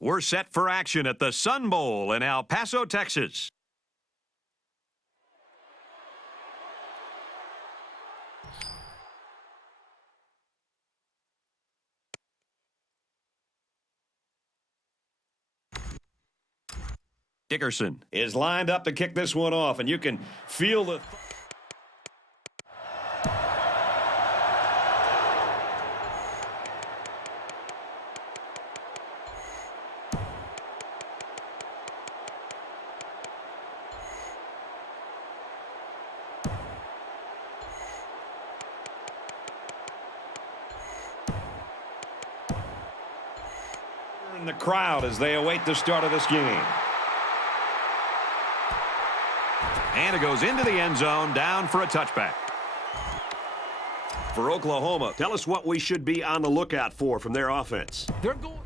We're set for action at the Sun Bowl in El Paso, Texas. Dickerson is lined up to kick this one off, and you can feel the... in the crowd as they await the start of this game. And it goes into the end zone, down for a touchback. For Oklahoma, tell us what we should be on the lookout for from their offense. They're going.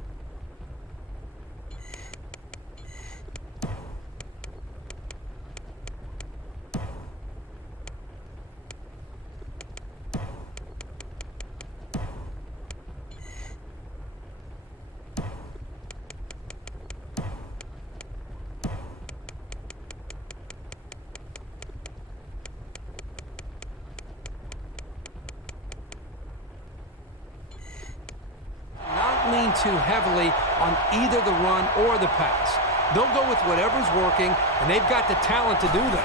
Lean too heavily on either the run or the pass. They'll go with whatever's working, and they've got the talent to do that.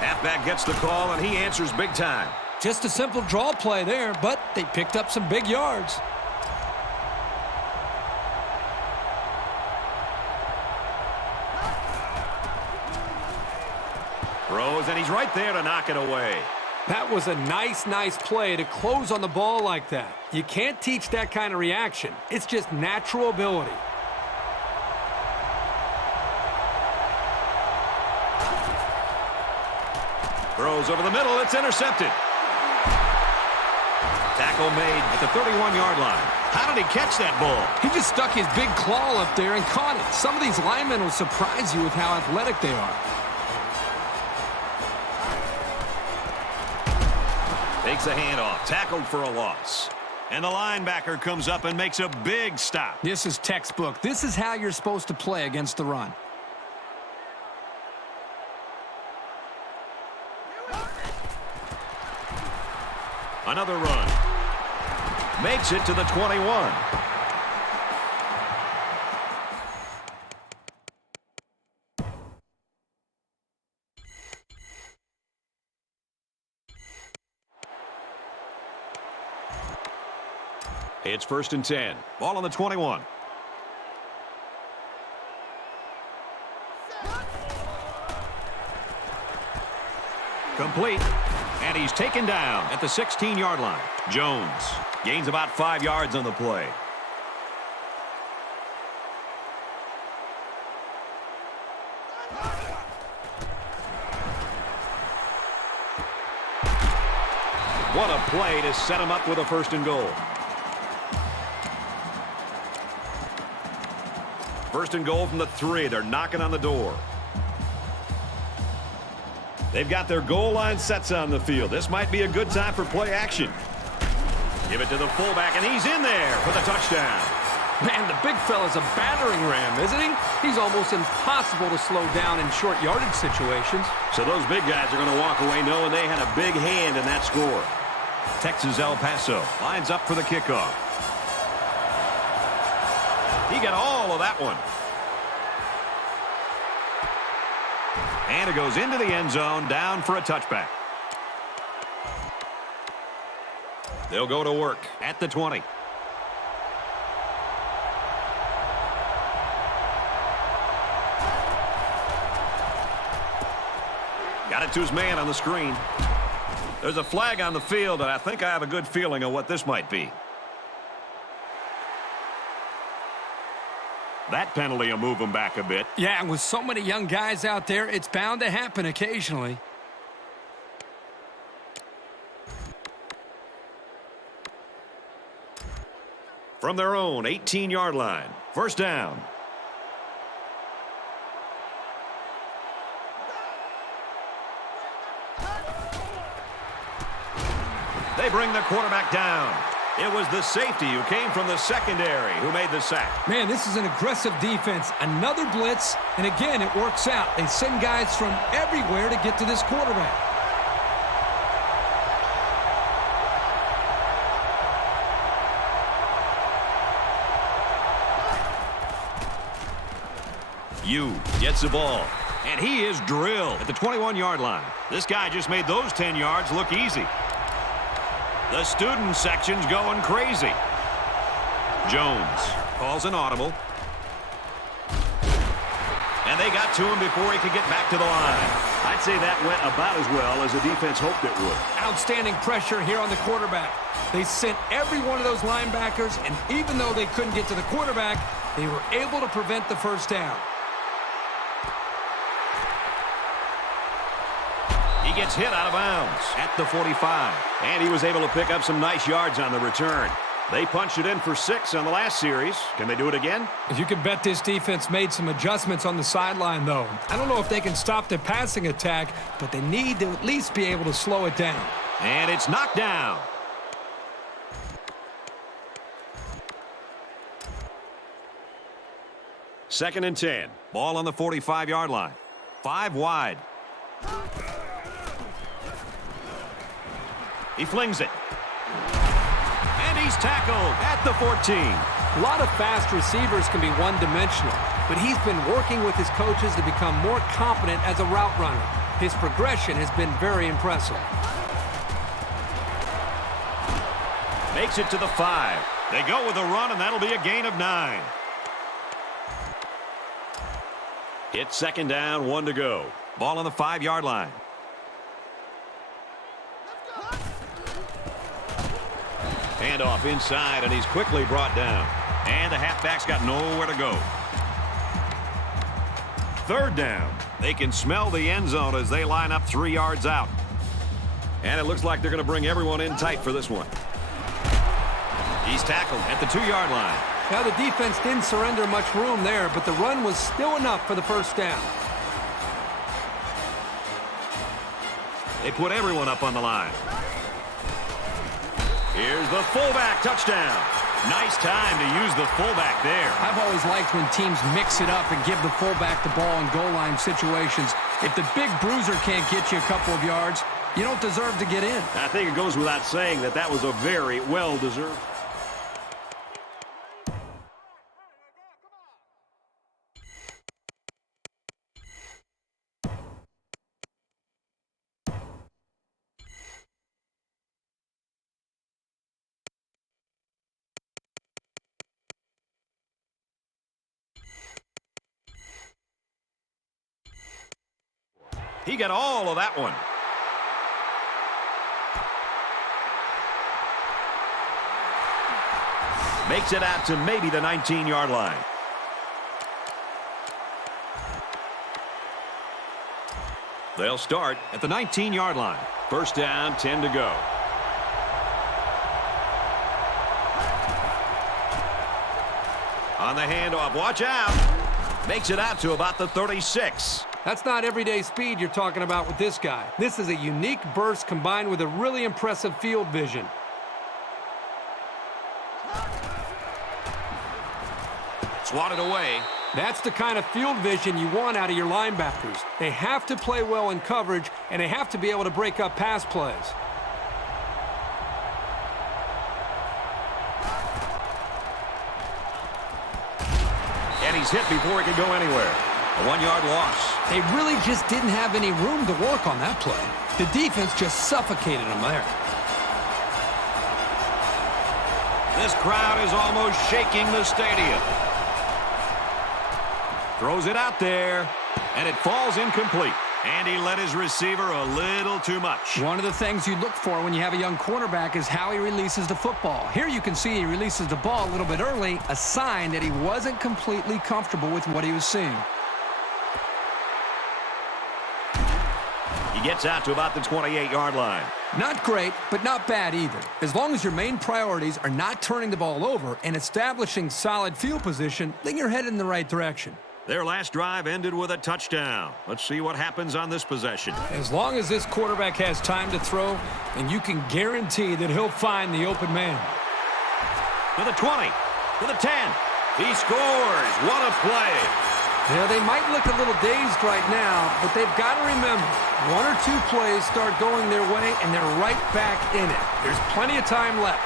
Halfback gets the call, and he answers big time. Just a simple draw play there, but they picked up some big yards. Throws, and he's right there to knock it away. That was a nice play to close on the ball like that. You can't teach that kind of reaction. It's just natural ability. Throws over the middle. It's intercepted. Tackle made at the 31-yard line. How did he catch that ball? He just stuck his big claw up there and caught it. Some of these linemen will surprise you with how athletic they are. Takes a handoff, tackled for a loss. And the linebacker comes up and makes a big stop. This is textbook. This is how you're supposed to play against the run. Another run. Makes it to the 21. It's 1st and 10. Ball on the 21. Complete. And he's taken down at the 16-yard line. Jones gains about 5 yards on the play. What a play to set him up with a 1st and goal. 1st and goal from the 3. They're knocking on the door. They've got their goal line sets on the field. This might be a good time for play action. Give it to the fullback, and he's in there for the touchdown. Man, the big fella's a battering ram, isn't he? He's almost impossible to slow down in short yardage situations. So those big guys are going to walk away knowing they had a big hand in that score. Texas El Paso lines up for the kickoff. He got all of that one. And it goes into the end zone, down for a touchback. They'll go to work at the 20. Got it to his man on the screen. There's a flag on the field, and I think I have a good feeling of what this might be. That penalty will move them back a bit. Yeah, and with so many young guys out there, it's bound to happen occasionally. From their own 18-yard line, 1st down. They bring the quarterback down. It was the safety who came from the secondary who made the sack. Man, this is an aggressive defense. Another blitz, and again, it works out. They send guys from everywhere to get to this quarterback. Yu gets the ball, and he is drilled at the 21-yard line. This guy just made those 10 yards look easy. The student section's going crazy. Jones calls an audible. And they got to him before he could get back to the line. I'd say that went about as well as the defense hoped it would. Outstanding pressure here on the quarterback. They sent every one of those linebackers, and even though they couldn't get to the quarterback, they were able to prevent the first down. He gets hit out of bounds at the 45. And he was able to pick up some nice yards on the return. They punched it in for 6 on the last series. Can they do it again? As you can bet, this defense made some adjustments on the sideline, though. I don't know if they can stop the passing attack, but they need to at least be able to slow it down. And it's knocked down. Second and 10. Ball on the 45-yard line. 5 wide. He flings it. And he's tackled at the 14. A lot of fast receivers can be one-dimensional, but he's been working with his coaches to become more competent as a route runner. His progression has been very impressive. Makes it to the 5. They go with a run, and that'll be a gain of 9. It's second down, 1 to go. Ball on the 5-yard line. Handoff inside, and he's quickly brought down. And the halfback's got nowhere to go. Third down. They can smell the end zone as they line up 3 yards out. And it looks like they're going to bring everyone in tight for this one. He's tackled at the 2-yard line. Now, the defense didn't surrender much room there, but the run was still enough for the first down. They put everyone up on the line. Here's the fullback touchdown. Nice time to use the fullback there. I've always liked when teams mix it up and give the fullback the ball in goal line situations. If the big bruiser can't get you a couple of yards, you don't deserve to get in. I think it goes without saying that that was a very well-deserved. He got all of that one. Makes it out to maybe the 19-yard line. They'll start at the 19-yard line. First down, 10 to go. On the handoff, watch out. Makes it out to about the 36. That's not everyday speed you're talking about with this guy. This is a unique burst combined with a really impressive field vision. Swatted away. That's the kind of field vision you want out of your linebackers. They have to play well in coverage, and they have to be able to break up pass plays. And he's hit before he can go anywhere. A 1-yard loss. They really just didn't have any room to work on that play. The defense just suffocated them there. This crowd is almost shaking the stadium. Throws it out there, and it falls incomplete. And he let his receiver a little too much. One of the things you look for when you have a young quarterback is how he releases the football. Here you can see he releases the ball a little bit early, a sign that he wasn't completely comfortable with what he was seeing. He gets out to about the 28-yard line. Not great, but not bad either. As long as your main priorities are not turning the ball over and establishing solid field position, then you're headed in the right direction. Their last drive ended with a touchdown. Let's see what happens on this possession. As long as this quarterback has time to throw, then you can guarantee that he'll find the open man. To the 20. To the 10. He scores. What a play. Yeah, they might look a little dazed right now, but they've got to remember, one or two plays start going their way, and they're right back in it. There's plenty of time left.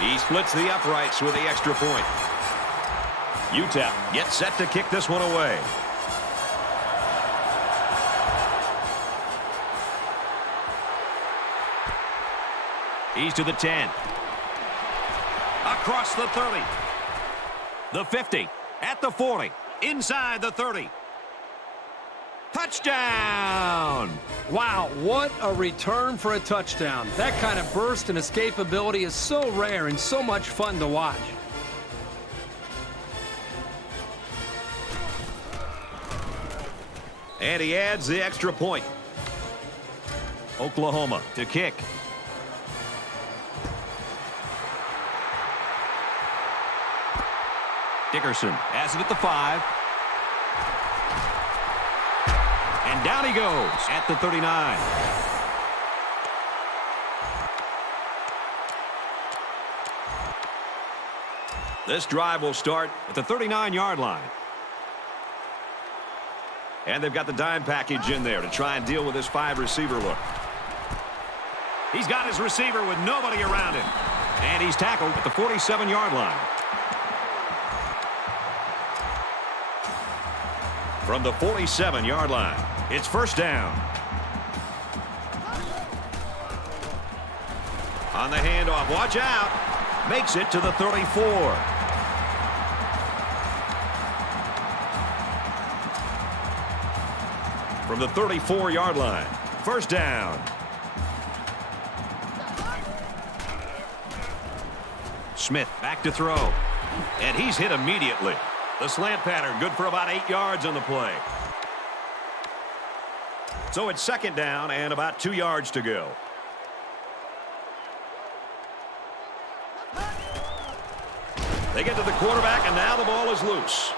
He splits the uprights with the extra point. UTEP gets set to kick this one away. He's to the 10. Across the 30. The 50. At the 40. Inside the 30. Touchdown! Wow, what a return for a touchdown. That kind of burst and escapability is so rare and so much fun to watch. And he adds the extra point. Oklahoma to kick. Dickerson has it at the 5. And down he goes at the 39. This drive will start at the 39-yard line. And they've got the dime package in there to try and deal with this 5-receiver look. He's got his receiver with nobody around him. And he's tackled at the 47-yard line. From the 47-yard line, it's first down. On the handoff, watch out. Makes it to the 34. From the 34-yard line, first down. Smith back to throw. And he's hit immediately. The slant pattern good for about 8 yards on the play. So it's second down and about 2 yards to go. They get to the quarterback, and now the ball is loose.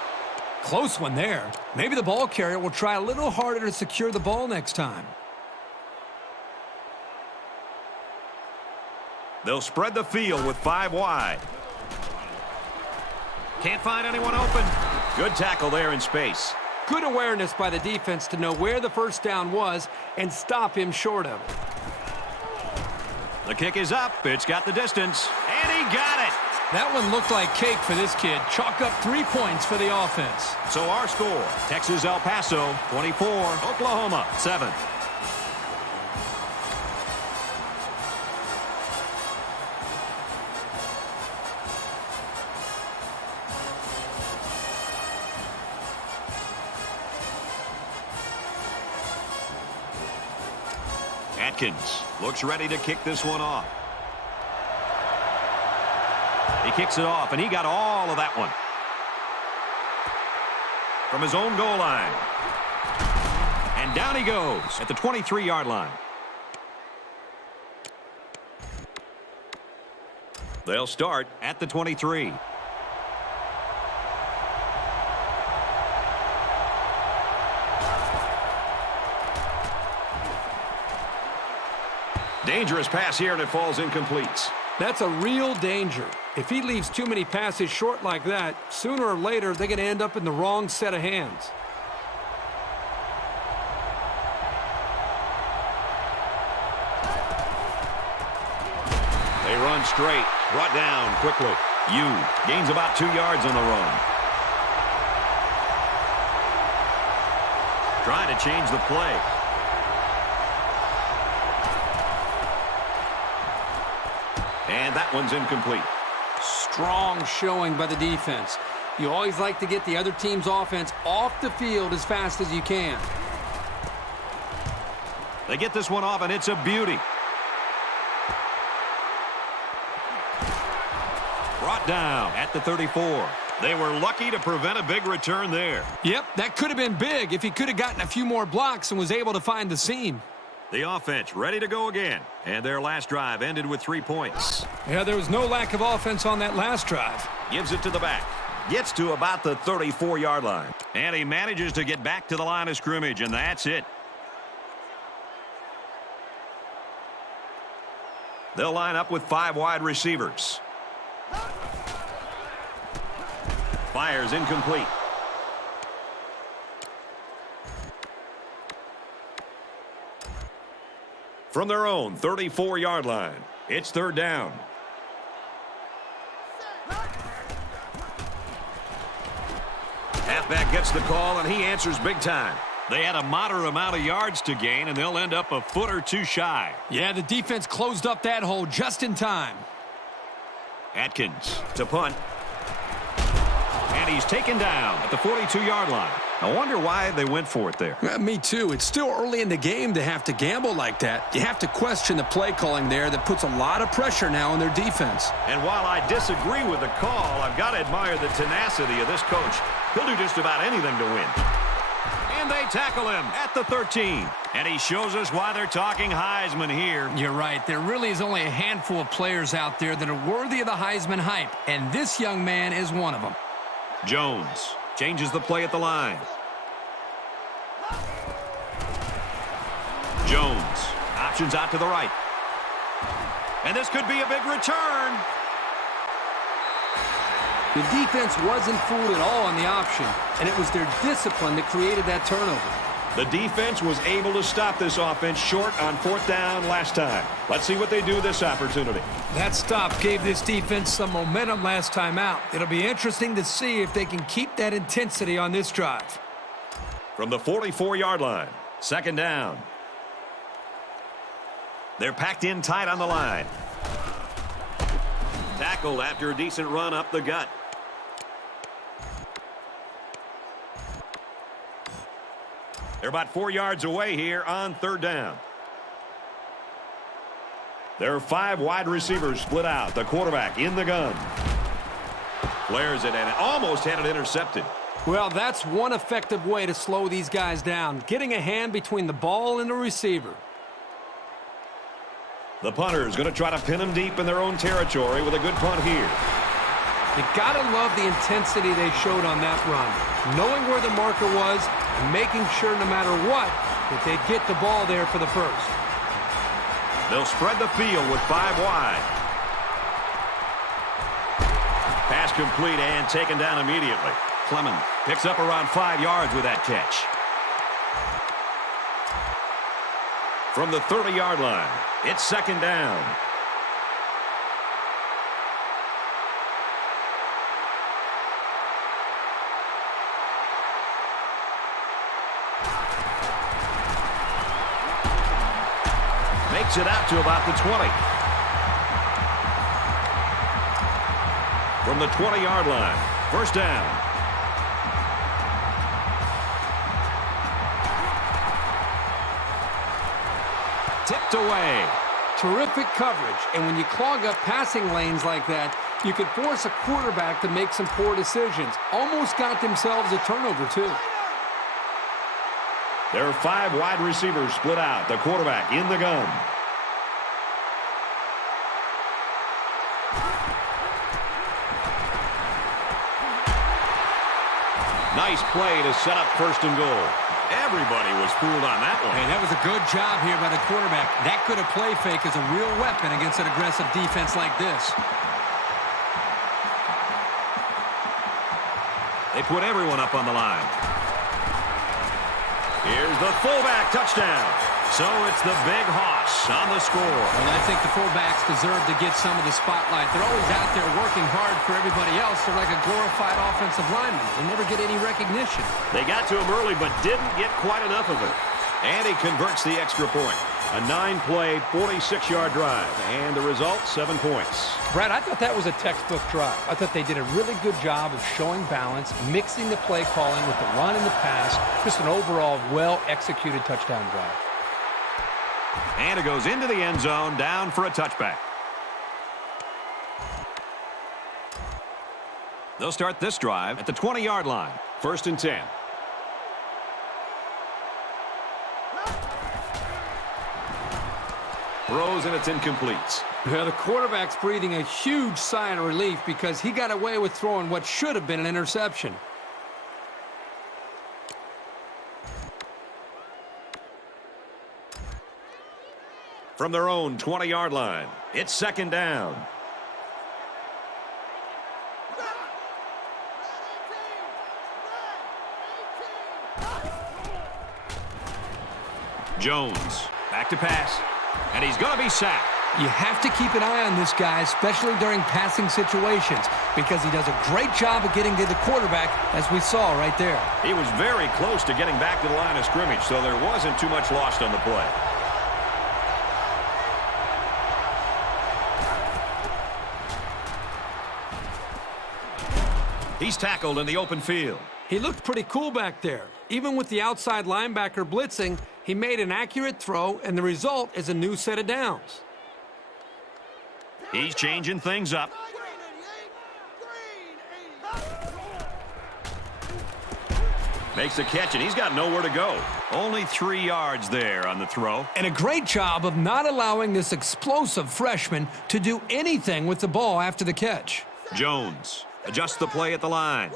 Close one there. Maybe the ball carrier will try a little harder to secure the ball next time. They'll spread the field with 5 wide. Can't find anyone open. Good tackle there in space. Good awareness by the defense to know where the first down was and stop him short of it. The kick is up. It's got the distance. And he got it. That one looked like cake for this kid. Chalk up 3 points for the offense. So our score, Texas El Paso 24, Oklahoma 7. Atkins looks ready to kick this one off. He kicks it off, and he got all of that one. From his own goal line. And down he goes at the 23-yard line. They'll start at the 23. Dangerous pass here, and it falls incomplete. That's a real danger. If he leaves too many passes short like that, sooner or later they're going to end up in the wrong set of hands. They run straight, brought down quickly. Yu gains about 2 yards on the run. Trying to change the play. And that one's incomplete. Strong showing by the defense. You always like to get the other team's offense off the field as fast as you can. They get this one off, and it's a beauty. Brought down at the 34. They were lucky to prevent a big return there. Yep, that could have been big if he could have gotten a few more blocks and was able to find the seam. The offense ready to go again. And their last drive ended with 3 points. Yeah, there was no lack of offense on that last drive. Gives it to the back. Gets to about the 34-yard line. And he manages to get back to the line of scrimmage, and that's it. They'll line up with 5 wide receivers. Fires incomplete. From their own 34-yard line, it's third down. Halfback gets the call, and he answers big time. They had a moderate amount of yards to gain, and they'll end up a foot or two shy. Yeah, the defense closed up that hole just in time. Atkins to punt. And he's taken down at the 42-yard line. I wonder why they went for it there. Me too. It's still early in the game to have to gamble like that. You have to question the play calling there that puts a lot of pressure now on their defense. And while I disagree with the call, I've got to admire the tenacity of this coach. He'll do just about anything to win. And they tackle him at the 13. And he shows us why they're talking Heisman here. You're right. There really is only a handful of players out there that are worthy of the Heisman hype, and this young man is one of them. Jones changes the play at the line. Jones options out to the right. And this could be a big return. The defense wasn't fooled at all on the option, and it was their discipline that created that turnover. The defense was able to stop this offense short on fourth down last time. Let's see what they do this opportunity. That stop gave this defense some momentum last time out. It'll be interesting to see if they can keep that intensity on this drive. From the 44-yard line, second down. They're packed in tight on the line. Tackled after a decent run up the gut. They're about 4 yards away here on third down. There are 5 wide receivers split out. The quarterback in the gun. Flares it and almost had it intercepted. Well, that's one effective way to slow these guys down, getting a hand between the ball and the receiver. The punter is going to try to pin them deep in their own territory with a good punt here. You gotta love the intensity they showed on that run, knowing where the marker was and making sure no matter what that they'd get the ball there for the first. They'll spread the field with 5 wide. Pass complete and taken down immediately. Clement picks up around 5 yards with that catch. From the 30-yard line, it's second down. Makes it out to about the 20. From the 20-yard line, first down. Tipped away. Terrific coverage, and when you clog up passing lanes like that, you could force a quarterback to make some poor decisions. Almost got themselves a turnover, too. There are 5 wide receivers split out. The quarterback in the gun. Nice play to set up first and goal. Everybody was fooled on that one. Hey, that was a good job here by the quarterback. That good a play fake is a real weapon against an aggressive defense like this. They put everyone up on the line. Here's the fullback touchdown. So it's the big hoss on the score. And I think the fullbacks deserve to get some of the spotlight. They're always out there working hard for everybody else. They're like a glorified offensive lineman. They never get any recognition. They got to him early but didn't get quite enough of it. And he converts the extra point. A 9-play, 46-yard drive. And the result, 7 points. Brad, I thought that was a textbook drive. I thought they did a really good job of showing balance, mixing the play calling with the run and the pass. Just an overall well-executed touchdown drive. And it goes into the end zone, down for a touchback. They'll start this drive at the 20-yard line. First and 10. Throws and it's incomplete. Yeah, the quarterback's breathing a huge sigh of relief because he got away with throwing what should have been an interception. From their own 20-yard line, it's second down. Jones, back to pass, and he's going to be sacked. You have to keep an eye on this guy, especially during passing situations, because he does a great job of getting to the quarterback, as we saw right there. He was very close to getting back to the line of scrimmage, so there wasn't too much lost on the play. He's tackled in the open field. He looked pretty cool back there. Even with the outside linebacker blitzing, he made an accurate throw, and the result is a new set of downs. He's changing things up. Makes the catch, and he's got nowhere to go. Only 3 yards there on the throw. And a great job of not allowing this explosive freshman to do anything with the ball after the catch. Jones adjusts the play at the line.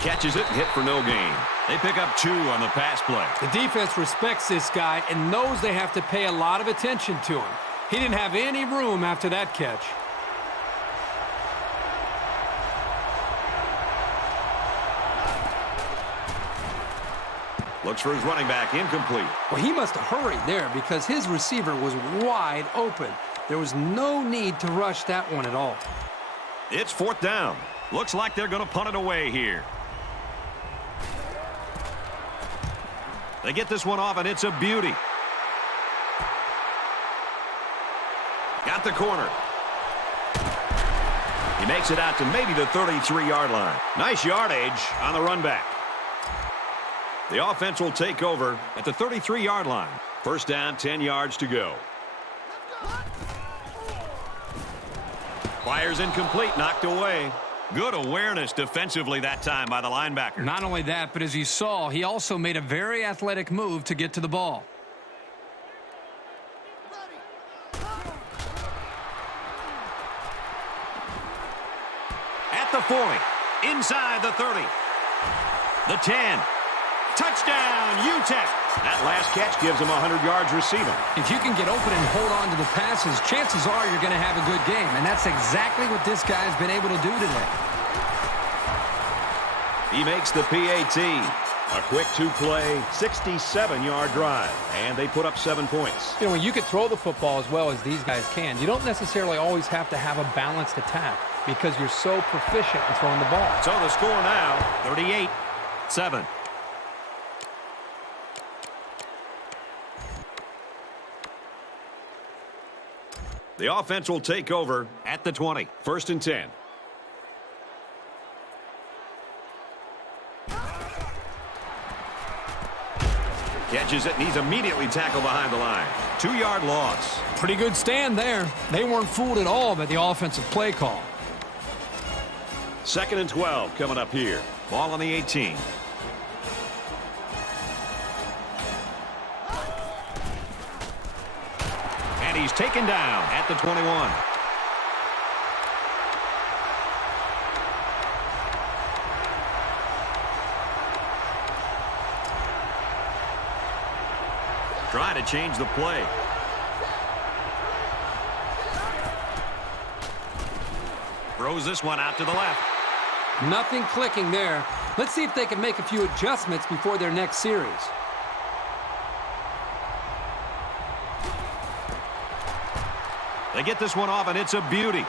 Catches it, hit for no gain. They pick up 2 on the pass play. The defense respects this guy and knows they have to pay a lot of attention to him. He didn't have any room after that catch. Looks for his running back, incomplete. Well, he must have hurried there because his receiver was wide open. There was no need to rush that one at all. It's 4th down. Looks like they're going to punt it away here. They get this one off, and it's a beauty. Got the corner. He makes it out to maybe the 33-yard line. Nice yardage on the run back. The offense will take over at the 33-yard line. First down, 10 yards to go. Fires incomplete, knocked away. Good awareness defensively that time by the linebacker. Not only that, but as you saw, he also made a very athletic move to get to the ball. At the 40, inside the 30, the 10. Touchdown, UTEP. That last catch gives him 100 yards receiving. If you can get open and hold on to the passes, chances are you're going to have a good game, and that's exactly what this guy's been able to do today. He makes the PAT. A quick 2-play, 67-yard drive, and they put up 7 points. You know, when you can throw the football as well as these guys can, you don't necessarily always have to have a balanced attack because you're so proficient in throwing the ball. So the score now, 38-7. The offense will take over at the 20. First and 10. Catches it, and he's immediately tackled behind the line. 2-yard loss. Pretty good stand there. They weren't fooled at all by the offensive play call. Second and 12 coming up here. Ball on the 18. And he's taken down at the 21. Trying to change the play. Throws this one out to the left. Nothing clicking there. Let's see if they can make a few adjustments before their next series. They get this one off, and it's a beauty.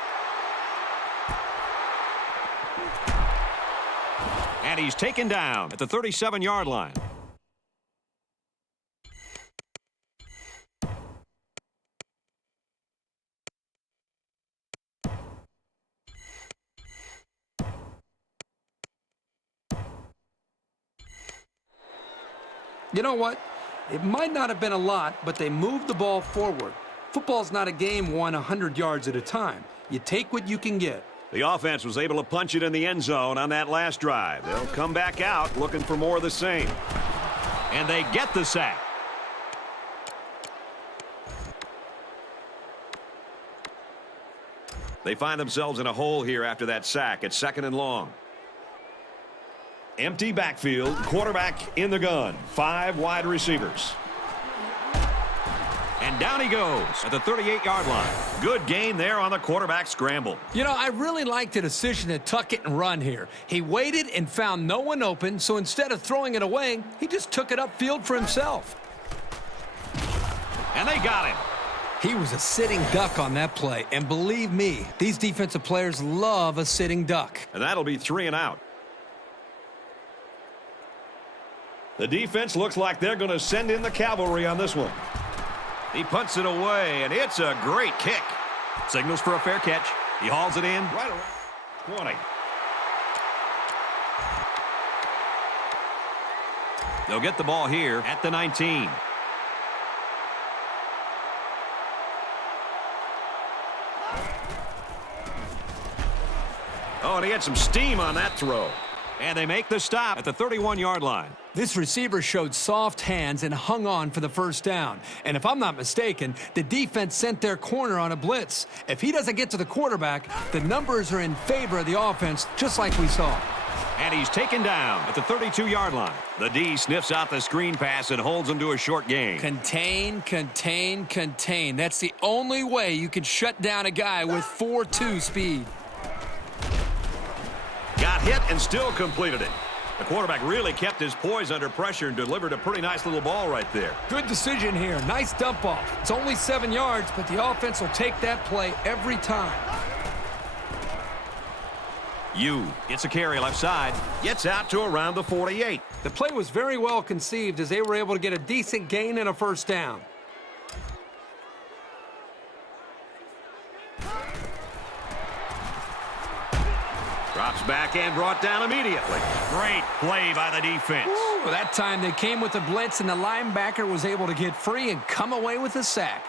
And he's taken down at the 37-yard line. You know what? It might not have been a lot, but they moved the ball forward. Football's not a game won 100 yards at a time. You take what you can get. The offense was able to punch it in the end zone on that last drive. They'll come back out looking for more of the same. And they get the sack. They find themselves in a hole here after that sack. It's second and long. Empty backfield, quarterback in the gun. 5 wide receivers. And down he goes at the 38-yard line. Good gain there on the quarterback scramble. You know, I really like the decision to tuck it and run here. He waited and found no one open, so instead of throwing it away, he just took it upfield for himself. And they got him. He was a sitting duck on that play, and believe me, these defensive players love a sitting duck. And that'll be 3 and out. The defense looks like they're going to send in the cavalry on this one. He punts it away, and it's a great kick. Signals for a fair catch. He hauls it in. Right around 20. They'll get the ball here at the 19. Oh, and he had some steam on that throw. And they make the stop at the 31-yard line. This receiver showed soft hands and hung on for the first down. And if I'm not mistaken, the defense sent their corner on a blitz. If he doesn't get to the quarterback, the numbers are in favor of the offense, just like we saw. And he's taken down at the 32-yard line. The D sniffs out the screen pass and holds him to a short gain. Contain, contain, contain. That's the only way you can shut down a guy with 4.2 speed. Got hit and still completed it. The quarterback really kept his poise under pressure and delivered a pretty nice little ball right there. Good decision here. Nice dump off. It's only 7 yards, but the offense will take that play every time. Yu gets a carry left side. Gets out to around the 48. The play was very well conceived as they were able to get a decent gain and a first down. Drops back and brought down immediately. Great play by the defense. Ooh, that time they came with the blitz and the linebacker was able to get free and come away with a sack.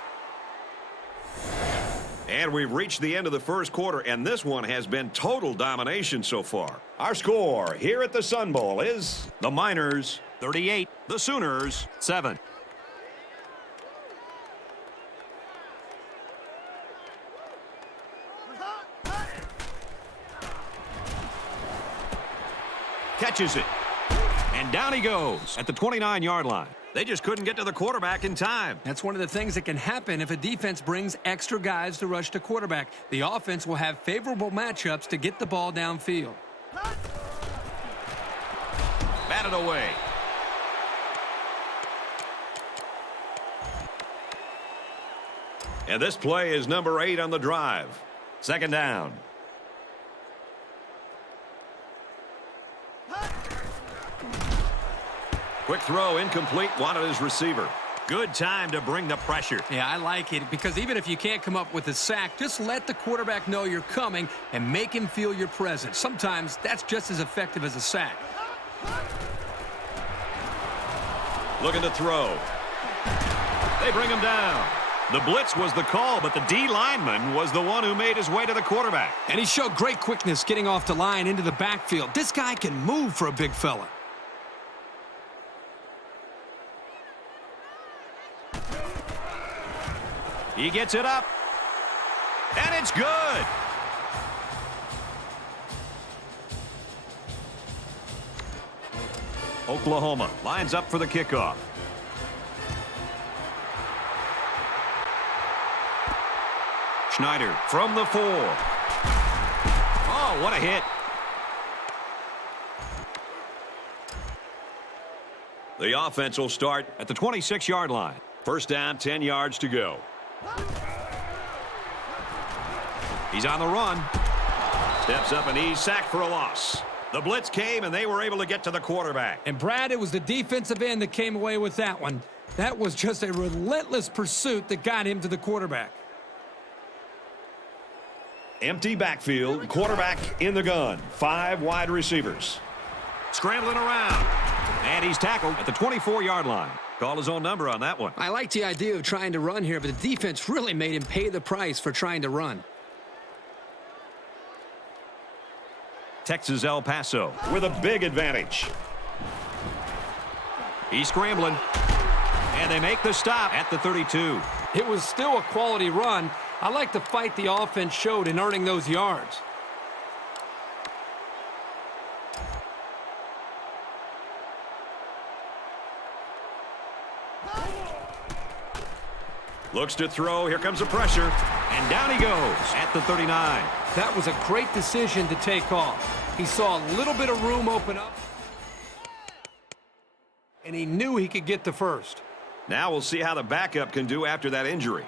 And we've reached the end of the first quarter, and this one has been total domination so far. Our score here at the Sun Bowl is The Miners, 38. The Sooners, 7. Catches it. And down he goes at the 29-yard line. They just couldn't get to the quarterback in time. That's one of the things that can happen if a defense brings extra guys to rush the quarterback. The offense will have favorable matchups to get the ball downfield. Batted away. And this play is number 8 on the drive. Second down. Quick throw, incomplete, wanted his receiver. Good time to bring the pressure. Yeah, I like it because even if you can't come up with a sack, just let the quarterback know you're coming and make him feel your presence. Sometimes that's just as effective as a sack. Looking to throw. They bring him down. The blitz was the call, but the D lineman was the one who made his way to the quarterback. And he showed great quickness getting off the line into the backfield. This guy can move for a big fella. He gets it up. And it's good. Oklahoma lines up for the kickoff. Schneider from the 4. Oh, what a hit. The offense will start At the 26-yard line. first down, 10 yards to go. He's on the run. Steps up and he's sacked for a loss. The blitz came and they were able to get to the quarterback. And Brad, it was the defensive end that came away with that one. That was just a relentless pursuit that got him to the quarterback. Empty backfield, quarterback in the gun. 5 wide receivers. Scrambling around. And he's tackled at the 24-yard line. Call his own number on that one. I like the idea of trying to run here, but the defense really made him pay the price for trying to run. Texas El Paso. With a big advantage. He's scrambling. And they make the stop at the 32. It was still a quality run. I like the fight the offense showed in earning those yards. Looks to throw. Here comes the pressure. And down he goes at the 39. That was a great decision to take off. He saw a little bit of room open up, and he knew he could get the first. Now we'll see how the backup can do after that injury.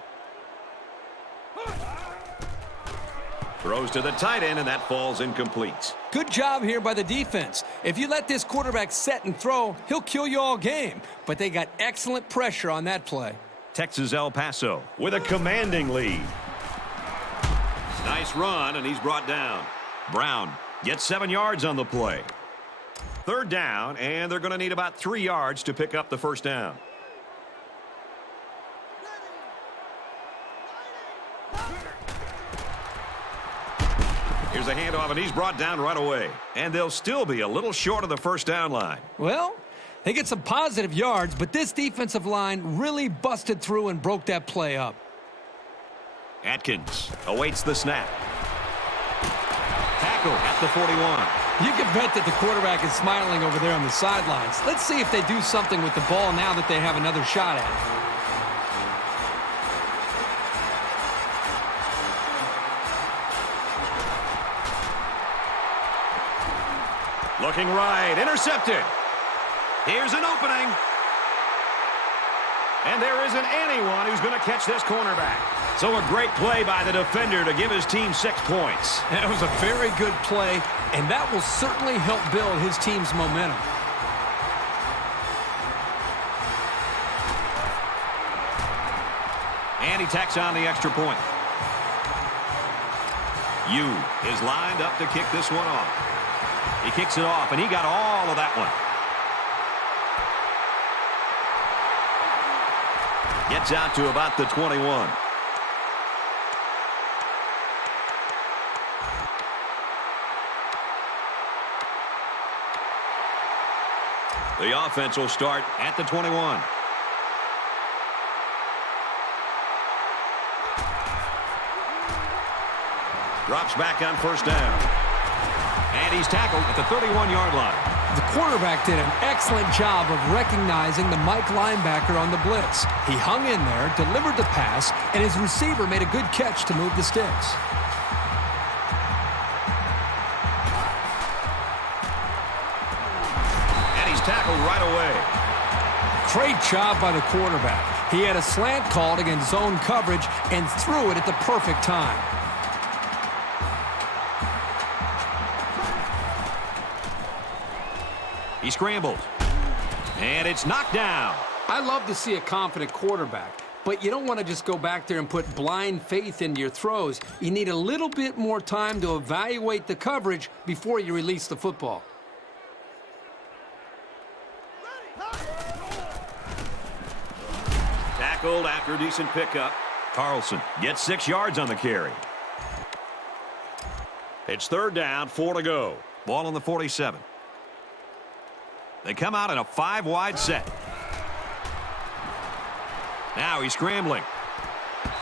Throws to the tight end, and that falls incomplete. Good job here by the defense. If you let this quarterback set and throw, he'll kill you all game. But they got excellent pressure on that play. Texas El Paso with a commanding lead. Nice run, and he's brought down. Brown gets 7 yards on the play. Third down, and they're going to need about 3 yards to pick up the first down. Here's a handoff, and he's brought down right away. And they'll still be a little short of the first down line. Well, they get some positive yards, but this defensive line really busted through and broke that play up. Atkins awaits the snap. Tackle at the 41. You can bet that the quarterback is smiling over there on the sidelines. Let's see if they do something with the ball now that they have another shot at it. Looking right, intercepted. Here's an opening. And there isn't anyone who's going to catch this cornerback. So a great play by the defender to give his team 6 points. That was a very good play, and that will certainly help build his team's momentum. And he tacks on the extra point. Yu is lined up to kick this one off. He kicks it off, and he got all of that one. Gets out to about the 21. The offense will start at the 21. Drops back on first down. And he's tackled at the 31-yard line. The quarterback did an excellent job of recognizing the Mike linebacker on the blitz. He hung in there, delivered the pass, and his receiver made a good catch to move the sticks. And he's tackled right away. Great job by the quarterback. He had a slant called against zone coverage and threw it at the perfect time. He scrambles. And it's knocked down. I love to see a confident quarterback, but you don't want to just go back there and put blind faith into your throws. You need a little bit more time to evaluate the coverage before you release the football. Tackled after a decent pickup. Carlson gets 6 yards on the carry. It's third down, 4 to go. Ball on the 47. They come out in a 5-wide set. Now he's scrambling.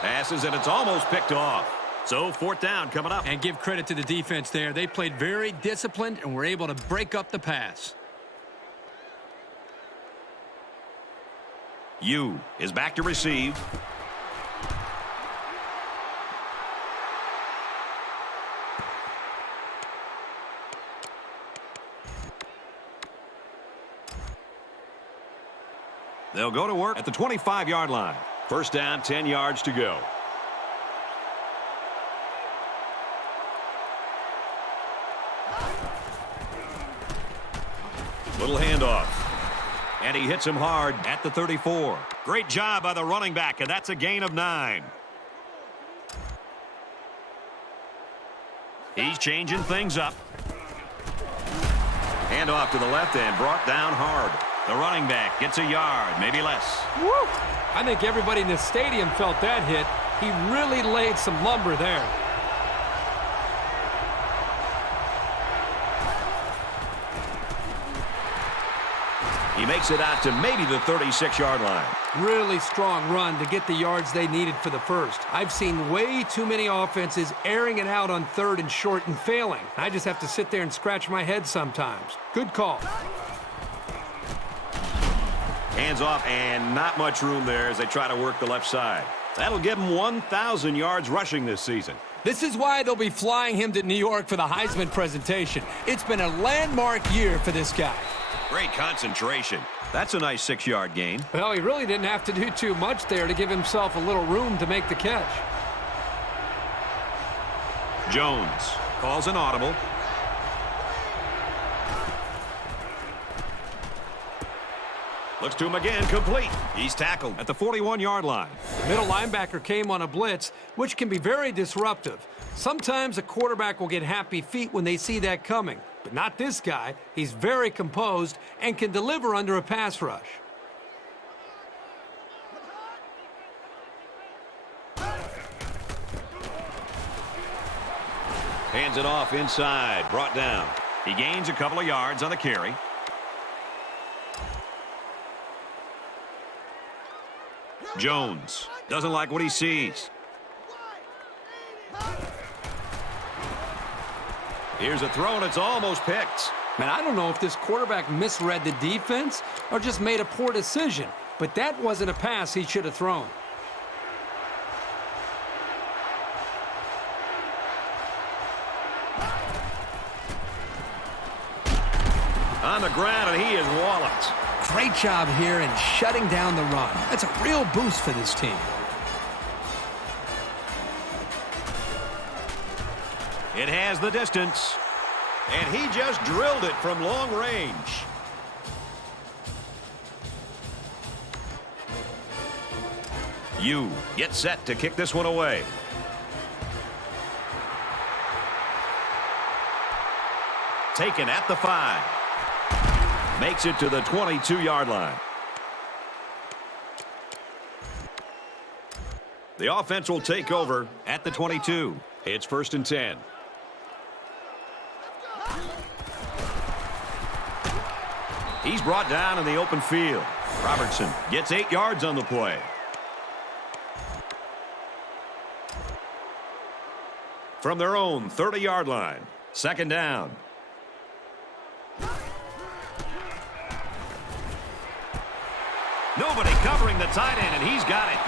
Passes, and it's almost picked off. So fourth down coming up. And give credit to the defense there. They played very disciplined and were able to break up the pass. Yu is back to receive. They'll go to work at the 25-yard line. First down, 10 yards to go. Little handoff. And he hits him hard at the 34. Great job by the running back, and that's a gain of 9. He's changing things up. Handoff to the left and brought down hard. The running back gets a yard, maybe less. Woo! I think everybody in the stadium felt that hit. He really laid some lumber there. He makes it out to maybe the 36-yard line. Really strong run to get the yards they needed for the first. I've seen way too many offenses airing it out on third and short and failing. I just have to sit there and scratch my head sometimes. Good call. Hands off, and not much room there as they try to work the left side. That'll give him 1,000 yards rushing this season. This is why they'll be flying him to New York for the Heisman presentation. It's been a landmark year for this guy. Great concentration. That's a nice 6-yard gain. Well, he really didn't have to do too much there to give himself a little room to make the catch. Jones calls an audible. Looks to him again, complete. He's tackled at the 41-yard line. The middle linebacker came on a blitz, which can be very disruptive. Sometimes a quarterback will get happy feet when they see that coming, but not this guy. He's very composed and can deliver under a pass rush. Hands it off inside, brought down. He gains a couple of yards on the carry. Jones doesn't like what he sees. Here's a throw, and it's almost picked. Man, I don't know if this quarterback misread the defense or just made a poor decision, but that wasn't a pass he should have thrown. On the ground, and he is walloped. Great job here in shutting down the run. That's a real boost for this team. It has the distance, and he just drilled it from long range. You get set to kick this one away. Taken at the 5. Makes it to the 22-yard line. The offense will take over at the 22. It's 1st and 10. He's brought down in the open field. Robertson gets 8 yards on the play. From their own 30-yard line. 2nd down. Nobody covering the tight end, and he's got it.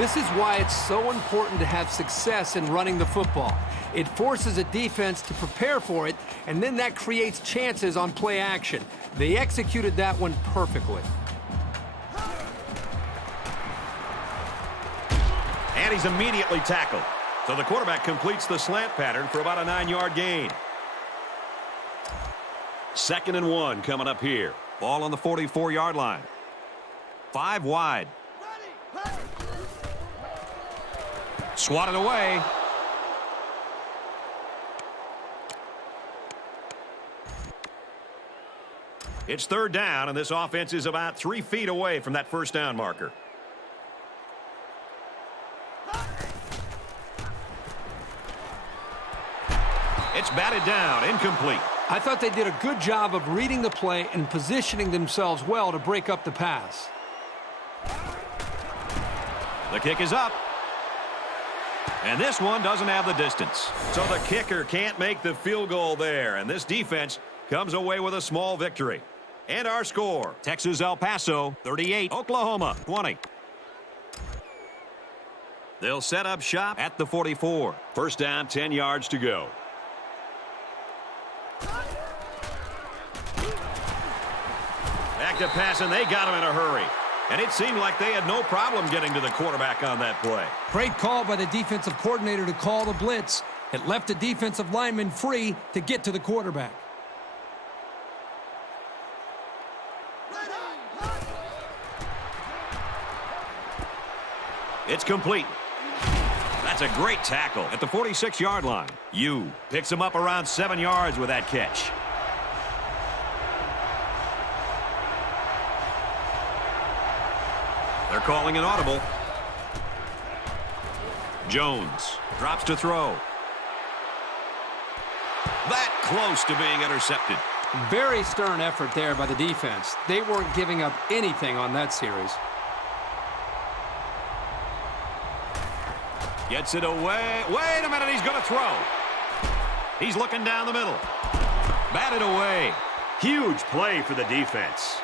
This is why it's so important to have success in running the football. It forces a defense to prepare for it, and then that creates chances on play action. They executed that one perfectly. And he's immediately tackled. So the quarterback completes the slant pattern for about a 9-yard gain. 2nd and 1 coming up here. Ball on the 44-yard line. 5 wide. Swatted away. It's 3rd down, and this offense is about 3 feet away from that 1st down marker. It's batted down, incomplete. I thought they did a good job of reading the play and positioning themselves well to break up the pass. The kick is up. And this one doesn't have the distance. So the kicker can't make the field goal there. And this defense comes away with a small victory. And our score, Texas El Paso 38, Oklahoma 20. They'll set up shop at the 44. 1st down, 10 yards to go. Back to pass, and they got him in a hurry. And it seemed like they had no problem getting to the quarterback on that play. Great call by the defensive coordinator to call the blitz. It left the defensive lineman free to get to the quarterback. It's complete. That's a great tackle at the 46-yard line. You picks him up around 7 yards with that catch. They're calling an audible. Jones drops to throw. That close to being intercepted. Very stern effort there by the defense. They weren't giving up anything on that series. Gets it away. Wait a minute, he's going to throw. He's looking down the middle. Batted away. Huge play for the defense.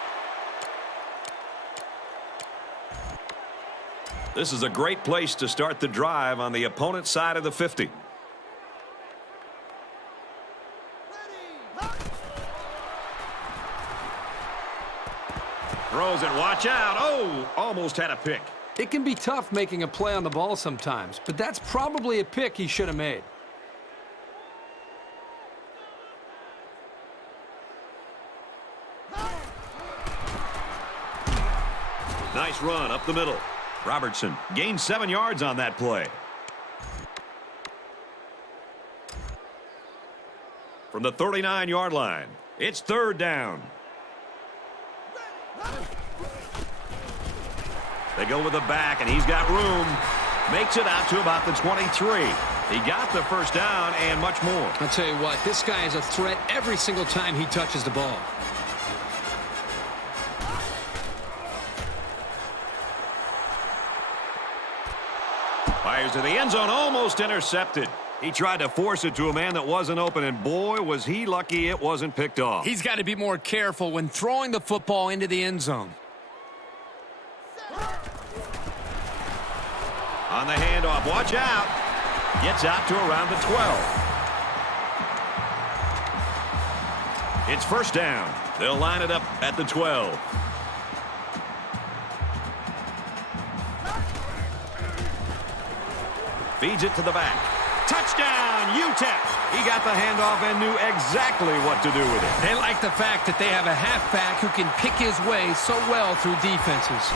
This is a great place to start the drive on the opponent's side of the 50. Throws it, watch out. Oh, almost had a pick. It can be tough making a play on the ball sometimes, but that's probably a pick he should have made. Nice run up the middle. Robertson gained 7 yards on that play. From the 39-yard line, it's 3rd down. They go with the back, and he's got room. Makes it out to about the 23. He got the first down and much more. I'll tell you what, this guy is a threat every single time he touches the ball. Fires to the end zone, almost intercepted. He tried to force it to a man that wasn't open, and boy, was he lucky it wasn't picked off. He's got to be more careful when throwing the football into the end zone. On the handoff, watch out. Gets out to around the 12. It's 1st down. They'll line it up at the 12. Feeds it to the back. Touchdown, UTEP. He got the handoff and knew exactly what to do with it. They like the fact that they have a halfback who can pick his way so well through defenses.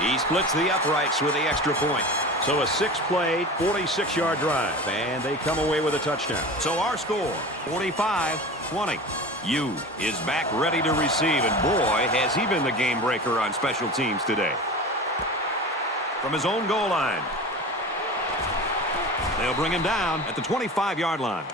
He splits the uprights with the extra point. So a 6-play, 46-yard drive, and they come away with a touchdown. So our score, 45-20. U is back ready to receive, and boy, has he been the game breaker on special teams today. From his own goal line. They'll bring him down at the 25-yard line.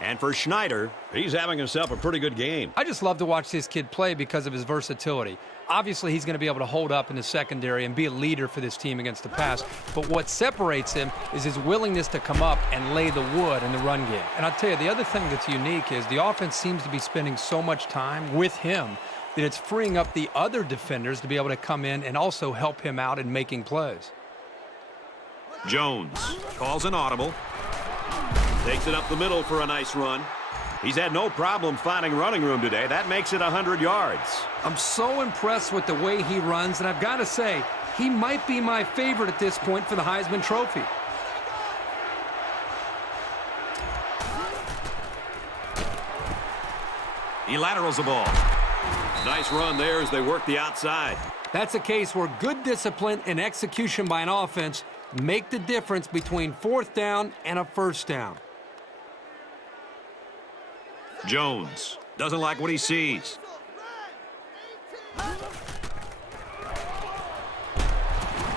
And for Schneider, he's having himself a pretty good game. I just love to watch this kid play because of his versatility. Obviously, he's going to be able to hold up in the secondary and be a leader for this team against the pass. But what separates him is his willingness to come up and lay the wood in the run game. And I'll tell you, the other thing that's unique is the offense seems to be spending so much time with him that it's freeing up the other defenders to be able to come in and also help him out in making plays. Jones calls an audible. Takes it up the middle for a nice run. He's had no problem finding running room today. That makes it 100 yards. I'm so impressed with the way he runs, and I've got to say, he might be my favorite at this point for the Heisman Trophy. He laterals the ball. Nice run there as they work the outside. That's a case where good discipline and execution by an offense make the difference between 4th down and a 1st down. Jones doesn't like what he sees.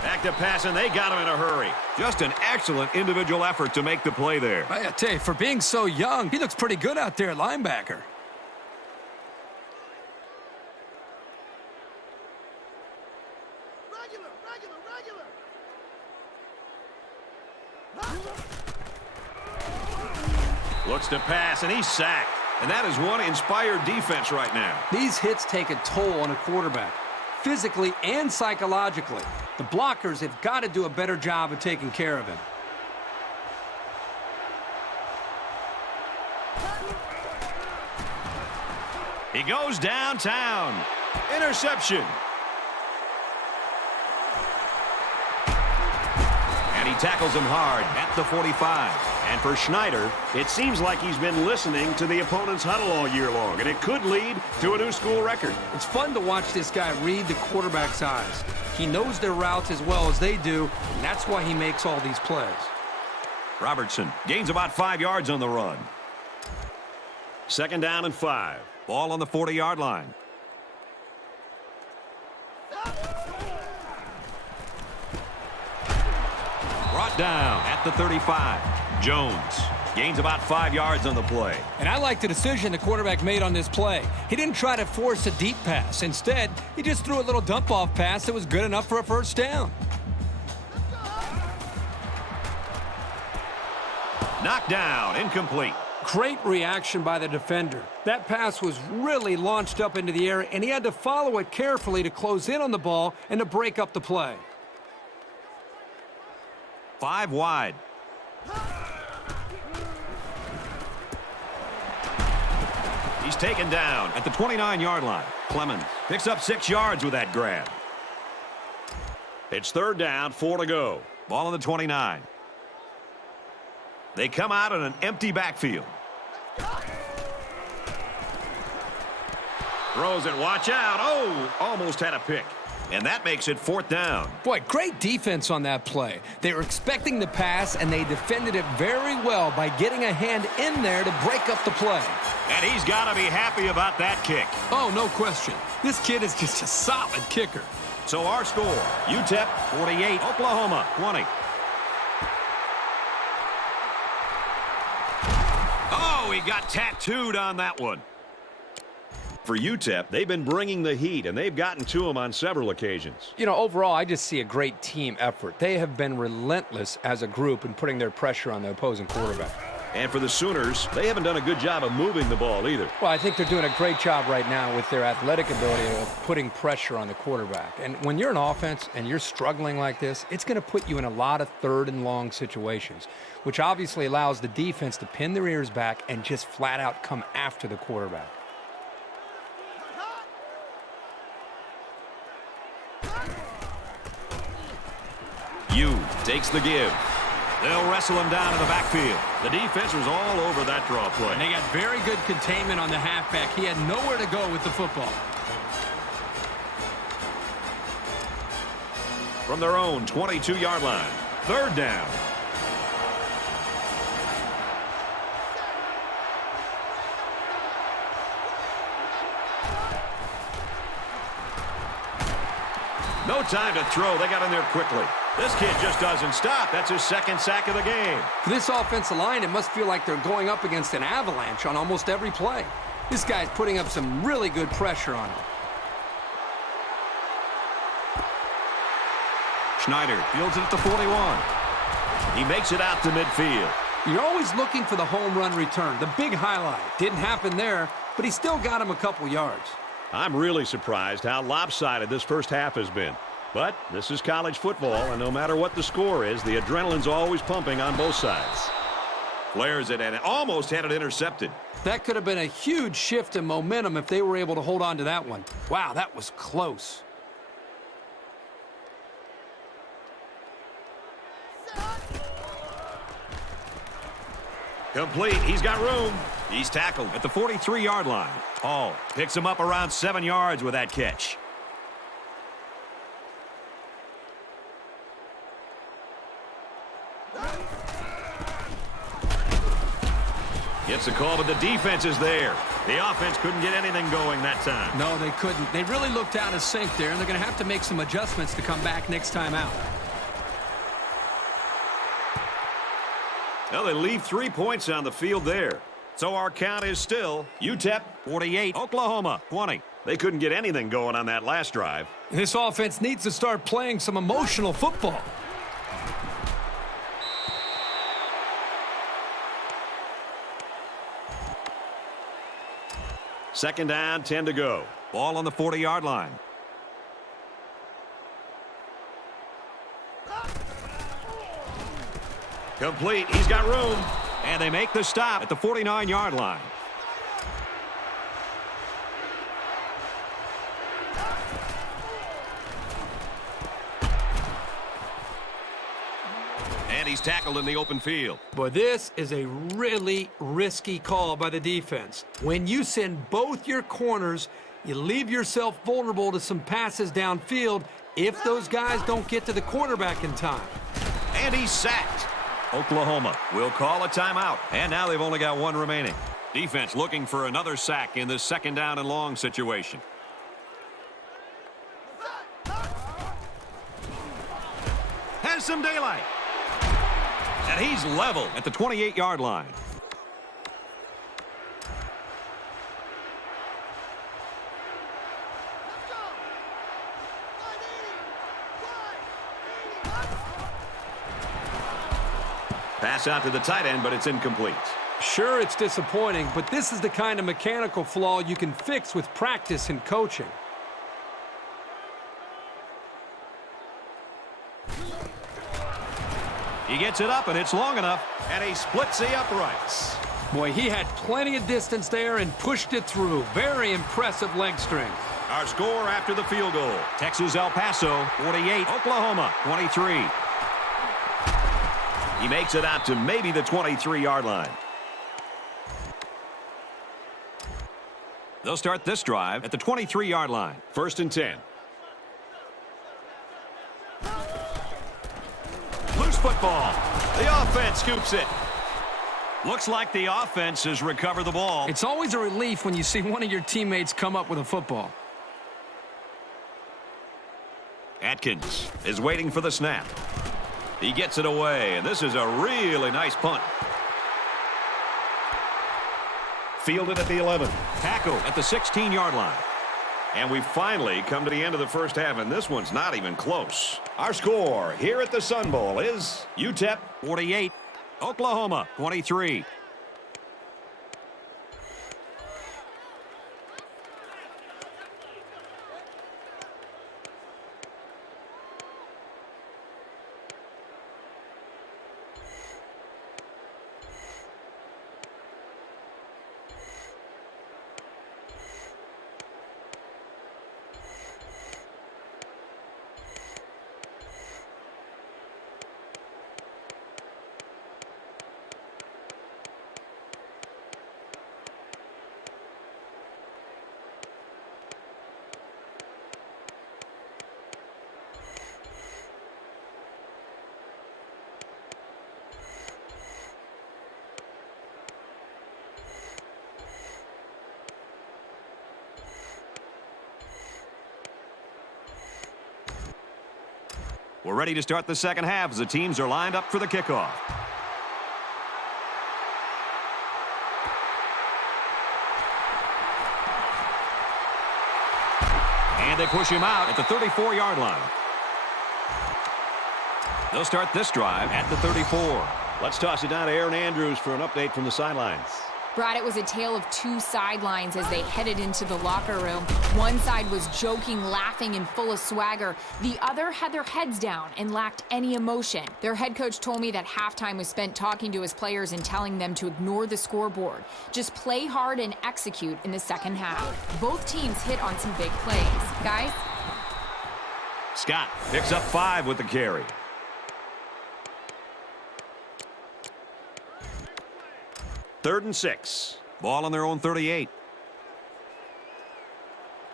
Back to pass, and they got him in a hurry. Just an excellent individual effort to make the play there. I tell you, for being so young, he looks pretty good out there at linebacker. Looks to pass, and he's sacked. And that is one inspired defense right now. These hits take a toll on a quarterback, physically and psychologically. The blockers have got to do a better job of taking care of him. He goes downtown. Interception. And he tackles him hard at the 45. And for Schneider, it seems like he's been listening to the opponent's huddle all year long, and it could lead to a new school record. It's fun to watch this guy read the quarterback's eyes. He knows their routes as well as they do, and that's why he makes all these plays. Robertson gains about 5 yards on the run. 2nd down and 5. Ball on the 40-yard line. Brought down at the 35. Jones gains about 5 yards on the play. And I like the decision the quarterback made on this play. He didn't try to force a deep pass. Instead, he just threw a little dump-off pass that was good enough for a 1st down. Knocked down, incomplete. Great reaction by the defender. That pass was really launched up into the air, and he had to follow it carefully to close in on the ball and to break up the play. 5 wide. He's taken down at the 29-yard line. Clemens picks up 6 yards with that grab. It's 3rd down, 4 to go. Ball on the 29. They come out in an empty backfield. Throws it, watch out. Oh, almost had a pick. And that makes it 4th down. Boy, great defense on that play. They were expecting the pass, and they defended it very well by getting a hand in there to break up the play. And he's got to be happy about that kick. Oh, no question. This kid is just a solid kicker. So our score, UTEP 48, Oklahoma 20. Oh, he got tattooed on that one. For UTEP, they've been bringing the heat, and they've gotten to him on several occasions. You know, overall, I just see a great team effort. They have been relentless as a group in putting their pressure on the opposing quarterback. And for the Sooners, they haven't done a good job of moving the ball either. Well, I think they're doing a great job right now with their athletic ability of putting pressure on the quarterback. And when you're an offense and you're struggling like this, it's going to put you in a lot of 3rd and long situations, which obviously allows the defense to pin their ears back and just flat out come after the quarterback. Yu takes the give. They'll wrestle him down in the backfield. The defense was all over that draw play. And they got very good containment on the halfback. He had nowhere to go with the football. From their own 22-yard line, 3rd down. No time to throw. They got in there quickly. This kid just doesn't stop. That's his 2nd sack of the game. For this offensive line, it must feel like they're going up against an avalanche on almost every play. This guy's putting up some really good pressure on him. Schneider fields it at the 41. He makes it out to midfield. You're always looking for the home run return, the big highlight. Didn't happen there, but he still got him a couple yards. I'm really surprised how lopsided this first half has been. But this is college football, and no matter what the score is, the adrenaline's always pumping on both sides. Flares it and almost had it intercepted. That could have been a huge shift in momentum if they were able to hold on to that one. Wow, that was close. Complete. He's got room. He's tackled at the 43-yard line. Hall picks him up around 7 yards with that catch. Gets the call, but the defense is there. The offense couldn't get anything going that time. No, they couldn't. They really looked out of sync there, and they're going to have to make some adjustments to come back next time out. Well, they leave 3 points on the field there. So our count is still UTEP 48, Oklahoma 20. They couldn't get anything going on that last drive. This offense needs to start playing some emotional football. Second down, 10 to go. Ball on the 40-yard line. Complete. He's got room. And they make the stop at the 49-yard line. And he's tackled in the open field. Boy, this is a really risky call by the defense. When you send both your corners, you leave yourself vulnerable to some passes downfield if those guys don't get to the quarterback in time. And he's sacked. Oklahoma will call a timeout. And now they've only got one remaining. Defense looking for another sack in this second down and long situation. Has some daylight. And he's level at the 28-yard line. Pass out to the tight end, but it's incomplete. Sure, it's disappointing, but this is the kind of mechanical flaw you can fix with practice and coaching. He gets it up, and it's long enough, and he splits the uprights. Boy, he had plenty of distance there and pushed it through. Very impressive leg strength. Our score after the field goal. Texas El Paso, 48. Oklahoma, 23. He makes it out to maybe the 23-yard line. They'll start this drive at the 23-yard line. 1st and 10. Loose football. The offense scoops it. Looks like the offense has recovered the ball. It's always a relief when you see one of your teammates come up with a football. Atkins is waiting for the snap. He gets it away, and this is a really nice punt. Fielded at the 11. Tackle at the 16-yard line. And we finally come to the end of the first half, and this one's not even close. Our score here at the Sun Bowl is UTEP 48, Oklahoma 23. We're ready to start the second half as the teams are lined up for the kickoff. And they push him out at the 34-yard line. They'll start this drive at the 34. Let's toss it down to Aaron Andrews for an update from the sidelines. Brad, it was a tale of two sidelines as they headed into the locker room. One side was joking, laughing, and full of swagger. The other had their heads down and lacked any emotion. Their head coach told me that halftime was spent talking to his players and telling them to ignore the scoreboard. Just play hard and execute in the second half. Both teams hit on some big plays. Guys? Scott picks up 5 with the carry. Third and 6. Ball on their own 38.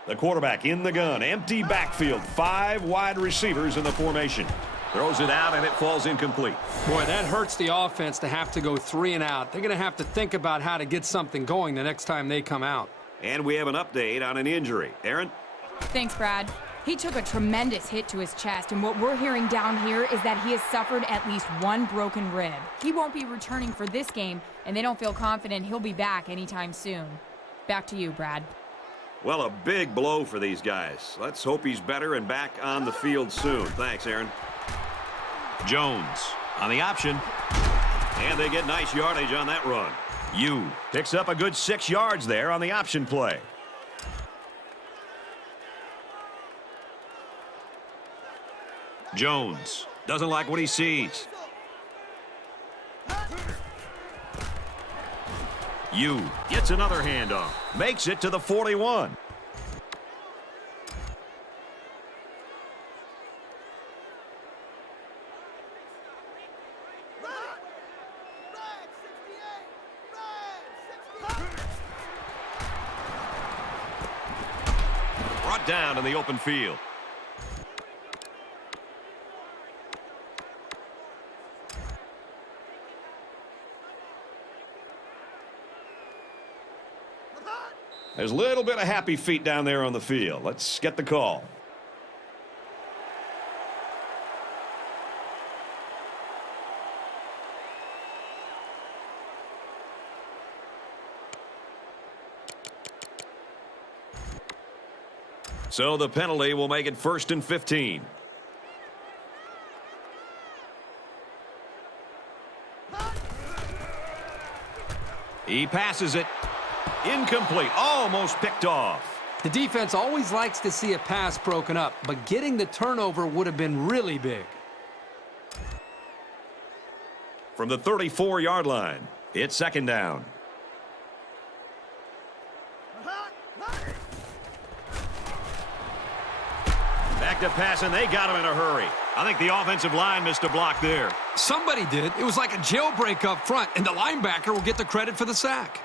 The quarterback in the gun. Empty backfield. 5 wide receivers in the formation. Throws it out, and it falls incomplete. Boy, that hurts the offense to have to go 3 and out. They're going to have to think about how to get something going the next time they come out. And we have an update on an injury. Aaron? Thanks, Brad. He took a tremendous hit to his chest, and what we're hearing down here is that he has suffered at least 1 broken rib. He won't be returning for this game, and they don't feel confident he'll be back anytime soon. Back to you, Brad. Well, a big blow for these guys. Let's hope he's better and back on the field soon. Thanks, Aaron. Jones on the option. And they get nice yardage on that run. Yu picks up a good 6 yards there on the option play. Jones doesn't like what he sees. Yu gets another handoff. Makes it to the 41. Brought down in the open field. There's a little bit of happy feet down there on the field. Let's get the call. So the penalty will make it 1st and 15. He passes it. Incomplete. Almost picked off. The defense always likes to see a pass broken up, but getting the turnover would have been really big. From the 34-yard line, it's second down. Back to pass, and they got him in a hurry. I think the offensive line missed a block there. Somebody did. It was like a jailbreak up front, and the linebacker will get the credit for the sack.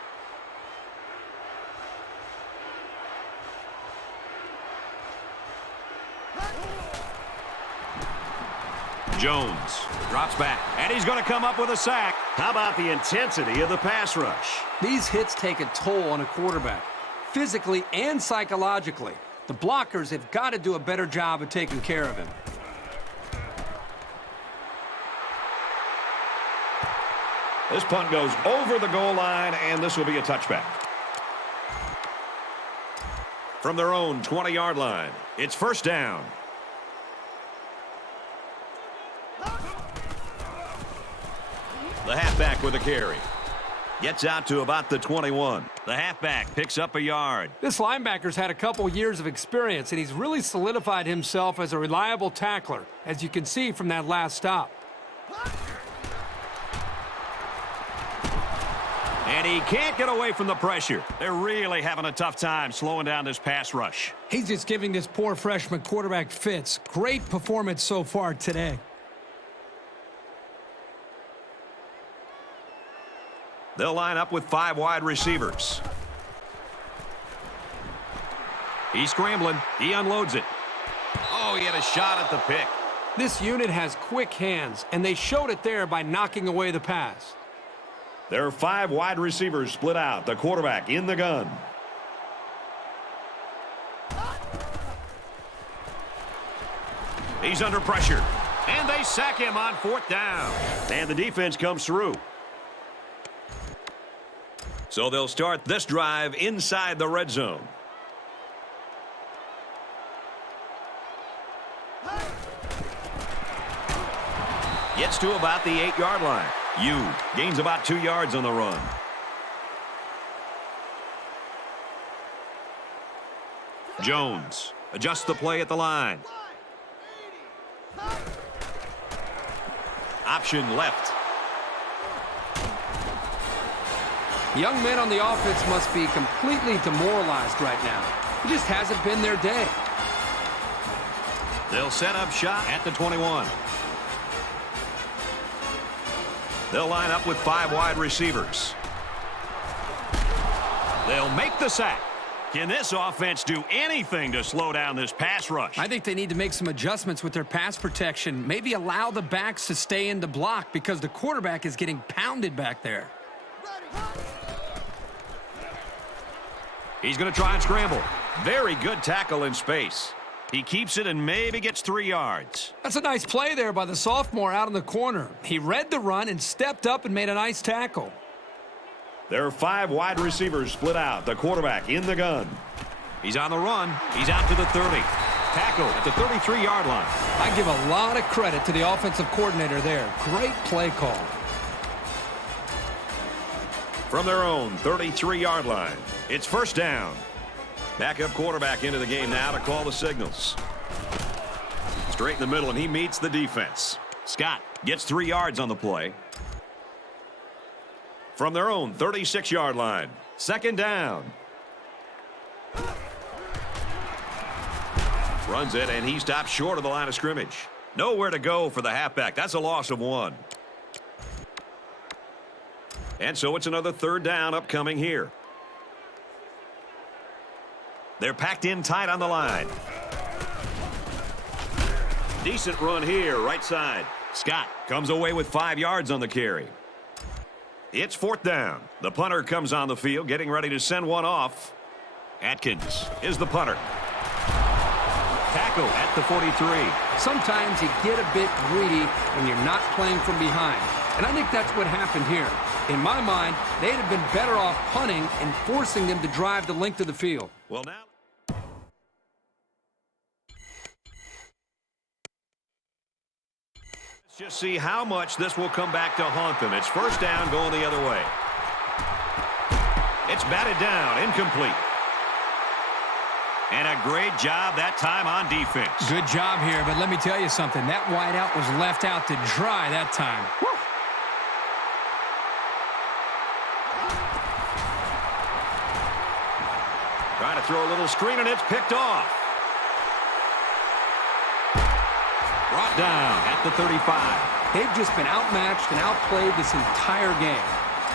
Jones drops back, and he's going to come up with a sack. How about the intensity of the pass rush? These hits take a toll on a quarterback, physically and psychologically. The blockers have got to do a better job of taking care of him. This punt goes over the goal line, and this will be a touchback. From their own 20-yard line, it's first down. The halfback with a carry. Gets out to about the 21. The halfback picks up a yard. This linebacker's had a couple years of experience, and he's really solidified himself as a reliable tackler, as you can see from that last stop. And he can't get away from the pressure. They're really having a tough time slowing down this pass rush. He's just giving this poor freshman quarterback fits. Great performance so far today. They'll line up with 5 wide receivers. He's scrambling. He unloads it. Oh, he had a shot at the pick. This unit has quick hands, and they showed it there by knocking away the pass. There are 5 wide receivers split out. The quarterback in the gun. He's under pressure. And they sack him on fourth down. And the defense comes through. So they'll start this drive inside the red zone. Gets to about the 8-yard line. Yu gains about 2 yards on the run. Jones adjusts the play at the line. Option left. Young men on the offense must be completely demoralized right now. It just hasn't been their day. They'll set up shop at the 21. They'll line up with 5 wide receivers. They'll make the sack. Can this offense do anything to slow down this pass rush? I think they need to make some adjustments with their pass protection. Maybe allow the backs to stay in the block because the quarterback is getting pounded back there. He's going to try and scramble. Very good tackle in space. He keeps it and maybe gets 3 yards. That's a nice play there by the sophomore out in the corner. He read the run and stepped up and made a nice tackle. There are 5 wide receivers split out. The quarterback in the gun. He's on the run. He's out to the 30. Tackle at the 33-yard line. I give a lot of credit to the offensive coordinator there. Great play call. From their own 33-yard line, it's first down. Backup quarterback into the game now to call the signals. Straight in the middle, and he meets the defense. Scott Gets 3 yards on the play. From their own 36-yard line, second down. Runs it, and he stops short of the line of scrimmage. Nowhere to go for the halfback. That's a loss of 1. And so it's another third down upcoming here. They're packed in tight on the line. Decent run here, right side. Scott comes away with 5 yards on the carry. It's fourth down. The punter comes on the field, getting ready to send one off. Atkins is the punter. Tackle at the 43. Sometimes you get a bit greedy when you're not playing from behind. And I think that's what happened here. In my mind, they'd have been better off punting and forcing them to drive the length of the field. Well, now let's just see how much this will come back to haunt them. It's first down going the other way. It's batted down, incomplete. And a great job that time on defense. Good job here, but let me tell you something. That wideout was left out to dry that time. Woo! Trying to throw a little screen, and it's picked off. Brought down at the 35. They've just been outmatched and outplayed this entire game.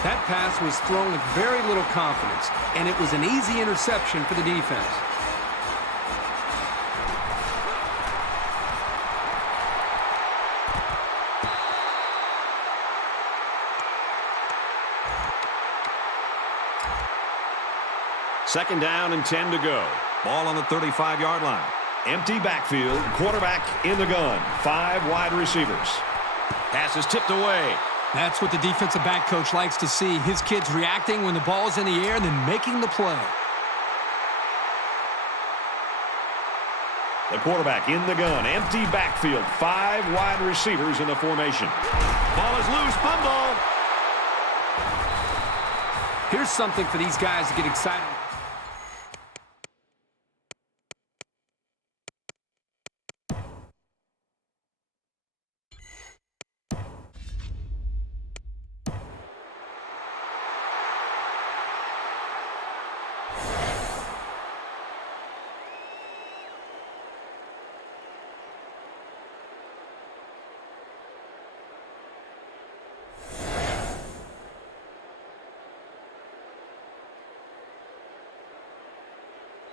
That pass was thrown with very little confidence, and it was an easy interception for the defense. Second down and 10 to go. Ball on the 35-yard line. Empty backfield, quarterback in the gun. 5 wide receivers. Pass is tipped away. That's what the defensive back coach likes to see. His kids reacting when the ball's in the air and then making the play. The quarterback in the gun. Empty backfield. 5 wide receivers in the formation. Ball is loose. Fumble. Here's something for these guys to get excited.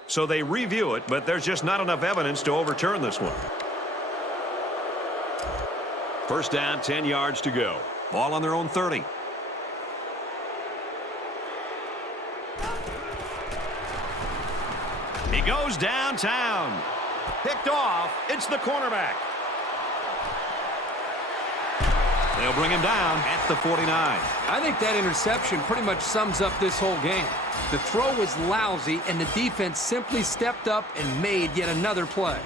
So they review it, but there's just not enough evidence to overturn this one. First down, 10 yards to go. Ball on their own 30. He goes downtown. Picked off. It's the cornerback. They'll bring him down at the 49. I think that interception pretty much sums up this whole game. The throw was lousy, and the defense simply stepped up and made yet another play.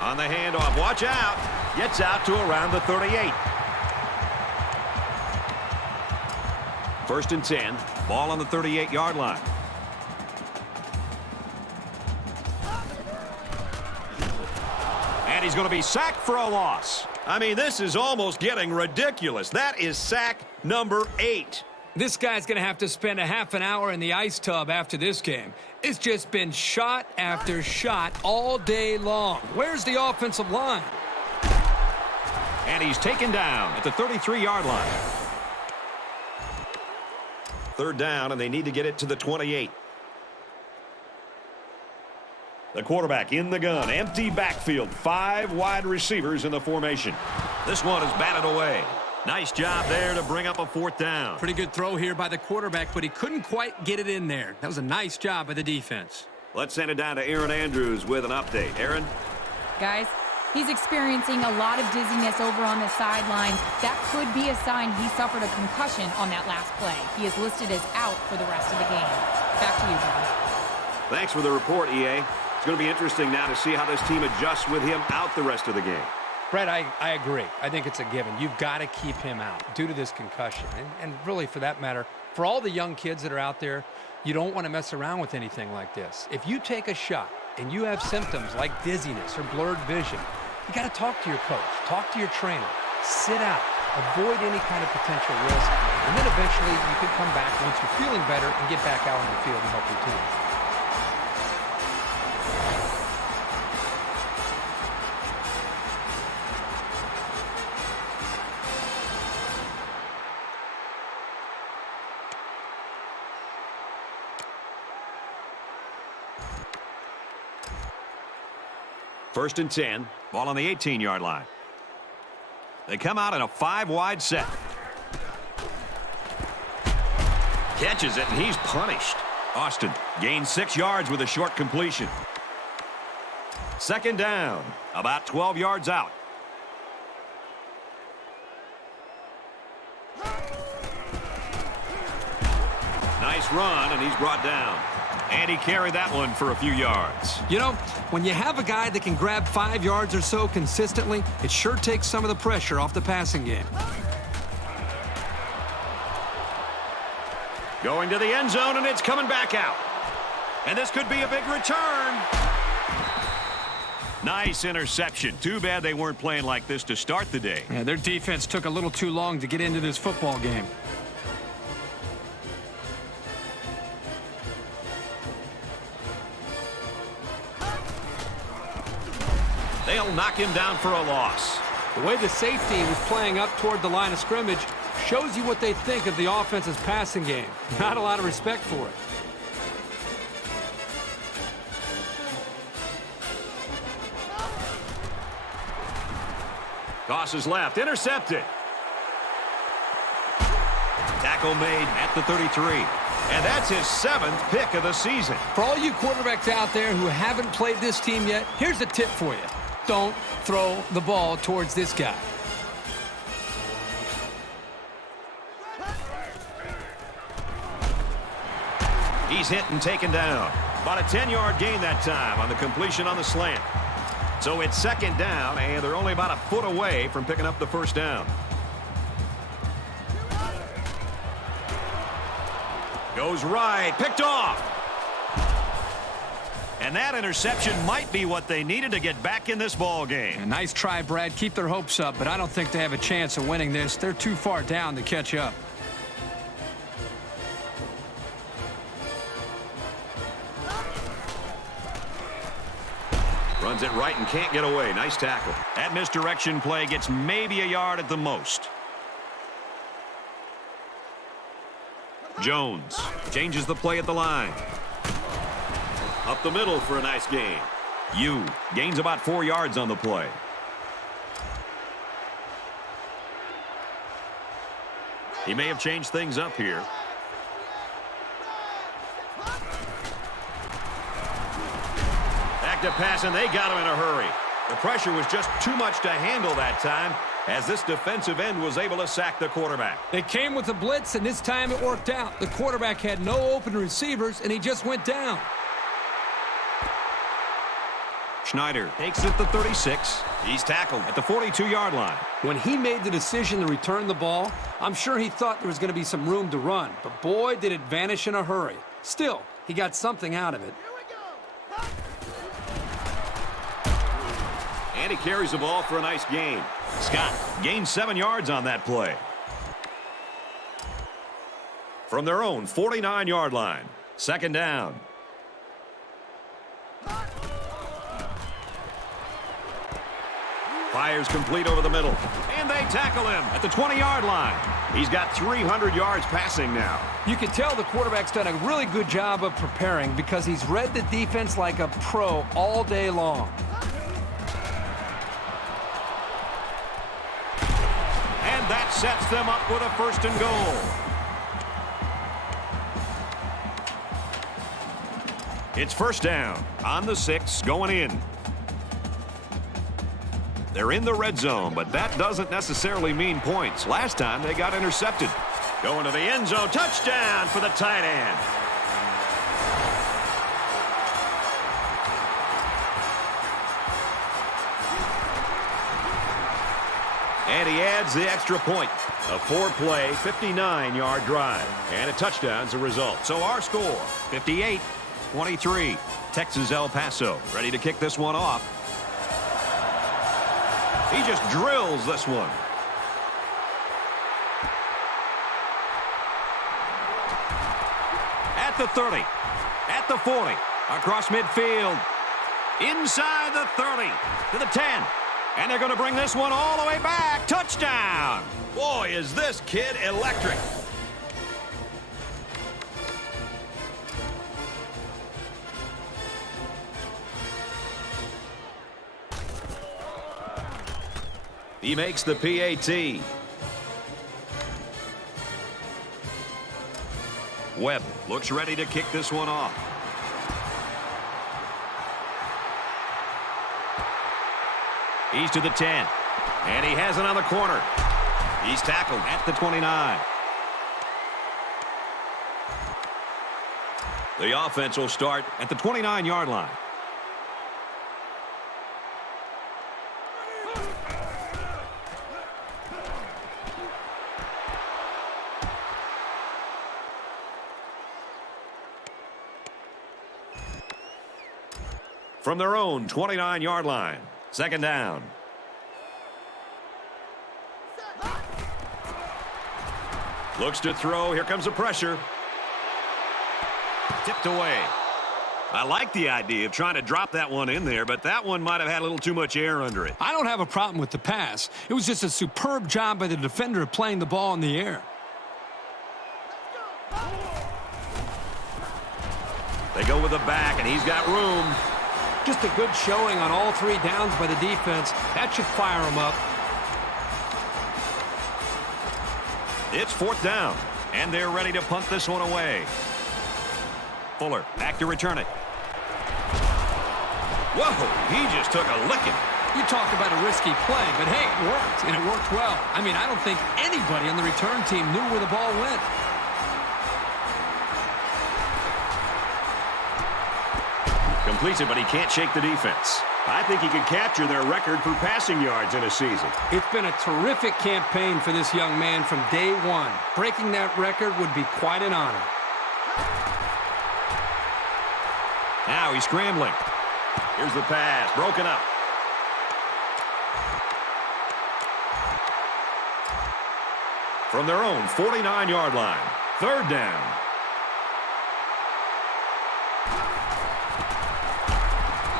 On the handoff, watch out. Gets out to around the 38. First and 10. Ball on the 38-yard line. And he's going to be sacked for a loss. I mean, this is almost getting ridiculous. That is sack number 8. This guy's going to have to spend a half an hour in the ice tub after this game. It's just been shot after shot all day long. Where's the offensive line? And he's taken down at the 33-yard line. Third down, and they need to get it to the 28. The quarterback in the gun. Empty backfield. 5 wide receivers in the formation. This one is batted away. Nice job there to bring up a 4th down. Pretty good throw here by the quarterback, but he couldn't quite get it in there. That was a nice job by the defense. Let's send it down to Aaron Andrews with an update. Aaron? Guys, he's experiencing a lot of dizziness over on the sideline. That could be a sign he suffered a concussion on that last play. He is listed as out for the rest of the game. Back to you, John. Thanks for the report, EA. It's going to be interesting now to see how this team adjusts with him out the rest of the game. Brett, I agree. I think it's a given. You've got to keep him out due to this concussion. And really, for that matter, for all the young kids that are out there, you don't want to mess around with anything like this. If you take a shot and you have symptoms like dizziness or blurred vision, you got to talk to your coach, talk to your trainer, sit out, avoid any kind of potential risk, and then eventually you can come back once you're feeling better and get back out on the field and help your team. First and 10. Ball on the 18-yard line. They come out in a 5-wide set. Catches it, and he's punished. Austin gains 6 yards with a short completion. Second down, about 12 yards out. Nice run, and he's brought down. And he carried that one for a few yards. You know, when you have a guy that can grab 5 yards or so consistently, it sure takes some of the pressure off the passing game. Going to the end zone, and it's coming back out. And this could be a big return. Nice interception. Too bad they weren't playing like this to start the day. Yeah, their defense took a little too long to get into this football game. They'll knock him down for a loss. The way the safety was playing up toward the line of scrimmage shows you what they think of the offense's passing game. Not a lot of respect for it. Tosses left, intercepted. Tackle made at the 33. And that's his 7th pick of the season. For all you quarterbacks out there who haven't played this team yet, here's a tip for you. Don't throw the ball towards this guy. He's hit and taken down. About a 10-yard gain that time on the completion on the slant. So it's 2nd down, and they're only about a foot away from picking up the first down. Goes right, picked off. And that interception might be what they needed to get back in this ball game. A nice try, Brad. Keep their hopes up, but I don't think they have a chance of winning this. They're too far down to catch up. Runs it right and can't get away. Nice tackle. That misdirection play gets maybe a yard at the most. Jones changes the play at the line. Up the middle for a nice gain. Yu gains about 4 yards on the play. He may have changed things up here. Back to pass, and they got him in a hurry. The pressure was just too much to handle that time as this defensive end was able to sack the quarterback. They came with a blitz, and this time it worked out. The quarterback had no open receivers, and he just went down. Schneider takes it to 36. He's tackled at the 42-yard line. When he made the decision to return the ball, I'm sure he thought there was going to be some room to run. But boy, did it vanish in a hurry. Still, he got something out of it. And he carries the ball for a nice gain. Scott gained 7 yards on that play. From their own 49-yard line. 2nd down. Fires complete over the middle. And they tackle him at the 20-yard line. He's got 300 yards passing now. You can tell the quarterback's done a really good job of preparing because he's read the defense like a pro all day long. And that sets them up with a 1st and goal. It's 1st down on the 6 going in. They're in the red zone, but that doesn't necessarily mean points. Last time they got intercepted. Going to the end zone. Touchdown for the tight end. And he adds the extra point. A 4-play, 59-yard drive. And a touchdown's the result. So our score, 58-23. Texas El Paso ready to kick this one off. He just drills this one. At the 30. At the 40. Across midfield. Inside the 30. To the 10. And they're going to bring this one all the way back. Touchdown. Boy, is this kid electric. He makes the PAT. Webb looks ready to kick this one off. He's to the 10. And he has it on the corner. He's tackled at the 29. The offense will start at the 29-yard line. From their own 29-yard line. Second down. Looks to throw. Here comes the pressure. Tipped away. I like the idea of trying to drop that one in there, but that one might have had a little too much air under it. I don't have a problem with the pass. It was just a superb job by the defender of playing the ball in the air. They go with the back, and he's got room. Just a good showing on all 3 downs by the defense. That should fire them up. It's fourth down, and they're ready to punt this one away. Fuller back to return it. Whoa, he just took a licking. You talk about a risky play, but hey, it worked, and it worked well. I mean, I don't think anybody on the return team knew where the ball went. Completes it, but he can't shake the defense. I think he could capture their record for passing yards in a season. It's been a terrific campaign for this young man from day one. Breaking that record would be quite an honor. Now he's scrambling. Here's the pass, broken up. From their own 49-yard line, third down.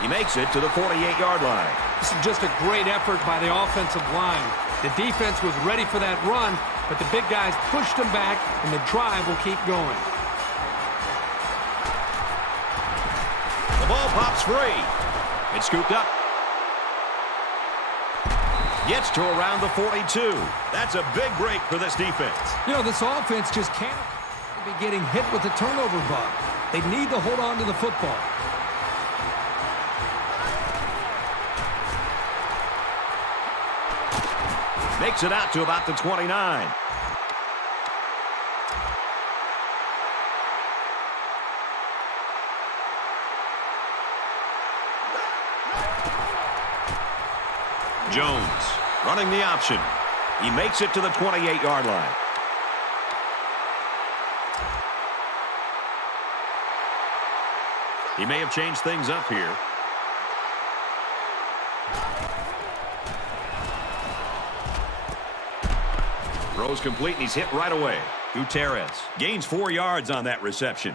He makes it to the 48-yard line. This is just a great effort by the offensive line. The defense was ready for that run, but the big guys pushed them back, and the drive will keep going. The ball pops free. It's scooped up. Gets to around the 42. That's a big break for this defense. You know, this offense just can't be getting hit with the turnover bug. They need to hold on to the football. Makes it out to about the 29. Jones running the option. He makes it to the 28-yard line. He may have changed things up here. Throws complete, and he's hit right away. Gutierrez gains 4 yards on that reception.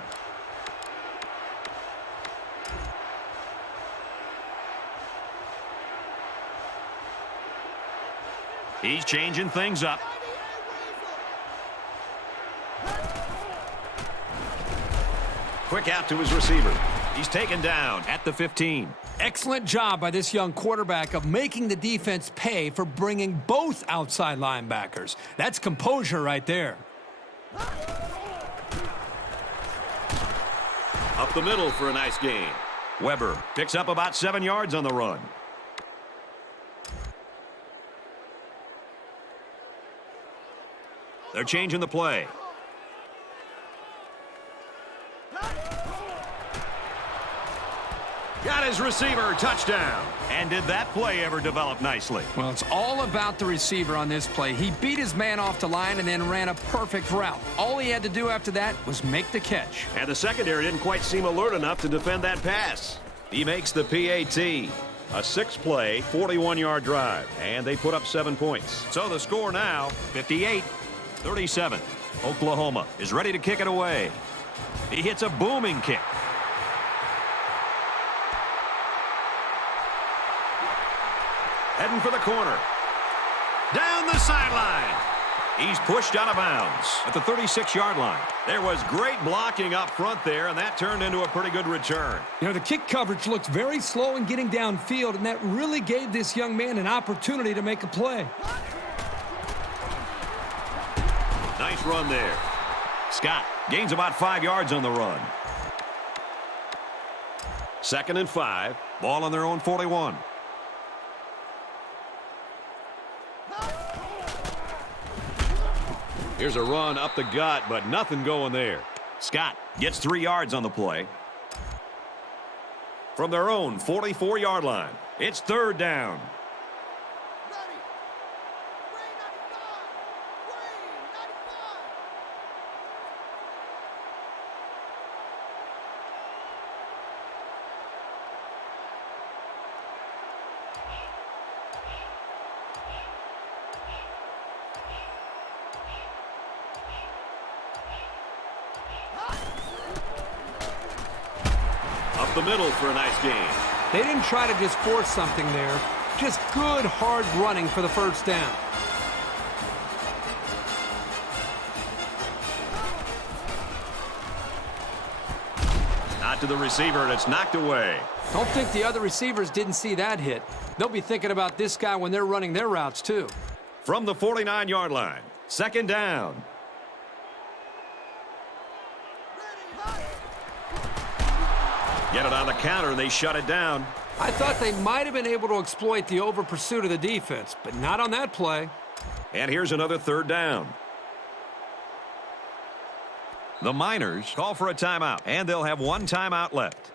He's changing things up. Quick out to his receiver. He's taken down at the 15. Excellent job by this young quarterback of making the defense pay for bringing both outside linebackers. That's composure right there. Up the middle for a nice gain. Weber picks up about 7 yards on the run. They're changing the play. Got his receiver, touchdown. And did that play ever develop nicely? Well, it's all about the receiver on this play. He beat his man off the line and then ran a perfect route. All he had to do after that was make the catch. And the secondary didn't quite seem alert enough to defend that pass. He makes the PAT. A 6-play, 41-yard drive. And they put up 7 points. So the score now, 58-37. Oklahoma is ready to kick it away. He hits a booming kick. Heading for the corner. Down the sideline. He's pushed out of bounds at the 36-yard line. There was great blocking up front there, and that turned into a pretty good return. You know, the kick coverage looked very slow in getting downfield, and that really gave this young man an opportunity to make a play. Nice run there. Scott gains about 5 yards on the run. 2nd and 5. Ball on their own 41. Here's a run up the gut, but nothing going there. Scott gets 3 yards on the play. From their own 44-yard line, it's 3rd down. the middle for a nice gain. They didn't try to just force something there. Just good, hard running for the first down. Not to the receiver, and it's knocked away. Don't think the other receivers didn't see that hit. They'll be thinking about this guy when they're running their routes, too. From the 49-yard line, second down. Get it on the counter, and they shut it down. I thought they might have been able to exploit the over-pursuit of the defense, but not on that play. And here's another third down. The Miners call for a timeout, and they'll have one timeout left.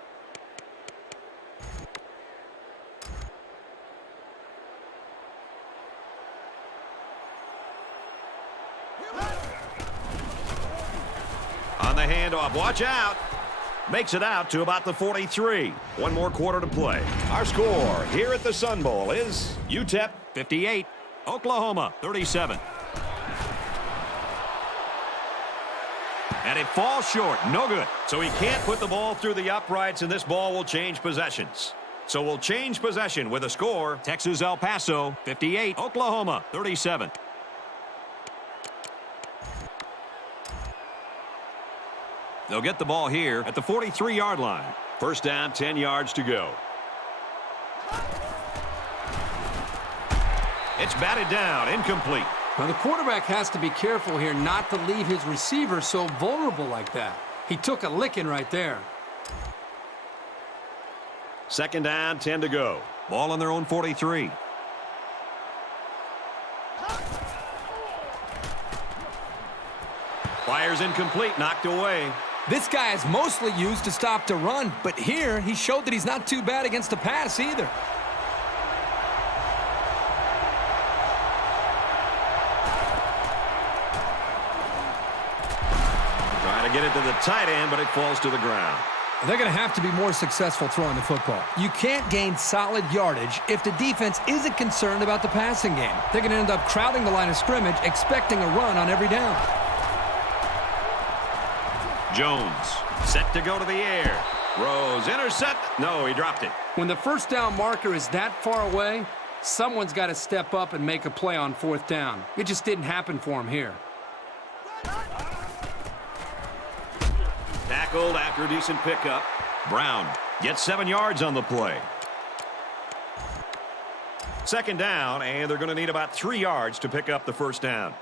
On the handoff, watch out. Makes it out to about the 43. One more quarter to play. Our score here at the Sun Bowl is UTEP 58, Oklahoma 37. And it falls short. No good. So he can't put the ball through the uprights, and this ball will change possessions. So we'll change possession with a score. Texas El Paso 58, Oklahoma 37. They'll get the ball here at the 43-yard line. First down, 10 yards to go. It's batted down, incomplete. Now, the quarterback has to be careful here not to leave his receiver so vulnerable like that. He took a licking right there. Second down, 10 to go. Ball on their own 43. Fires incomplete, knocked away. This guy is mostly used to stop the run, but here he showed that he's not too bad against the pass either. Trying to get it to the tight end, but it falls to the ground. They're going to have to be more successful throwing the football. You can't gain solid yardage if the defense isn't concerned about the passing game. They're going to end up crowding the line of scrimmage, expecting a run on every down. Jones set to go to the air. Rose intercept. No, he dropped it. When the first down marker is that far away, someone's got to step up and make a play on fourth down. It just didn't happen for him here. Tackled after a decent pickup. Brown gets 7 yards on the play. Second down, and they're going to need about 3 yards to pick up the first down.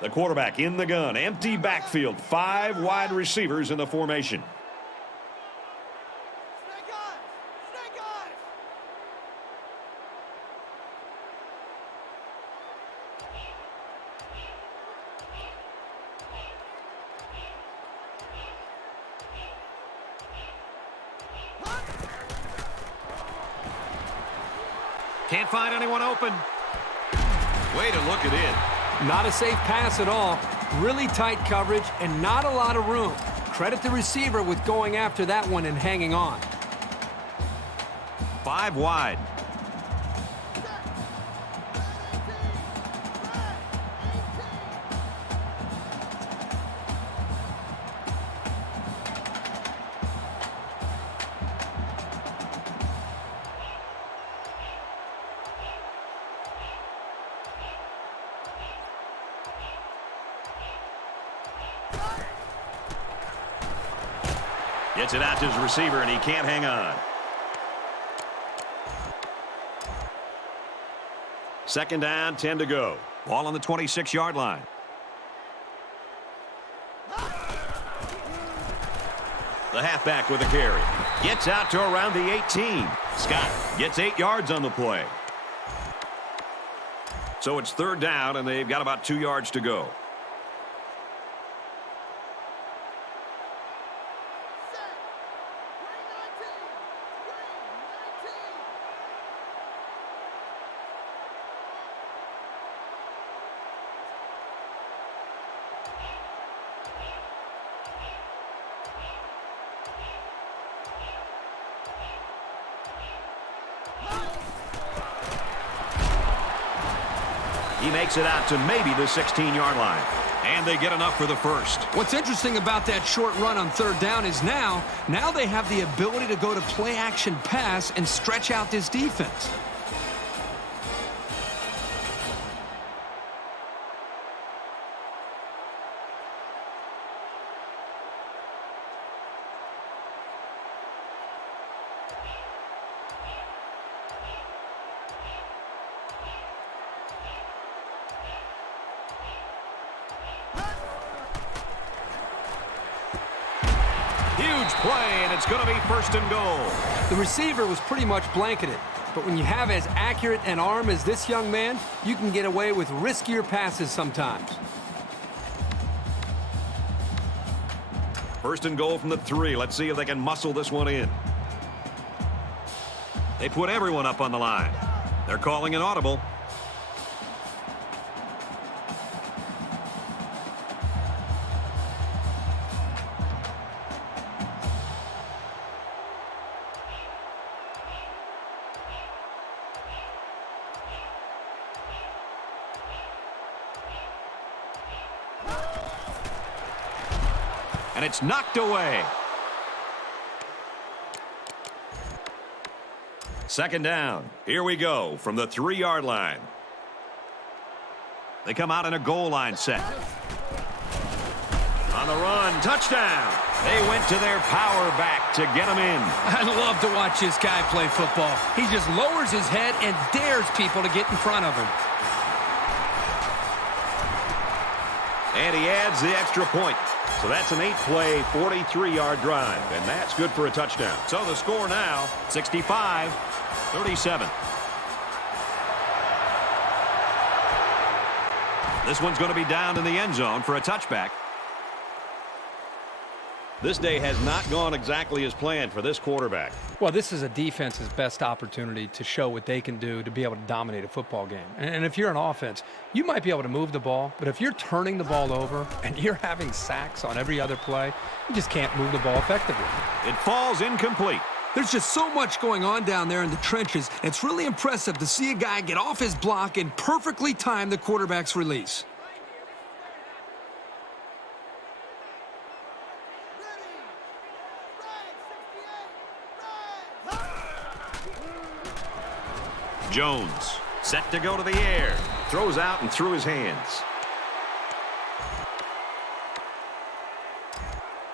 The quarterback in the gun. Empty backfield. 5 wide receivers in the formation. Can't find anyone open. Way to look it in. Not a safe pass at all. Really tight coverage and not a lot of room. Credit the receiver with going after that one and hanging on. 5 wide. Gets it out to his receiver, and he can't hang on. Second down, 10 to go. Ball on the 26-yard line. The halfback with a carry. Gets out to around the 18. Scott gets 8 yards on the play. So it's third down, and they've got about 2 yards to go. He makes it out to maybe the 16-yard line. And they get enough for the first. What's interesting about that short run on third down is now they have the ability to go to play action pass and stretch out this defense. Huge play, and it's going to be first and goal. The receiver was pretty much blanketed, but when you have as accurate an arm as this young man, you can get away with riskier passes sometimes. First and goal from the 3. Let's see if they can muscle this one in. They put everyone up on the line. They're calling an audible. And it's knocked away. Second down. Here we go from the 3-yard line. They come out in a goal line set. On the run, touchdown. They went to their power back to get him in. I love to watch this guy play football. He just lowers his head and dares people to get in front of him. And he adds the extra point. So that's an 8-play, 43-yard drive, and that's good for a touchdown. So the score now, 65-37. This one's going to be down in the end zone for a touchback. This day has not gone exactly as planned for this quarterback. Well, this is a defense's best opportunity to show what they can do to be able to dominate a football game. And if you're an offense, you might be able to move the ball, but if you're turning the ball over and you're having sacks on every other play, you just can't move the ball effectively. It falls incomplete. There's just so much going on down there in the trenches. It's really impressive to see a guy get off his block and perfectly time the quarterback's release. Jones set to go to the air. Throws out and through his hands.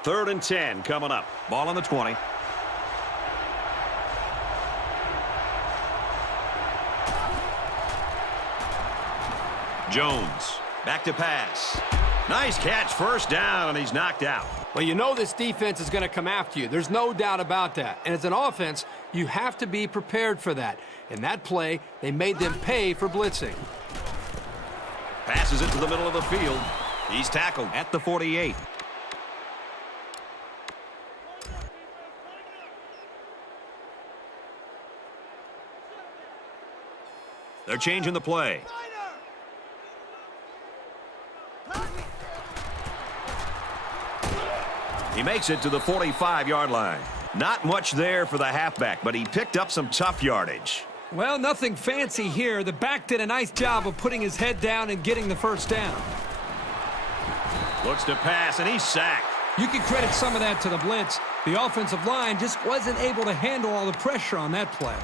3rd and 10 coming up. Ball on the 20. Jones back to pass. Nice catch, first down, and he's knocked out. Well, you know this defense is going to come after you. There's no doubt about that. And as an offense, you have to be prepared for that. In that play, they made them pay for blitzing. Passes it to the middle of the field. He's tackled at the 48. They're changing the play. He makes it to the 45-yard line. Not much there for the halfback, but he picked up some tough yardage. Well, nothing fancy here. The back did a nice job of putting his head down and getting the first down. Looks to pass, and he's sacked. You can credit some of that to the blitz. The offensive line just wasn't able to handle all the pressure on that play.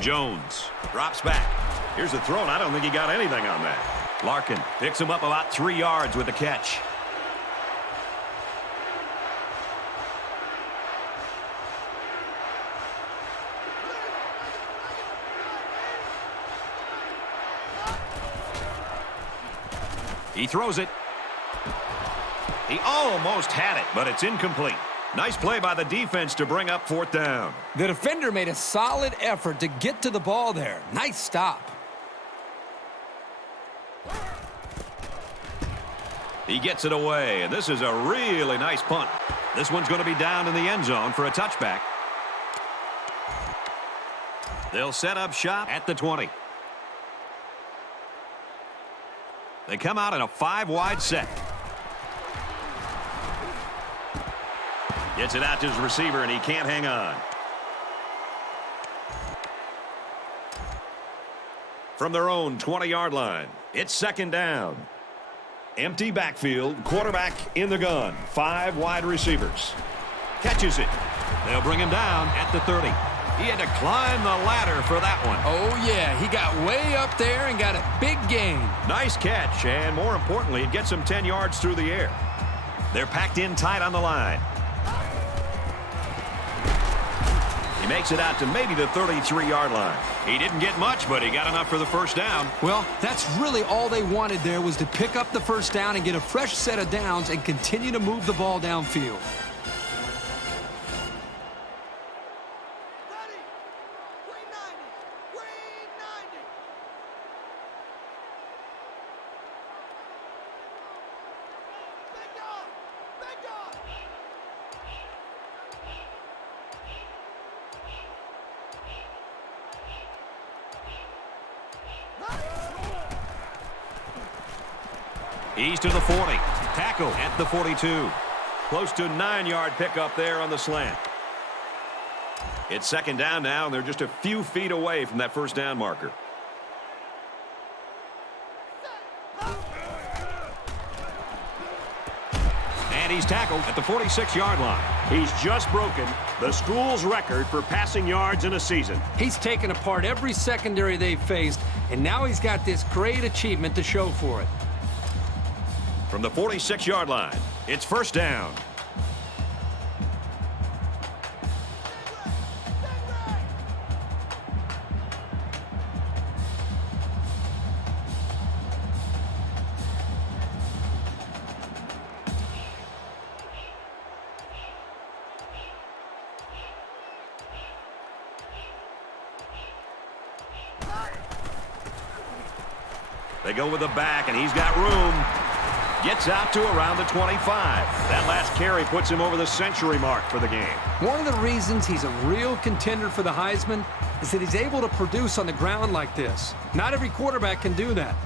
Jones drops back. Here's the throw, and I don't think he got anything on that. Larkin picks him up about 3 yards with the catch. He throws it. He almost had it, but it's incomplete. Nice play by the defense to bring up 4th down. The defender made a solid effort to get to the ball there. Nice stop. He gets it away, and this is a really nice punt. This one's going to be down in the end zone for a touchback. They'll set up shop at the 20. They come out in a 5-wide set. Gets it out to his receiver, and he can't hang on. From their own 20-yard line, it's second down. Empty backfield, quarterback in the gun. 5 wide receivers. Catches it. They'll bring him down at the 30. He had to climb the ladder for that one. Oh, yeah, he got way up there and got a big gain. Nice catch, and more importantly, it gets him 10 yards through the air. They're packed in tight on the line. He makes it out to maybe the 33-yard line. He didn't get much, but he got enough for the first down. Well, that's really all they wanted there was to pick up the first down and get a fresh set of downs and continue to move the ball downfield. He's to the 40. Tackle at the 42. Close to 9-yard pickup there on the slant. It's second down now, and they're just a few feet away from that first down marker. And he's tackled at the 46-yard line. He's just broken the school's record for passing yards in a season. He's taken apart every secondary they've faced, and now he's got this great achievement to show for it. From the 46-yard line, it's first down. They go with the back, and he's got room. Gets out to around the 25. That last carry puts him over the century mark for the game. One of the reasons he's a real contender for the Heisman is that he's able to produce on the ground like this. Not every quarterback can do that.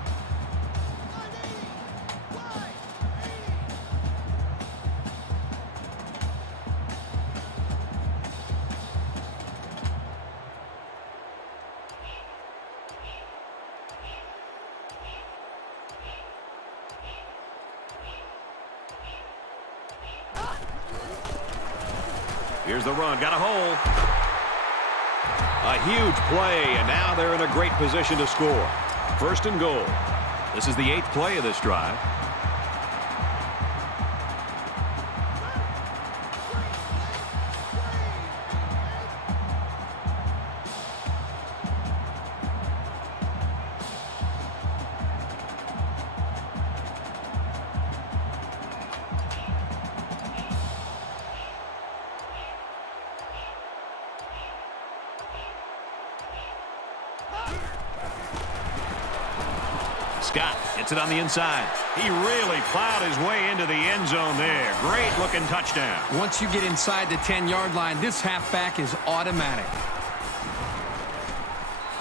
Here's the run. Got a hole. A huge play, and now they're in a great position to score. First and goal. This is the 8th play of this drive. Scott gets it on the inside. He really plowed his way into the end zone there. Great looking touchdown. Once you get inside the 10-yard line, this halfback is automatic.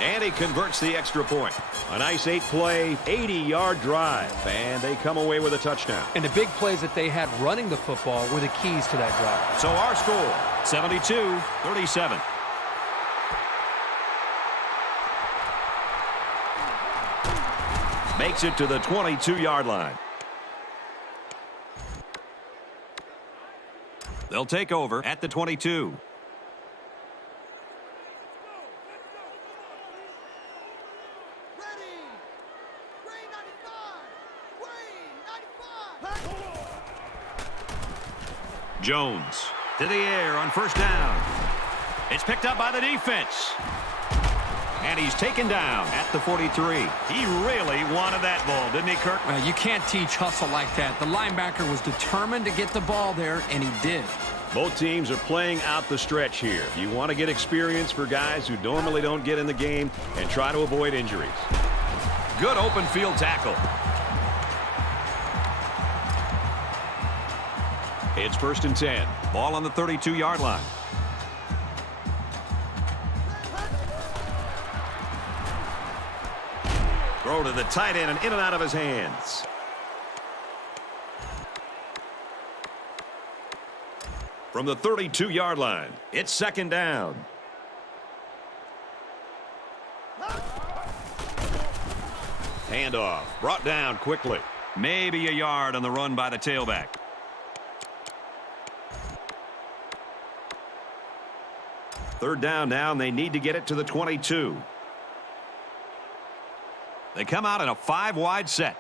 And he converts the extra point. A nice 8-play, 80-yard drive. And they come away with a touchdown. And the big plays that they had running the football were the keys to that drive. So our score, 72-37. Makes it to the 22-yard line. They'll take over at the 22. Jones to the air on first down. It's picked up by the defense. And he's taken down at the 43. He really wanted that ball, didn't he, Kirk? Well, you can't teach hustle like that. The linebacker was determined to get the ball there, and he did. Both teams are playing out the stretch here. You want to get experience for guys who normally don't get in the game and try to avoid injuries. Good open field tackle. It's first and 10. Ball on the 32-yard line. Throw to the tight end and in and out of his hands. From the 32-yard line, it's second down. Handoff, brought down quickly. Maybe a yard on the run by the tailback. Third down now, and they need to get it to the 22. They come out in a 5-wide set.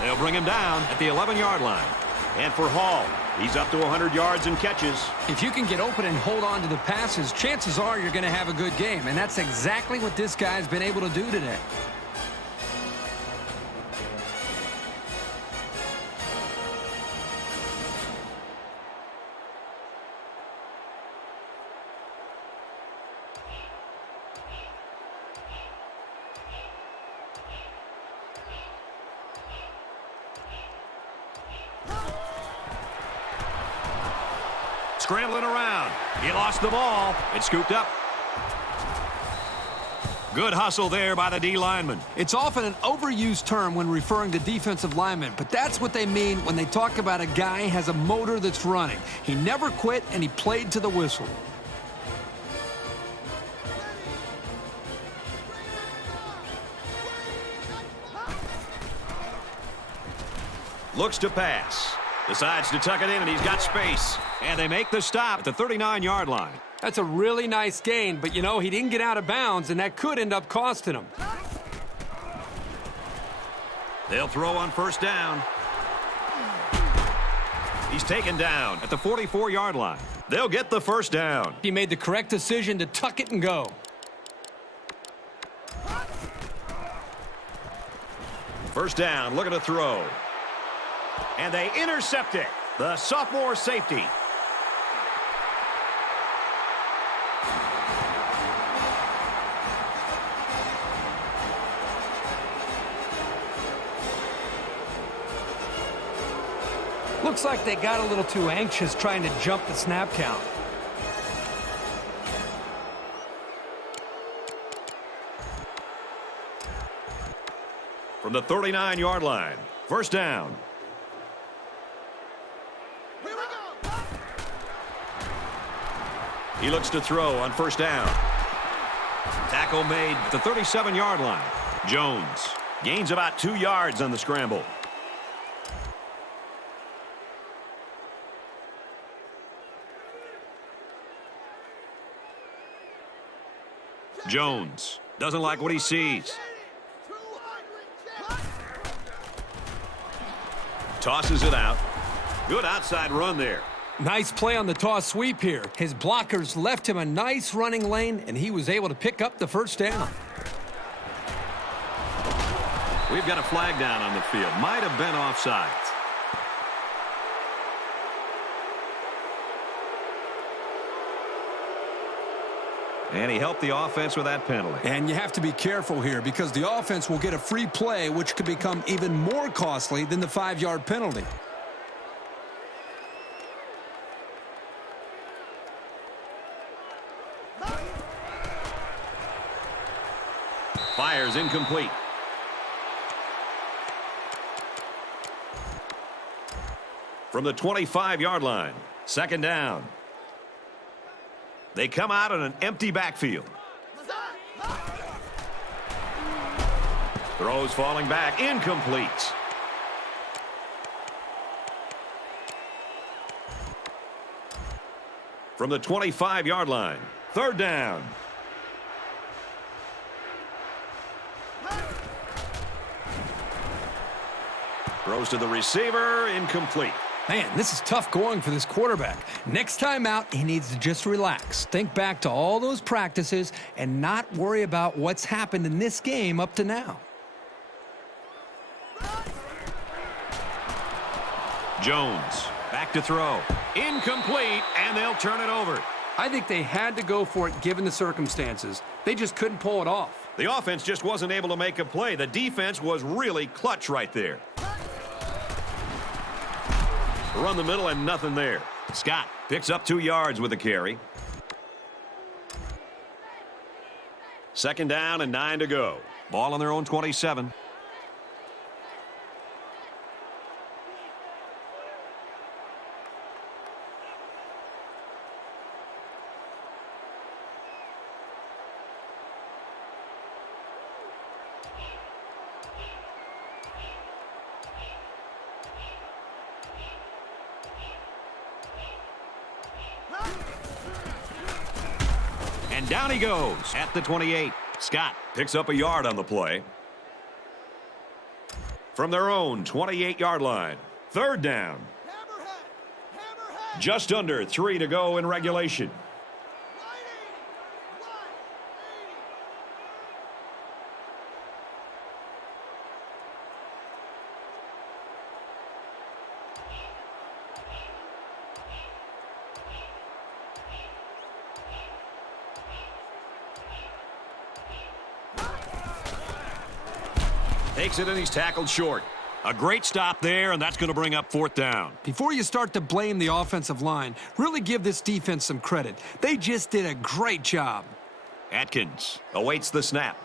They'll bring him down at the 11-yard line. And for Hall, he's up to 100 yards and catches. If you can get open and hold on to the passes, chances are you're going to have a good game. And that's exactly what this guy's been able to do today. Scrambling around. He lost the ball. It's scooped up. Good hustle there by the D lineman. It's often an overused term when referring to defensive linemen, but that's what they mean when they talk about a guy has a motor that's running. He never quit, and he played to the whistle. Looks to pass. Decides to tuck it in, and he's got space. And they make the stop at the 39-yard line. That's a really nice gain, but, you know, he didn't get out of bounds, and that could end up costing him. They'll throw on first down. He's taken down at the 44-yard line. They'll get the first down. He made the correct decision to tuck it and go. First down, looking to throw. And they intercept it. The sophomore safety. Looks like they got a little too anxious trying to jump the snap count. From the 39-yard line, first down. He looks to throw on first down. Tackle made at the 37-yard line. Jones gains about 2 yards on the scramble. Jones doesn't like what he sees. Tosses it out. Good outside run there. Nice play on the toss sweep here. His blockers left him a nice running lane, and he was able to pick up the first down. We've got a flag down on the field. Might have been offside. And he helped the offense with that penalty. And you have to be careful here because the offense will get a free play, which could become even more costly than the 5-yard penalty. Fires incomplete. From the 25-yard line, second down. They come out on an empty backfield. Throws falling back, incomplete. From the 25-yard line, third down. Throws to the receiver, incomplete. Man, this is tough going for this quarterback. Next time out, he needs to just relax. Think back to all those practices and not worry about what's happened in this game up to now. Jones back to throw. Incomplete, and they'll turn it over. I think they had to go for it given the circumstances. They just couldn't pull it off. The offense just wasn't able to make a play. The defense was really clutch right there. Run the middle and nothing there. Scott picks up 2 yards with the carry. 2nd down and 9 to go. Ball on their own 27. And down he goes at the 28. Scott picks up a yard on the play. From their own 28-yard line. 3rd down. Just under 3 to go in regulation. Takes it and he's tackled short. A great stop there, and that's going to bring up 4th down. Before you start to blame the offensive line, really give this defense some credit. They just did a great job. Atkins awaits the snap.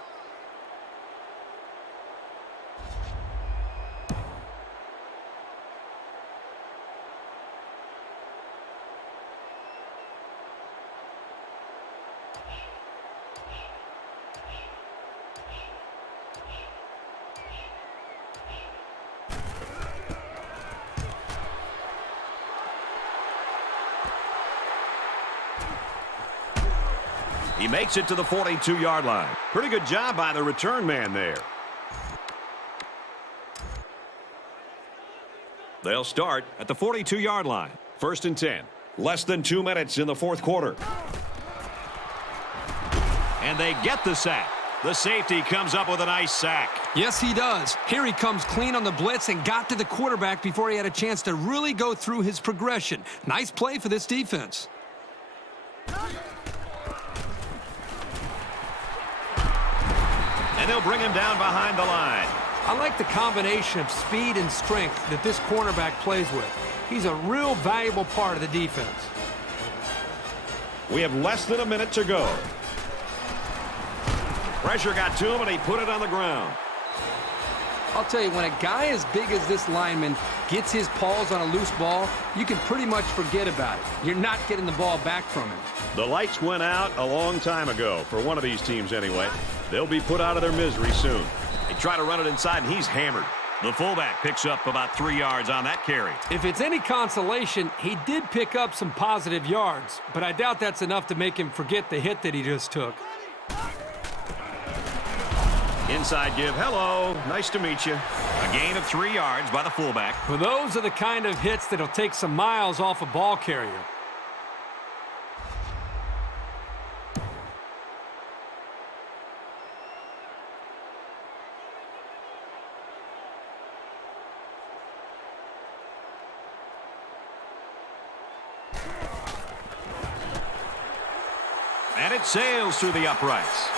He makes it to the 42-yard line. Pretty good job by the return man there. They'll start at the 42-yard line. 1st and 10. Less than 2 minutes in the 4th quarter. And they get the sack. The safety comes up with a nice sack. Yes, he does. Here he comes clean on the blitz and got to the quarterback before he had a chance to really go through his progression. Nice play for this defense. And they'll bring him down behind the line. I like the combination of speed and strength that this cornerback plays with. He's a real valuable part of the defense. We have less than a minute to go. Pressure got to him, and he put it on the ground. I'll tell you, when a guy as big as this lineman gets his paws on a loose ball, you can pretty much forget about it. You're not getting the ball back from him. The lights went out a long time ago, for one of these teams anyway. They'll be put out of their misery soon. They try to run it inside, and he's hammered. The fullback picks up about 3 yards on that carry. If it's any consolation, he did pick up some positive yards, but I doubt that's enough to make him forget the hit that he just took. Inside give. Hello. Nice to meet you. A gain of 3 yards by the fullback. Well, those are the kind of hits that'll take some miles off a ball carrier. And it sails through the uprights.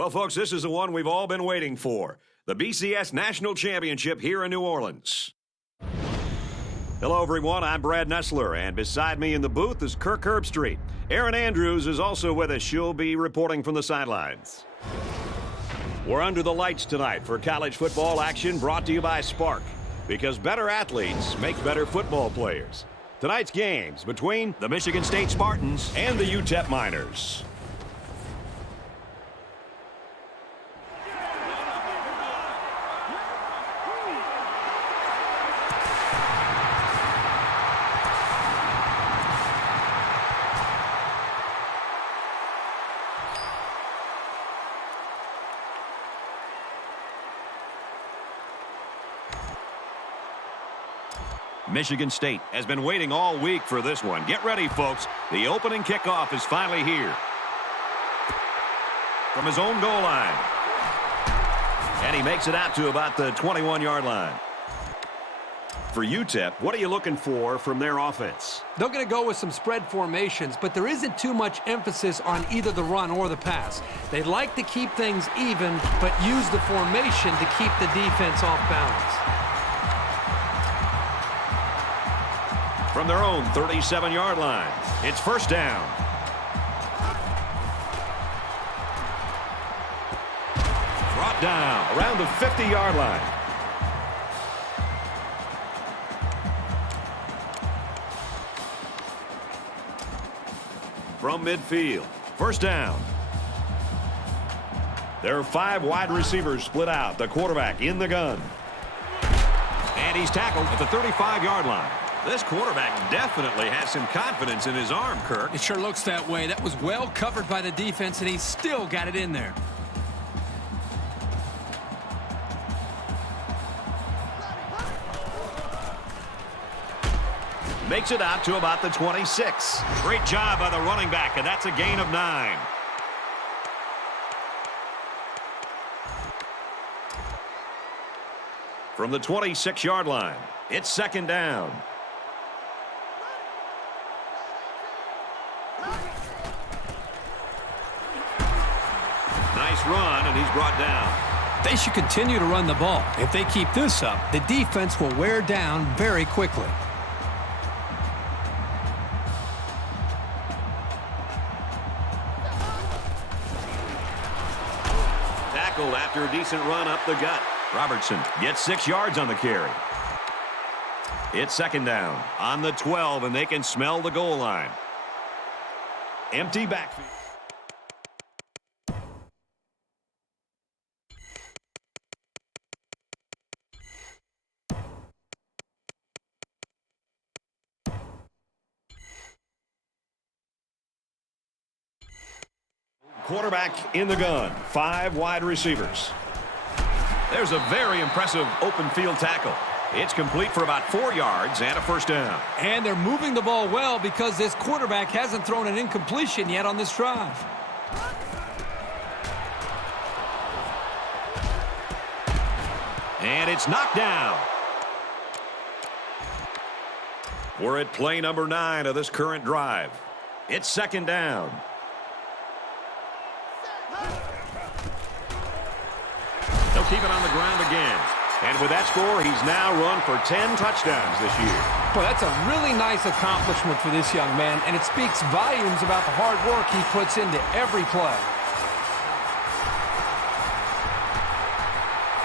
Well, folks, this is the one we've all been waiting for. The BCS National Championship here in New Orleans. Hello, everyone. I'm Brad Nessler, and beside me in the booth is Kirk Herbstreit. Erin Andrews is also with us. She'll be reporting from the sidelines. We're under the lights tonight for college football action brought to you by Spark, because better athletes make better football players. Tonight's games between The Michigan State Spartans. and the UTEP Miners. Michigan State has been waiting all week for this one. Get ready, folks. The opening kickoff is finally here. From his own goal line. And he makes it out to about the 21-yard line. For UTEP, what are you looking for from their offense? They're going to go with some spread formations, but there isn't too much emphasis on either the run or the pass. They like to keep things even, but use the formation to keep the defense off balance. From their own 37-yard line, it's first down. Brought down around the 50-yard line. From midfield, first down. There are 5 wide receivers split out. The quarterback in the gun. And he's tackled at the 35-yard line. This quarterback definitely has some confidence in his arm, Kirk. It sure looks that way. That was well covered by the defense, and he still got it in there. Makes it out to about the 26. Great job by the running back, and that's a gain of 9. From the 26-yard line, it's second down. Nice run, and he's brought down. They should continue to run the ball. If they keep this up, the defense will wear down very quickly. Tackled after a decent run up the gut. Robertson gets 6 yards on the carry. It's second down on the 12, and they can smell the goal line. Empty backfield. Quarterback in the gun. 5 wide receivers. There's a very impressive open field tackle. It's complete for about 4 yards and a first down. And they're moving the ball well because this quarterback hasn't thrown an incompletion yet on this drive. And it's knocked down. We're at play number 9 of this current drive. It's second down. They'll keep it on the ground again. And with that score, he's now run for 10 touchdowns this year. Well, that's a really nice accomplishment for this young man, and it speaks volumes about the hard work he puts into every play.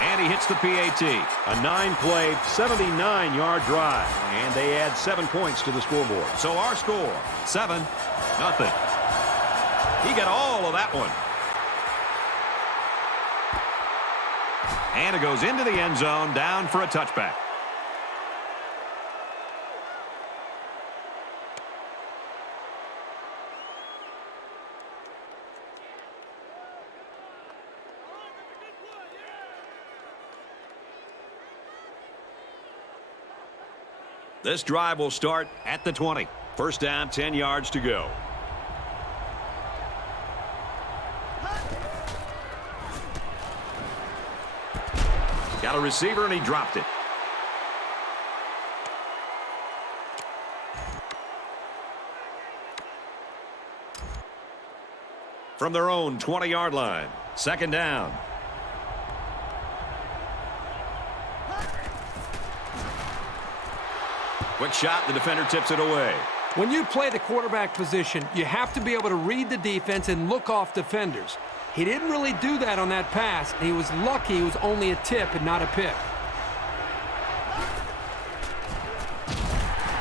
And he hits the PAT. A 9-play, 79-yard drive. And they add 7 points to the scoreboard. So our score, 7-0. He got all of that one. And it goes into the end zone, down for a touchback. This drive will start at the 20. First down, 10 yards to go. Got a receiver, and he dropped it. From their own 20-yard line, Second down. Quick shot. The defender tips it away. When you play the quarterback position, you have to be able to read the defense and look off defenders. He didn't really do that on that pass, and he was lucky it was only a tip and not a pick.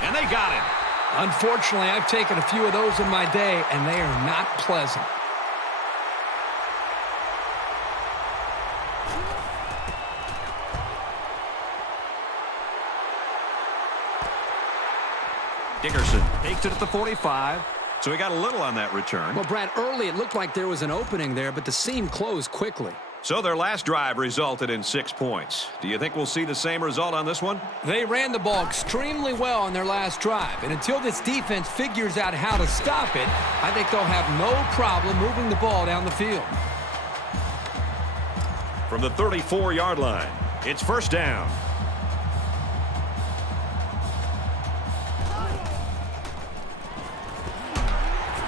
And they got him. Unfortunately, I've taken a few of those in my day, and they are not pleasant. Dickerson takes it at the 45. So he got a little on that return. Well, Brad, early it looked like there was an opening there, but the seam closed quickly. So their last drive resulted in 6 points. Do you think we'll see the same result on this one? They ran the ball extremely well on their last drive, and until this defense figures out how to stop it, I think they'll have no problem moving the ball down the field. From the 34-yard line, it's first down.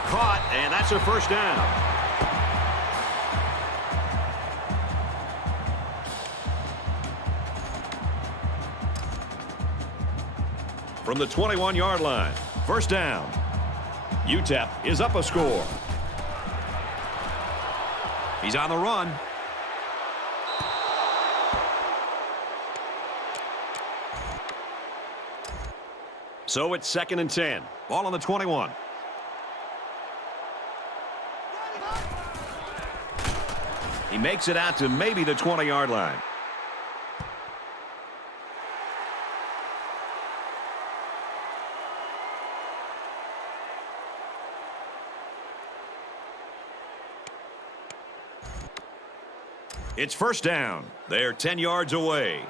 Caught, and that's a first down. From the 21-yard line, first down. UTEP is up a score. He's on the run. So it's 2nd and 10. Ball on the 21. He makes it out to maybe the 20-yard line. It's first down. They're 10 yards away.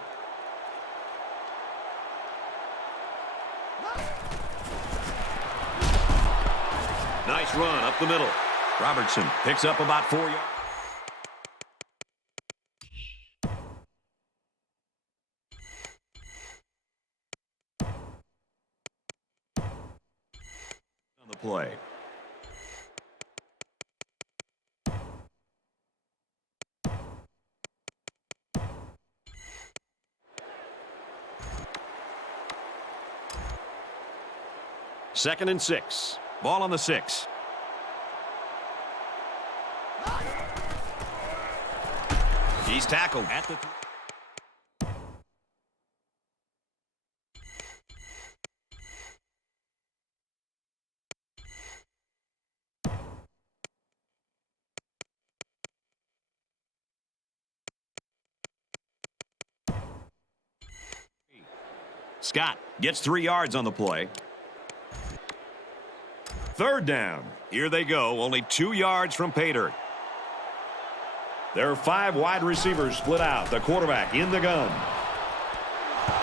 Nice run up the middle. Robertson picks up about 4 yards. On the play. Second and 6. Ball on the 6. He's tackled at the... Scott gets 3 yards on the play. Third down. Here they go. Only 2 yards from pay dirt. There are 5 wide receivers split out. The quarterback in the gun.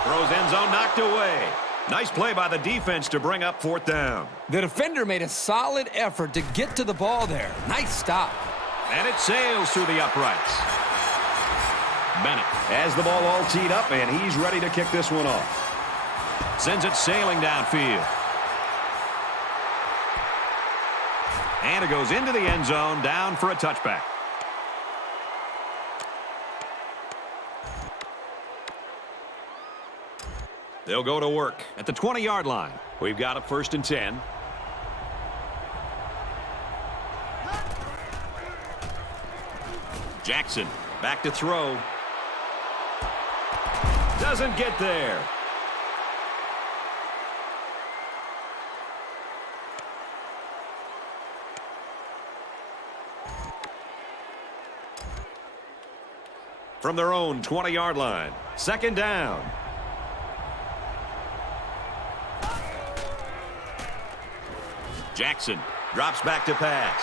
Throws end zone knocked away. Nice play by the defense to bring up 4th down. The defender made a solid effort to get to the ball there. Nice stop. And it sails through the uprights. Bennett has the ball all teed up, and he's ready to kick this one off. Sends it sailing downfield. And it goes into the end zone, down for a touchback. They'll go to work at the 20-yard line. We've got a 1st and 10. Jackson back to throw. Doesn't get there. From their own 20-yard line. 2nd down. Jackson drops back to pass.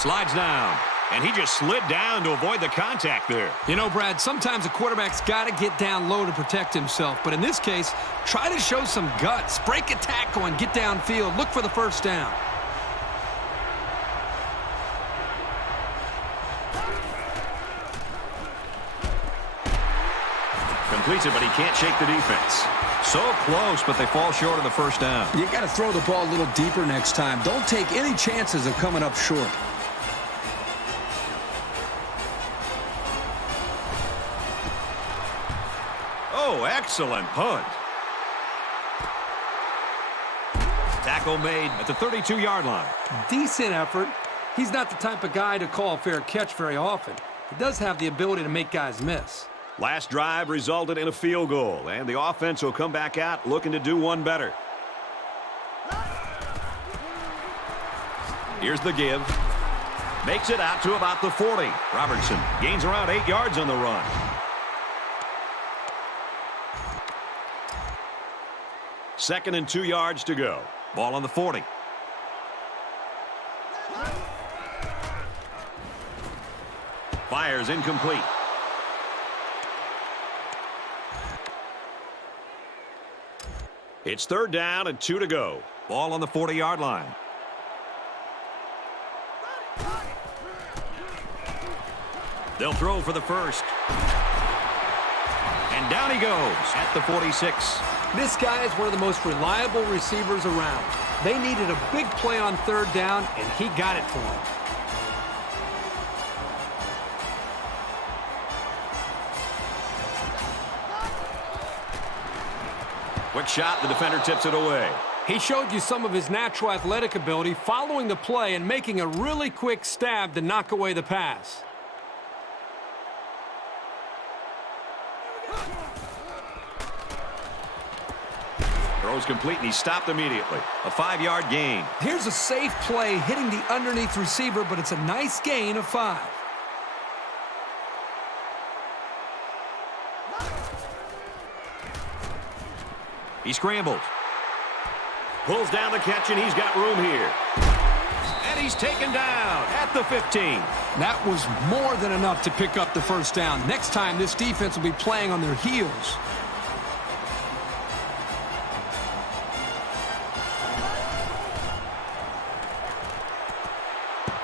Slides down. And he just slid down to avoid the contact there. You know, Brad, sometimes a quarterback's got to get down low to protect himself. But in this case, try to show some guts. Break a tackle and get downfield. Look for the 1st down. Completes it, but he can't shake the defense. So close, but they fall short of the 1st down. You got to throw the ball a little deeper next time. Don't take any chances of coming up short. Oh, excellent punt. Tackle made at the 32-yard line. Decent effort. He's not the type of guy to call a fair catch very often. He does have the ability to make guys miss. Last drive resulted in a field goal, and the offense will come back out looking to do one better. Here's the give. Makes it out to about the 40. Robertson gains around 8 yards on the run. Second and 2 yards to go. Ball on the 40. Fires incomplete. It's third down and 2 to go. Ball on the 40-yard line. They'll throw for the first. And down he goes at the 46. This guy is one of the most reliable receivers around. They needed a big play on third down, and he got it for them. Quick shot, the defender tips it away. He showed you some of his natural athletic ability following the play and making a really quick stab to knock away the pass. Throws complete, and he stopped immediately. A 5-yard gain. Here's a safe play hitting the underneath receiver, but it's a nice gain of 5. He scrambles. Pulls down the catch, and he's got room here. And he's taken down at the 15. That was more than enough to pick up the first down. Next time, this defense will be playing on their heels.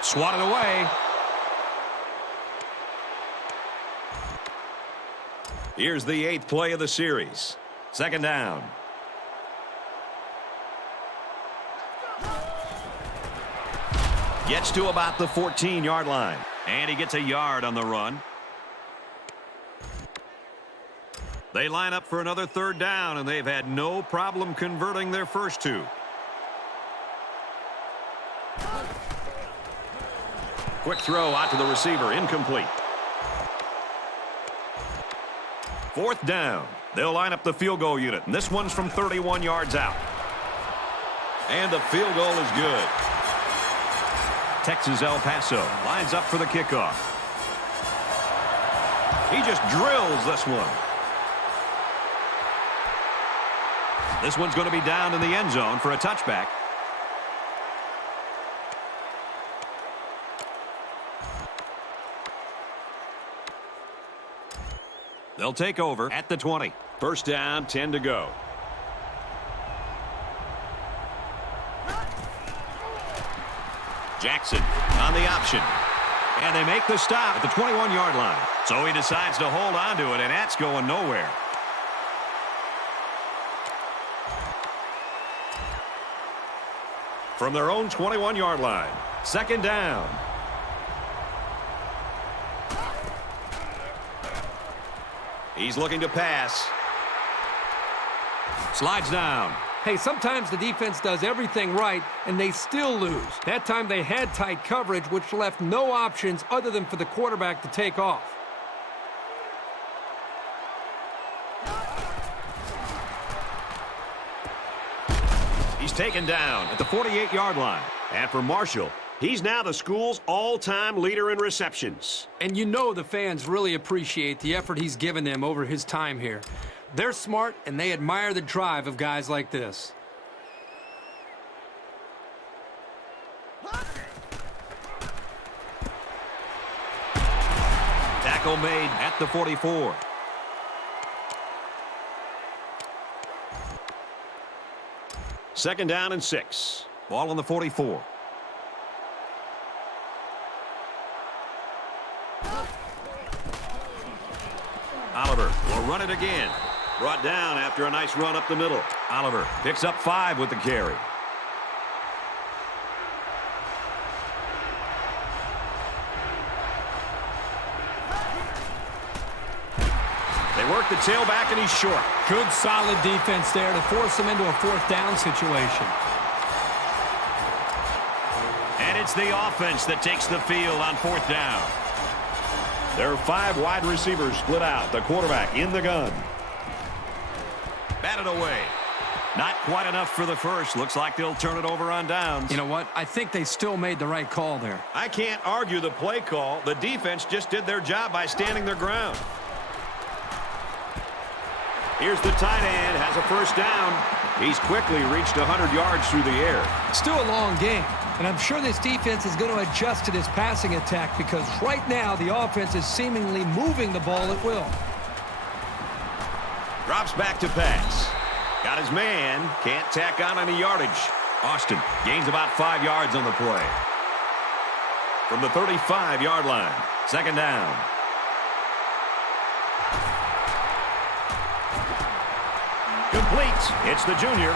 Swatted away. Here's the 8th play of the series. Second down. Gets to about the 14-yard line. And he gets a yard on the run. They line up for another third down, and they've had no problem converting their first two. Quick throw out to the receiver, incomplete. Fourth down. They'll line up the field goal unit, and this one's from 31 yards out. And the field goal is good. Texas El Paso lines up for the kickoff. He just drills this one. This one's going to be down in the end zone for a touchback. They'll take over at the 20. First down, 10 to go. Jackson on the option. And they make the stop at the 21-yard line. So he decides to hold on to it, and that's going nowhere. From their own 21-yard line, second down. He's looking to pass. Slides down. Hey, sometimes the defense does everything right, and they still lose. That time they had tight coverage, which left no options other than for the quarterback to take off. He's taken down at the 48-yard line. And for Marshall, he's now the school's all-time leader in receptions. And you know the fans really appreciate the effort he's given them over his time here. They're smart, and they admire the drive of guys like this. Tackle made at the 44. Second down and 6. Ball on the 44. Oliver will run it again. Brought down after a nice run up the middle. Oliver picks up 5 with the carry. They work the tailback, and he's short. Good, solid defense there to force him into a fourth down situation. And it's the offense that takes the field on fourth down. There are 5 wide receivers split out. The quarterback in the gun. Batted away. Not quite enough for the first. Looks like they'll turn it over on downs. You know what? I think they still made the right call there. I can't argue the play call. The defense just did their job by standing their ground. Here's the tight end, has a first down. He's quickly reached 100 yards through the air. Still a long game, and I'm sure this defense is going to adjust to this passing attack because right now the offense is seemingly moving the ball at will. Drops back to pass. Got his man. Can't tack on any yardage. Austin gains about 5 yards on the play. From the 35-yard line. Second down. Complete. It's the junior.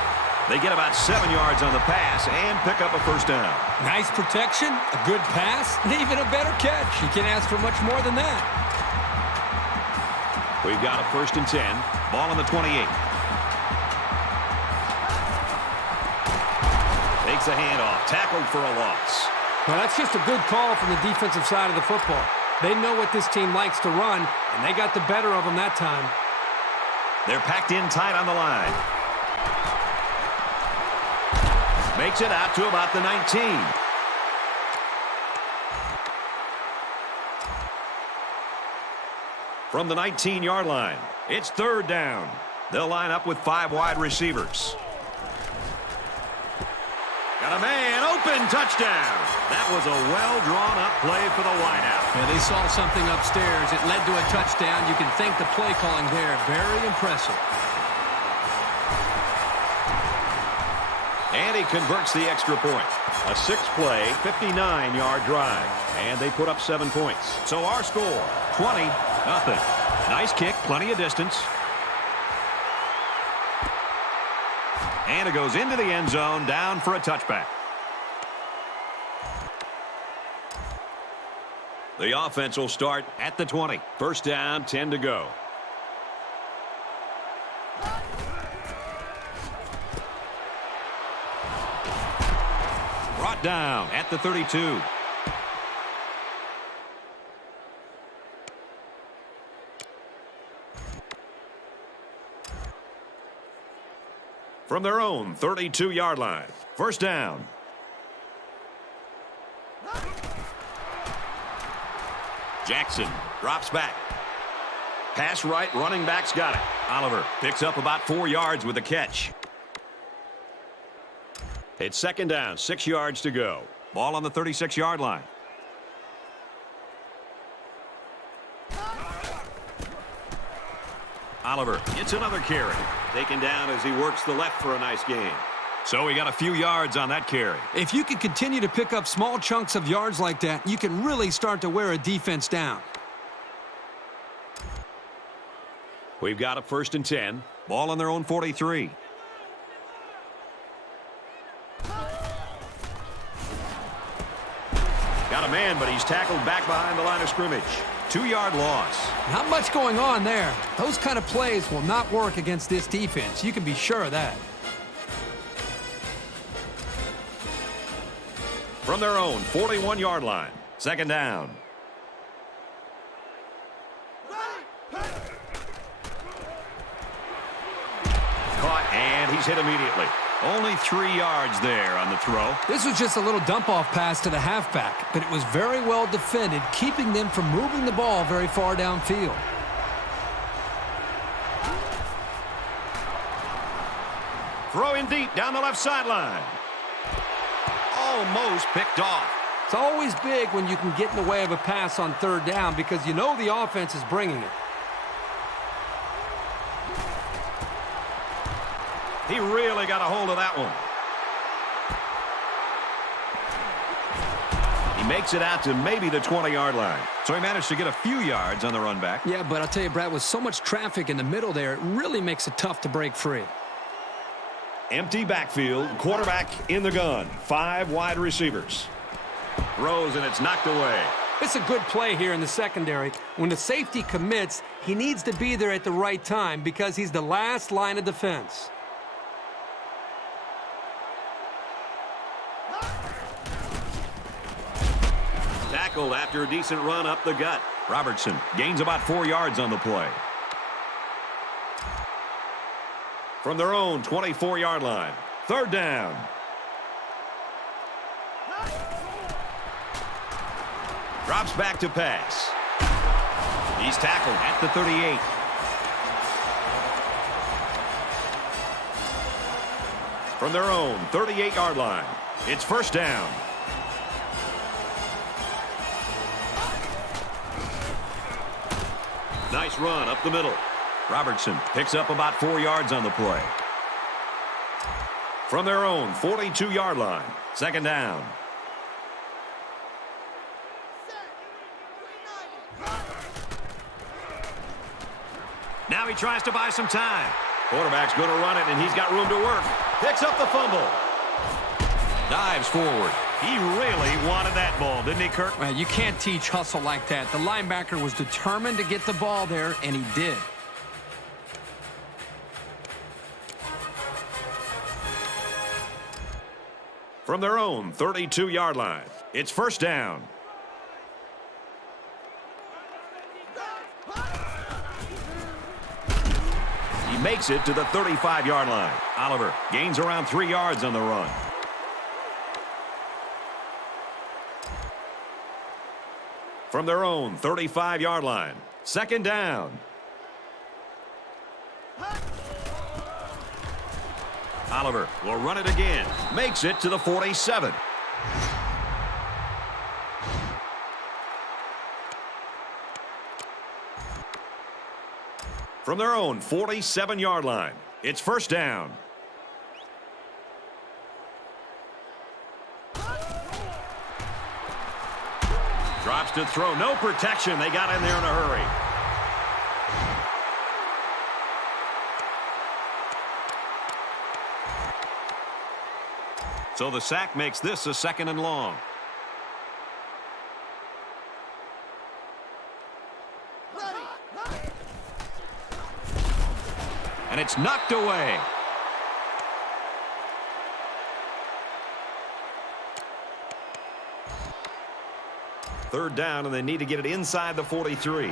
They get about 7 yards on the pass and pick up a first down. Nice protection, a good pass, and even a better catch. You can't ask for much more than that. We've got a 1st and 10. Ball on the 28. Takes a handoff. Tackled for a loss. Well, that's just a good call from the defensive side of the football. They know what this team likes to run, and they got the better of them that time. They're packed in tight on the line. Makes it out to about the 19. From the 19-yard line, it's 3rd down. They'll line up with 5 wide receivers. Got a man open, touchdown. That was a well-drawn-up play for the wideout. Yeah, they saw something upstairs. It led to a touchdown. You can thank the play calling there. Very impressive. And he converts the extra point. A 6-play, 59-yard drive. And they put up 7 points. So our score, 20-0. Nice kick, plenty of distance. And it goes into the end zone, down for a touchback. The offense will start At the 20. first down, 10 to go. Brought down at the 32. From their own 32-yard line. First down. Jackson drops back. Pass right, running back's got it. Oliver picks up about 4 yards with the catch. It's second down, 6 yards to go. Ball on the 36-yard line. Oliver gets another carry. Taken down as he works the left for a nice gain. So he got a few yards on that carry. If you can continue to pick up small chunks of yards like that, you can really start to wear a defense down. We've got a 1st and 10. Ball on their own 43. Got a man, but he's tackled back behind the line of scrimmage. 2-yard loss. Not much going on there. Those kind of plays will not work against this defense. You can be sure of that. From their own 41-yard line. Second down. Caught, and he's hit immediately. Only 3 yards there on the throw. This was just a little dump-off pass to the halfback, but it was very well defended, keeping them from moving the ball very far downfield. Throw in deep down the left sideline. Almost picked off. It's always big when you can get in the way of a pass on 3rd down because you know the offense is bringing it. He really got a hold of that one. He makes it out to maybe the 20-yard line. So he managed to get a few yards on the run back. Yeah, but I'll tell you, Brad, with so much traffic in the middle there, it really makes it tough to break free. Empty backfield, quarterback in the gun. 5 wide receivers. Throws, and it's knocked away. It's a good play here in the secondary. When the safety commits, he needs to be there at the right time because he's the last line of defense. Tackled after a decent run up the gut. Robertson gains about 4 yards on the play. From their own 24-yard line. 3rd down. Drops back to pass. He's tackled at the 38. From their own 38-yard line. It's 1st down. Nice run up the middle. Robertson picks up about 4 yards on the play. From their own 42-yard line. 2nd down. Now he tries to buy some time. Quarterback's going to run it, and he's got room to work. Picks up the fumble. Dives forward. He really wanted that ball, didn't he, Kirk? Well, you can't teach hustle like that. The linebacker was determined to get the ball there, and he did. From their own 32-yard line. It's 1st down. He makes it to the 35-yard line. Oliver gains around 3 yards on the run. From their own 35-yard line. 2nd down. Oliver will run it again. Makes it to the 47. From their own 47-yard line. It's 1st down. Drops to throw. No protection. They got in there in a hurry. So the sack makes this a 2nd and long. And it's knocked away. Third down, and they need to get it inside the 43.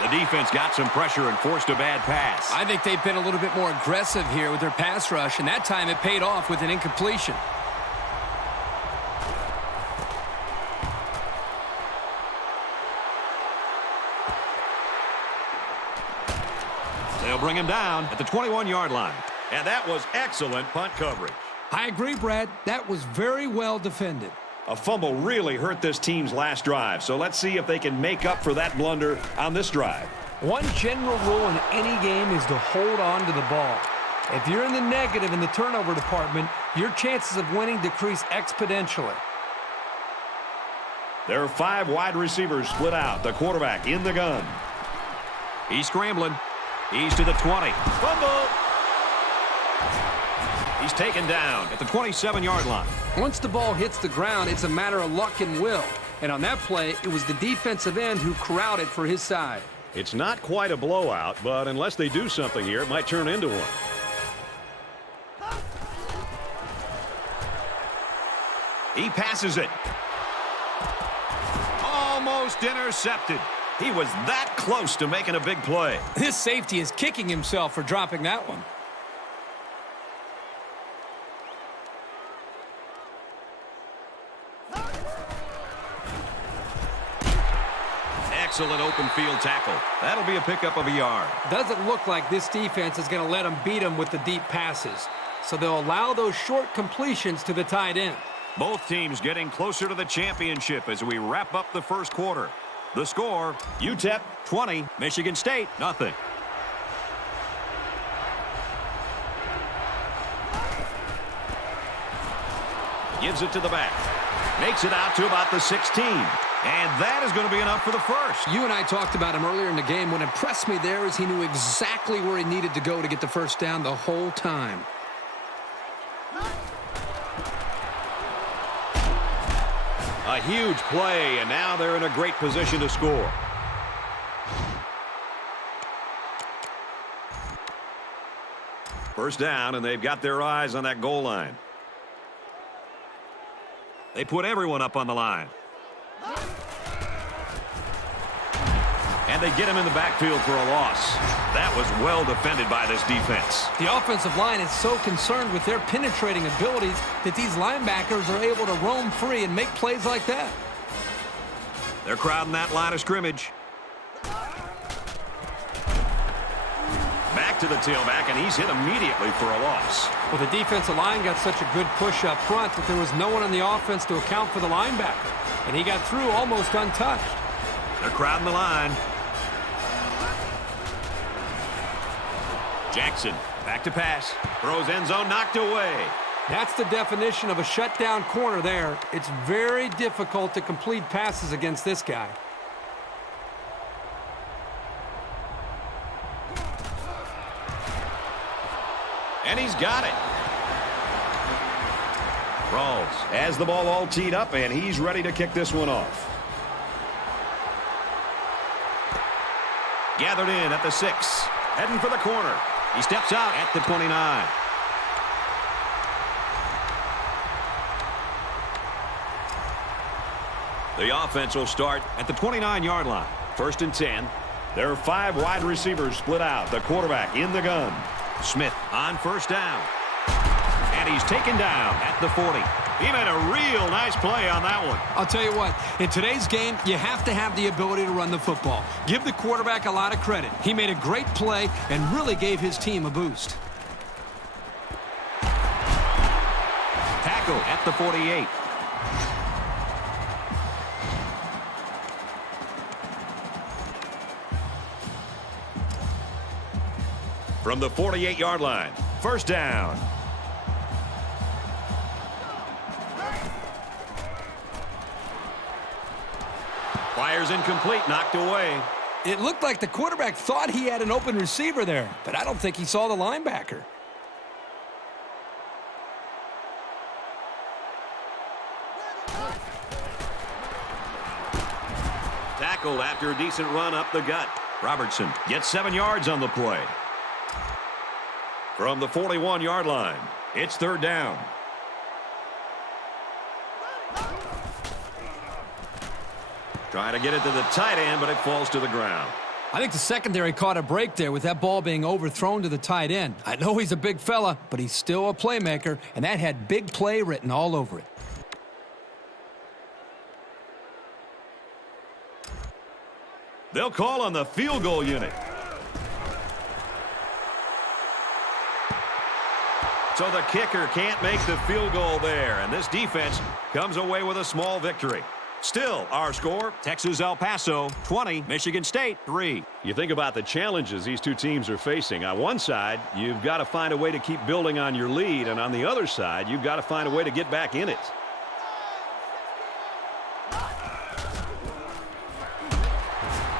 The defense got some pressure and forced a bad pass. I think they've been a little bit more aggressive here with their pass rush, and that time it paid off with an incompletion. They'll bring him down at the 21-yard line. And that was excellent punt coverage. I agree, Brad. That was very well defended. A fumble really hurt this team's last drive, so let's see if they can make up for that blunder on this drive. One general rule in any game is to hold on to the ball. If you're in the negative in the turnover department, your chances of winning decrease exponentially. There are 5 wide receivers split out. The quarterback in the gun. He's scrambling. He's to the 20. Fumble. He's taken down at the 27-yard line. Once the ball hits the ground, it's a matter of luck and will. And on that play, it was the defensive end who corralled it for his side. It's not quite a blowout, but unless they do something here, it might turn into one. He passes it. Almost intercepted. He was that close to making a big play. This safety is kicking himself for dropping that one. Excellent open field tackle. That'll be a pickup of a yard. Doesn't look like this defense is going to let them beat them with the deep passes. So they'll allow those short completions to the tight end. Both teams getting closer to the championship as we wrap up the first quarter. The score, UTEP 20, Michigan State nothing. Gives it to the back. Makes it out to about the 16. And that is going to be enough for the first. You and I talked about him earlier in the game. What impressed me there is he knew exactly where he needed to go to get the first down the whole time. A huge play, and now they're in a great position to score. First down, and they've got their eyes on that goal line. They put everyone up on the line. And they get him in the backfield for a loss. That was well defended by this defense. The offensive line is so concerned with their penetrating abilities that these linebackers are able to roam free and make plays like that. They're crowding that line of scrimmage. Back to the tailback, and he's hit immediately for a loss. Well, the defensive line got such a good push up front that there was no one on the offense to account for the linebacker. And he got through almost untouched. They're crowding the line. Jackson, back to pass. Throws end zone, knocked away. That's the definition of a shutdown corner there. It's very difficult to complete passes against this guy. And he's got it. Rawls has the ball all teed up, and he's ready to kick this one off. Gathered in at the 6. Heading for the corner. He steps out at the 29. The offense will start at the 29-yard line. First and 10. There are 5 wide receivers split out. The quarterback in the gun. Smith on first down. And he's taken down at the 40. He made a real nice play on that one. I'll tell you what, in today's game, you have to have the ability to run the football. Give the quarterback a lot of credit. He made a great play and really gave his team a boost. Tackle at the 48. From the 48-yard line, first down. Fires incomplete, knocked away. It looked like the quarterback thought he had an open receiver there, but I don't think he saw the linebacker. Tackled after a decent run up the gut. Robertson gets 7 yards on the play. From the 41-yard line, it's third down. Trying to get it to the tight end, but it falls to the ground. I think the secondary caught a break there with that ball being overthrown to the tight end. I know he's a big fella, but he's still a playmaker, and that had big play written all over it. They'll call on the field goal unit. So the kicker can't make the field goal there, and this defense comes away with a small victory. Still, our score, Texas-El Paso, 20, Michigan State, 3. You think about the challenges these two teams are facing. On one side, you've got to find a way to keep building on your lead, and on the other side, you've got to find a way to get back in it.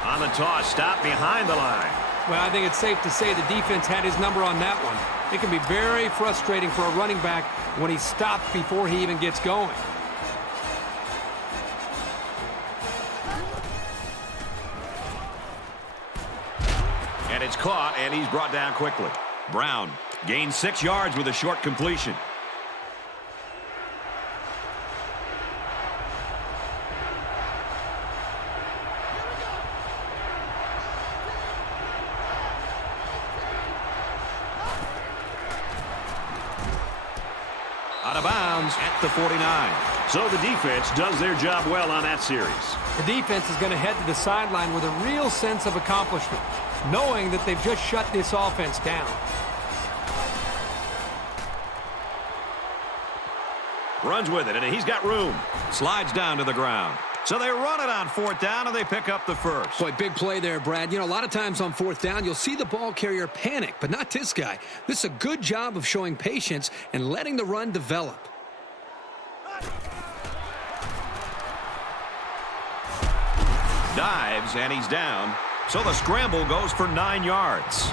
On the toss, stop behind the line. Well, I think it's safe to say the defense had his number on that one. It can be very frustrating for a running back when he's stopped before he even gets going. And it's caught, and he's brought down quickly. Brown gains 6 yards with a short completion. Out of bounds at the 49. So the defense does their job well on that series. The defense is going to head to the sideline with a real sense of accomplishment, knowing that they've just shut this offense down. Runs with it, and he's got room. Slides down to the ground. So they run it on fourth down, and they pick up the first. Boy, big play there, Brad. You know, a lot of times on fourth down, you'll see the ball carrier panic, but not this guy. This is a good job of showing patience and letting the run develop. Dives, and he's down. So the scramble goes for 9 yards.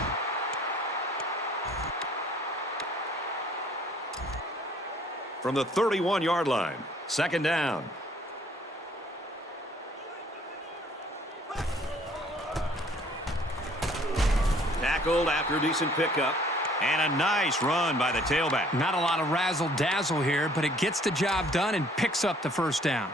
From the 31-yard line, second down. Tackled after a decent pickup. And a nice run by the tailback. Not a lot of razzle-dazzle here, but it gets the job done and picks up the first down.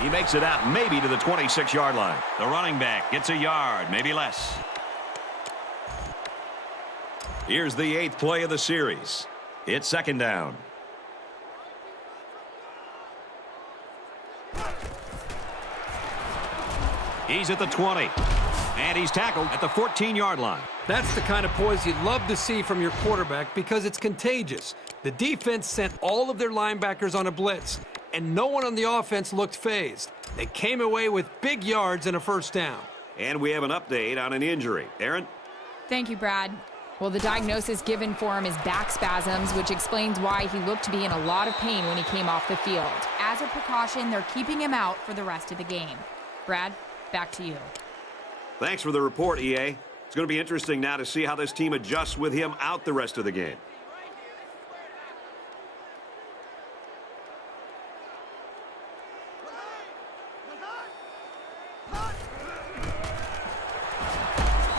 He makes it out maybe to the 26-yard line. The running back gets a yard, maybe less. Here's the 8th play of the series. It's second down. He's at the 20. And he's tackled at the 14-yard line. That's the kind of poise you'd love to see from your quarterback because it's contagious. The defense sent all of their linebackers on a blitz, and no one on the offense looked phased. They came away with big yards and a first down. And we have an update on an injury. Aaron? Thank you, Brad. Well, the diagnosis given for him is back spasms, which explains why he looked to be in a lot of pain when he came off the field. As a precaution, they're keeping him out for the rest of the game. Brad, back to you. Thanks for the report, EA. It's going to be interesting now to see how this team adjusts with him out the rest of the game.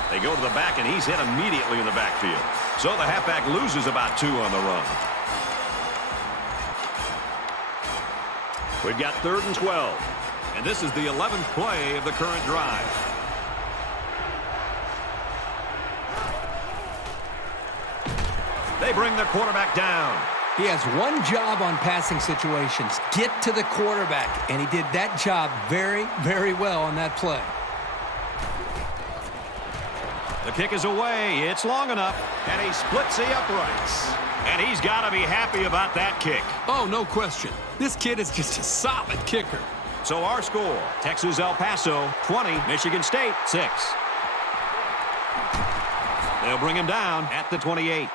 They go to the back, and he's hit immediately in the backfield. So the halfback loses about 2 on the run. We've got 3rd and 12. And this is the 11th play of the current drive. They bring the quarterback down. He has one job on passing situations, get to the quarterback, and he did that job very, very well on that play. The kick is away. It's long enough. And he splits the uprights. And he's got to be happy about that kick. Oh, no question. This kid is just a solid kicker. So our score, Texas El Paso 20, Michigan State 6. They'll bring him down at the 28.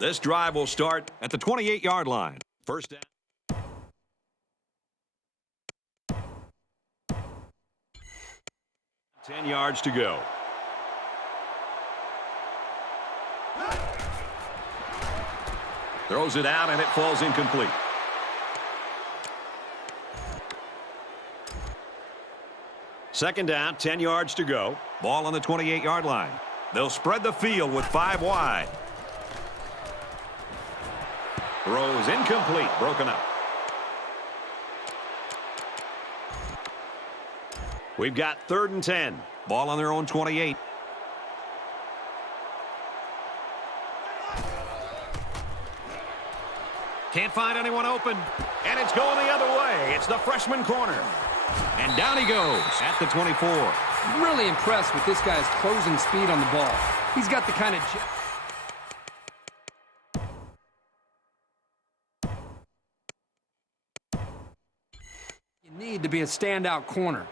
This drive will start At the 28-yard line. first down. Ten yards to go. Throws it out, and it falls incomplete. Second down, 10 yards to go. Ball on the 28-yard line. They'll spread the field with 5 wide. Throws incomplete, broken up. We've got 3rd and 10. Ball on their own 28. Can't find anyone open. And it's going the other way. It's the freshman corner. And down he goes at the 24. I'm really impressed with this guy's closing speed on the ball. He's got the kind of... you need to be a standout corner.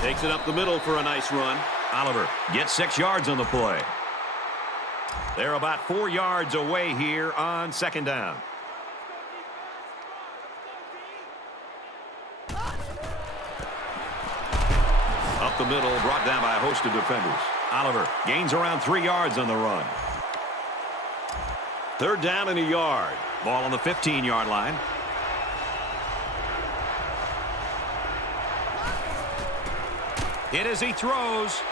Takes it up the middle for a nice run. Oliver gets 6 yards on the play. They're about 4 yards away here on second down. Up the middle, brought down by a host of defenders. Oliver gains around 3 yards on the run. 3rd down and a yard. Ball on the 15-yard line. Hit as he throws.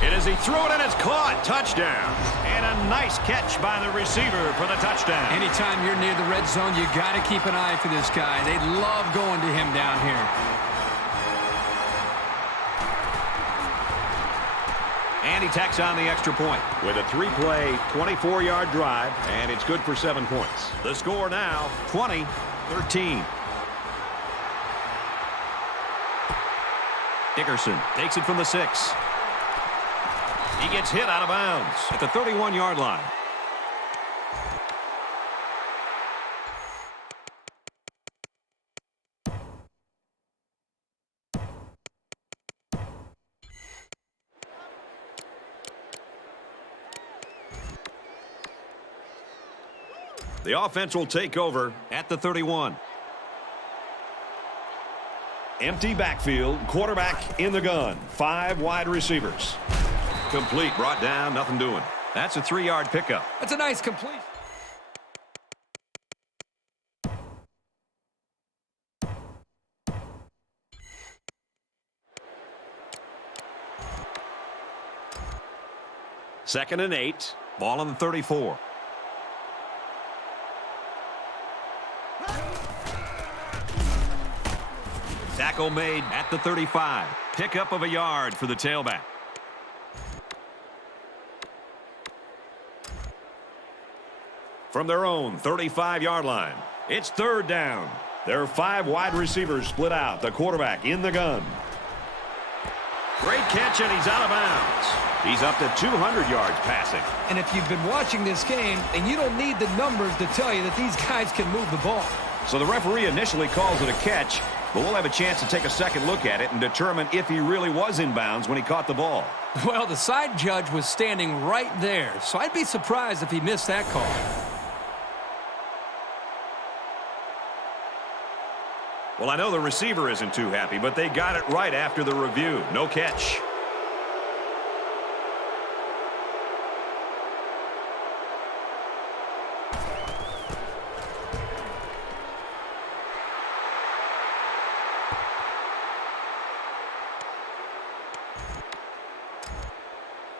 Hit as he threw it, and it's caught. Touchdown. And a nice catch by the receiver for the touchdown. Anytime you're near the red zone, you got to keep an eye for this guy. They love going to him down here. And he tacks on the extra point. With a 3-play, 24-yard drive, and it's good for 7 points. The score now, 20-13. Dickerson takes it from the 6. He gets hit out of bounds at the 31-yard line. The offense will take over at the 31. Empty backfield, quarterback in the gun. 5 wide receivers. Complete, brought down, nothing doing. That's a 3-yard pickup. That's a nice completion. Second and 8. Ball on the 34. Tackle made at the 35. Pickup of a yard for the tailback. From their own 35-yard line, it's third down. There are 5 wide receivers split out. The quarterback in the gun. Great catch, and he's out of bounds. He's up to 200 yards passing. And if you've been watching this game, then you don't need the numbers to tell you that these guys can move the ball. So the referee initially calls it a catch, but we'll have a chance to take a second look at it and determine if he really was in bounds when he caught the ball. Well, the side judge was standing right there, so I'd be surprised if he missed that call. Well, I know the receiver isn't too happy, but they got it right after the review. No catch.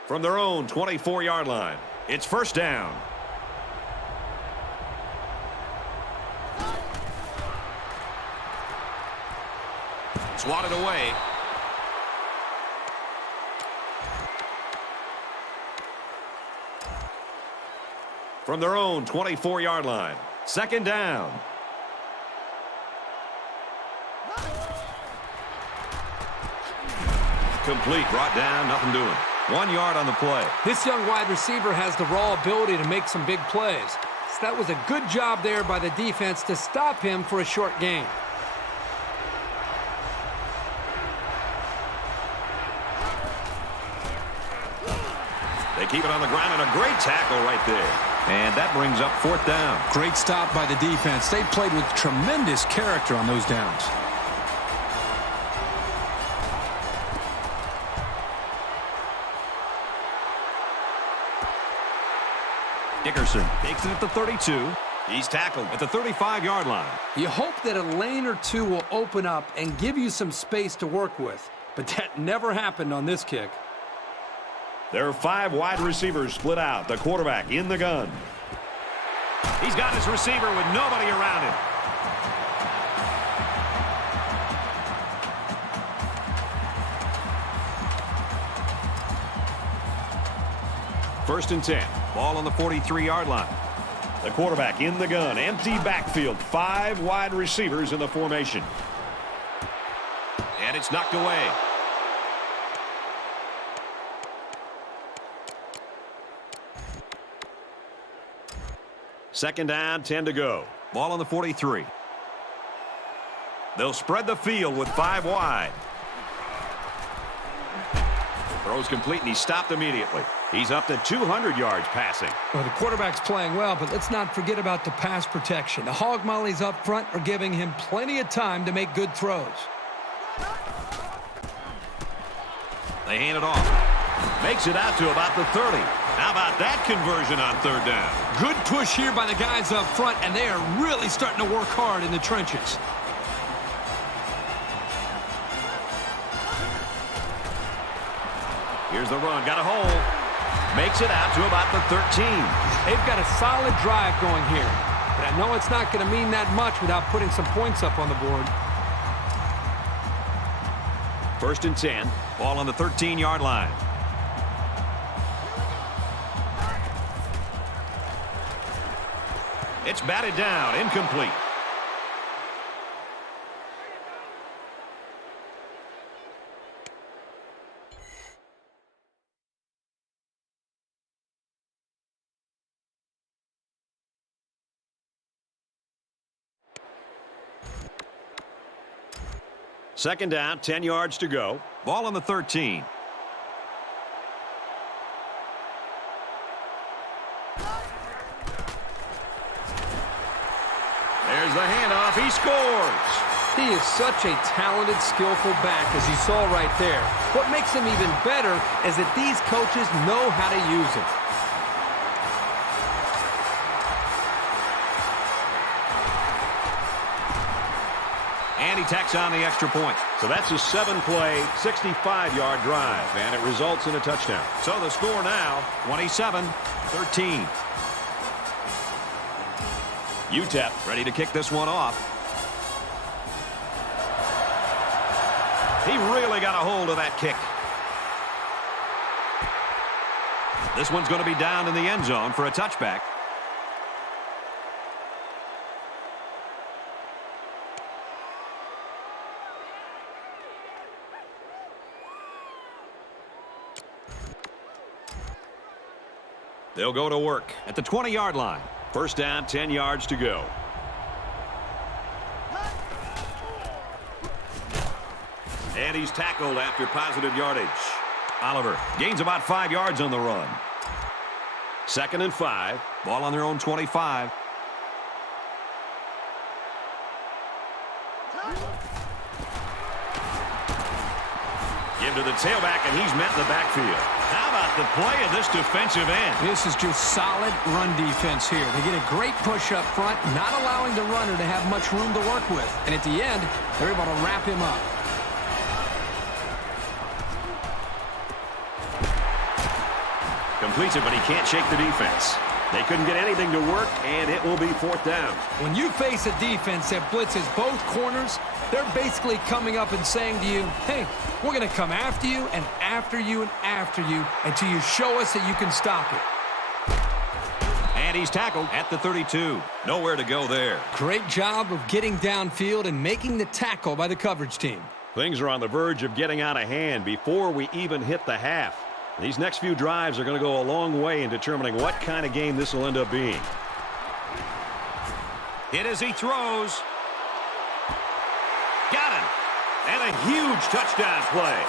From their own 24-yard line, it's first down. Swatted away. From their own 24-yard line, second down. Complete, brought down, nothing doing. 1 yard on the play. This young wide receiver has the raw ability to make some big plays. So that was a good job there by the defense to stop him for a short gain. They keep it on the ground, and a great tackle right there. And that brings up fourth down. Great stop by the defense. They played with tremendous character on those downs. Dickerson takes it at the 32. He's tackled at the 35-yard line. You hope that a lane or two will open up and give you some space to work with, but that never happened on this kick. There are 5 wide receivers split out. The quarterback in the gun. He's got his receiver with nobody around him. First and 10. Ball on the 43-yard line. The quarterback in the gun. Empty backfield. 5 wide receivers in the formation. And it's knocked away. Second down, 10 to go. Ball on the 43. They'll spread the field with 5 wide. Throws complete, and he's stopped immediately. He's up to 200 yards passing. Well, the quarterback's playing well, but let's not forget about the pass protection. The hog mollies up front are giving him plenty of time to make good throws. They hand it off. Makes it out to about the 30. How about that conversion on third down? Good push here by the guys up front, and they are really starting to work hard in the trenches. Here's the run. Got a hole. Makes it out to about the 13. They've got a solid drive going here, but I know it's not going to mean that much without putting some points up on the board. First and 10. Ball on the 13-yard line. It's batted down. Incomplete. Second down, 10 yards to go. Ball on the 13. off. He scores. He is such a talented, skillful back, as you saw right there. What makes him even better is that these coaches know how to use him. And he tacks on the extra point. So that's a 7-play, 65-yard drive, and it results in a touchdown. So the score now, 27-13. UTEP ready to kick this one off. He really got a hold of that kick. This one's going to be down in the end zone for a touchback. They'll go to work at the 20-yard line. First down, 10 yards to go. And he's tackled after positive yardage. Oliver gains about 5 yards on the run. 2nd and 5. Ball on their own 25. Give to the tailback, and he's met in the backfield. How about the play of this defensive end? This is just solid run defense here. They get a great push up front, not allowing the runner to have much room to work with. And at the end, they're able to wrap him up. Completes it, but he can't shake the defense. They couldn't get anything to work, and it will be 4th down. When you face a defense that blitzes both corners, they're basically coming up and saying to you, hey, we're going to come after you and after you and after you until you show us that you can stop it. And he's tackled at the 32. Nowhere to go there. Great job of getting downfield and making the tackle by the coverage team. Things are on the verge of getting out of hand before we even hit the half. These next few drives are going to go a long way in determining what kind of game this will end up being. Hit as he throws. Got him. And a huge touchdown play.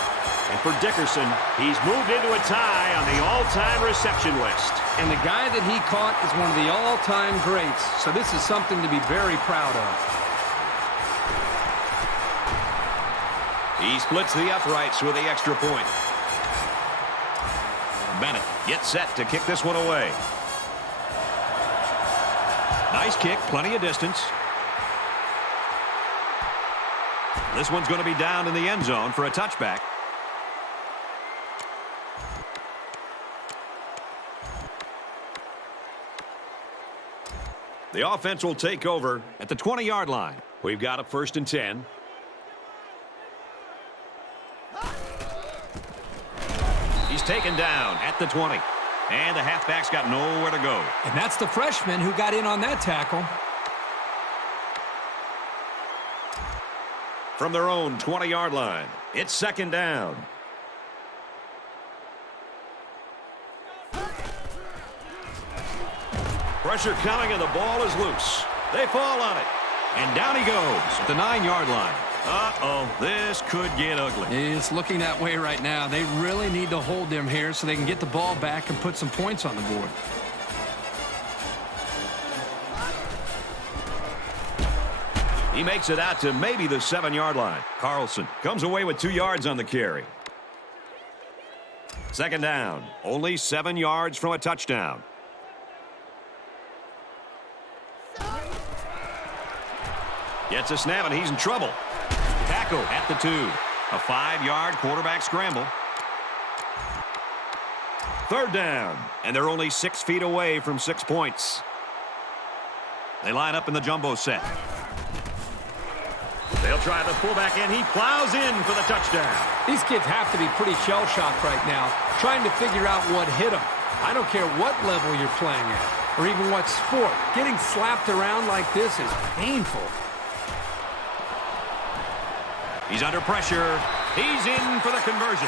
And for Dickerson, he's moved into a tie on the all-time reception list. And the guy that he caught is one of the all-time greats, so this is something to be very proud of. He splits the uprights with the extra point. Bennett gets set to kick this one away. Nice kick, plenty of distance. This one's going to be down in the end zone for a touchback. The offense will take over at the 20-yard line. We've got a 1st and 10. He's taken down at the 20. And the halfback's got nowhere to go. And that's the freshman who got in on that tackle. From their own 20-yard line, it's 2nd down. Pressure coming and the ball is loose. They fall on it. And down he goes at the 9-yard line. Uh-oh, this could get ugly. It's looking that way right now. They really need to hold them here so they can get the ball back and put some points on the board. He makes it out to maybe the 7-yard line. Carlson comes away with 2 yards on the carry. 2nd down. Only 7 yards from a touchdown. Gets a snap, and he's in trouble. Tackle at the 2. A 5-yard quarterback scramble. 3rd down. And they're only 6 feet away from 6 points. They line up in the jumbo set. They'll try the fullback, and he plows in for the touchdown. These kids have to be pretty shell-shocked right now, trying to figure out what hit them. I don't care what level you're playing at, or even what sport. Getting slapped around like this is painful. He's under pressure. He's in for the conversion.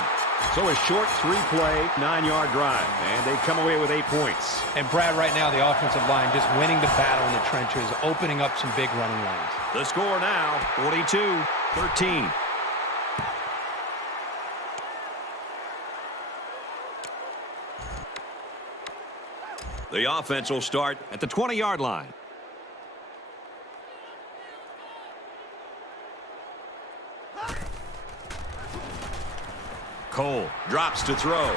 So a short 3-play, 9-yard drive, and they come away with 8 points. And Brad, right now, the offensive line just winning the battle in the trenches, opening up some big running lanes. The score now, 42-13. The offense will start at the 20-yard line. Cole drops to throw.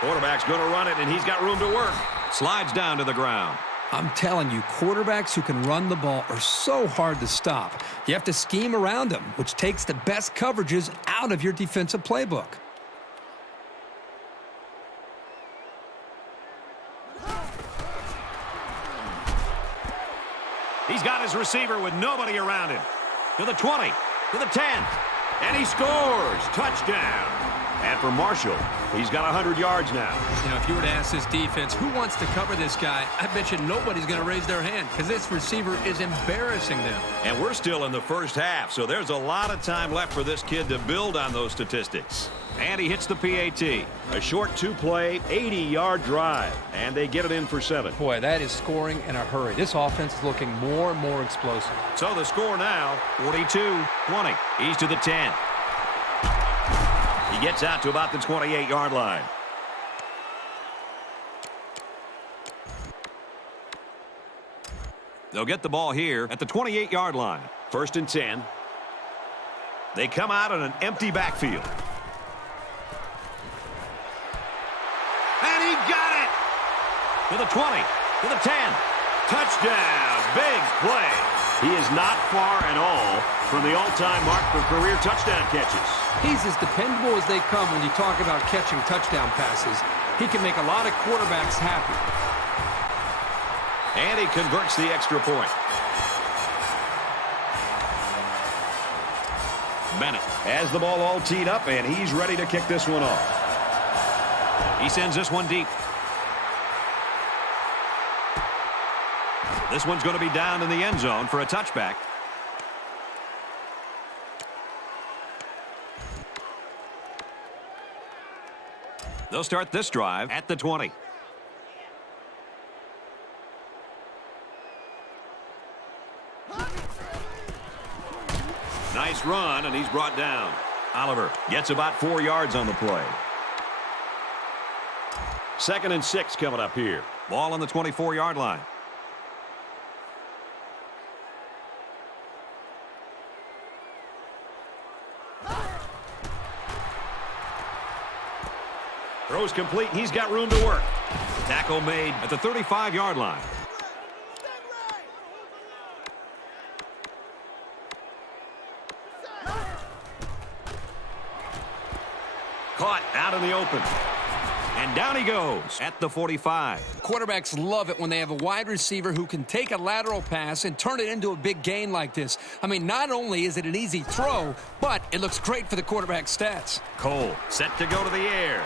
Quarterback's going to run it, and he's got room to work. Slides down to the ground. I'm telling you, quarterbacks who can run the ball are so hard to stop. You have to scheme around them, which takes the best coverages out of your defensive playbook. He's got his receiver with nobody around him. To the 20, to the 10, and he scores. Touchdown. And for Marshall, he's got 100 yards now. You know, if you were to ask this defense, who wants to cover this guy, I bet you nobody's going to raise their hand because this receiver is embarrassing them. And we're still in the first half, so there's a lot of time left for this kid to build on those statistics. And he hits the PAT. A short two-play, 80-yard drive, and they get it in for 7. Boy, that is scoring in a hurry. This offense is looking more and more explosive. So the score now, 42-20. He's to the 10. He gets out to about the 28-yard line. They'll get the ball here at the 28-yard line. 1st and 10. They come out in an empty backfield. And he got it! To the 20, to the 10. Touchdown! Big play. He is not far at all from the all-time mark for career touchdown catches. He's as dependable as they come when you talk about catching touchdown passes. He can make a lot of quarterbacks happy. And he converts the extra point. Bennett has the ball all teed up, and he's ready to kick this one off. He sends this one deep. This one's going to be down in the end zone for a touchback. They'll start this drive at the 20. Nice run, and he's brought down. Oliver gets about 4 yards on the play. 2nd and 6 coming up here. Ball on the 24-yard line. Throws complete. He's got room to work. Tackle made at the 35-yard line. Caught out in the open. And down he goes at the 45. Quarterbacks love it when they have a wide receiver who can take a lateral pass and turn it into a big gain like this. I mean, not only is it an easy throw, but it looks great for the quarterback's stats. Cole set to go to the air.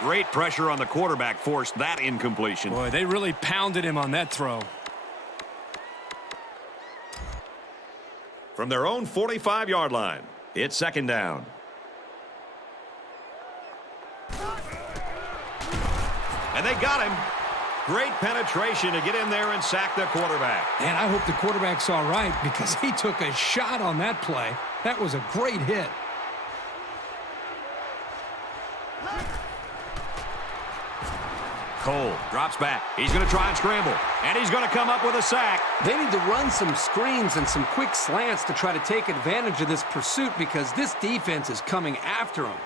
Great pressure on the quarterback forced that incompletion. Boy, they really pounded him on that throw. From their own 45-yard line, it's 2nd down. And they got him. Great penetration to get in there and sack the quarterback. And I hope the quarterback's all right because he took a shot on that play. That was a great hit. Cole drops back. He's going to try and scramble. And he's going to come up with a sack. They need to run some screens and some quick slants to try to take advantage of this pursuit because this defense is coming after them.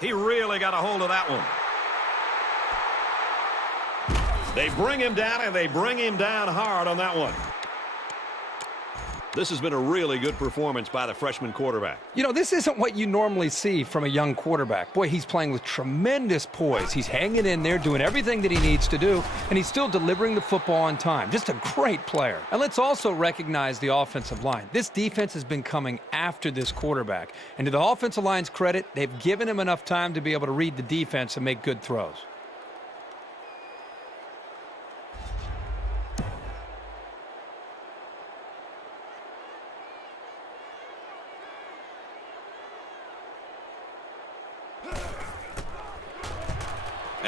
He really got a hold of that one. They bring him down, and they bring him down hard on that one. This has been a really good performance by the freshman quarterback. You know, this isn't what you normally see from a young quarterback. Boy, he's playing with tremendous poise. He's hanging in there, doing everything that he needs to do, and he's still delivering the football on time. Just a great player. And let's also recognize the offensive line. This defense has been coming after this quarterback. And to the offensive line's credit, they've given him enough time to be able to read the defense and make good throws.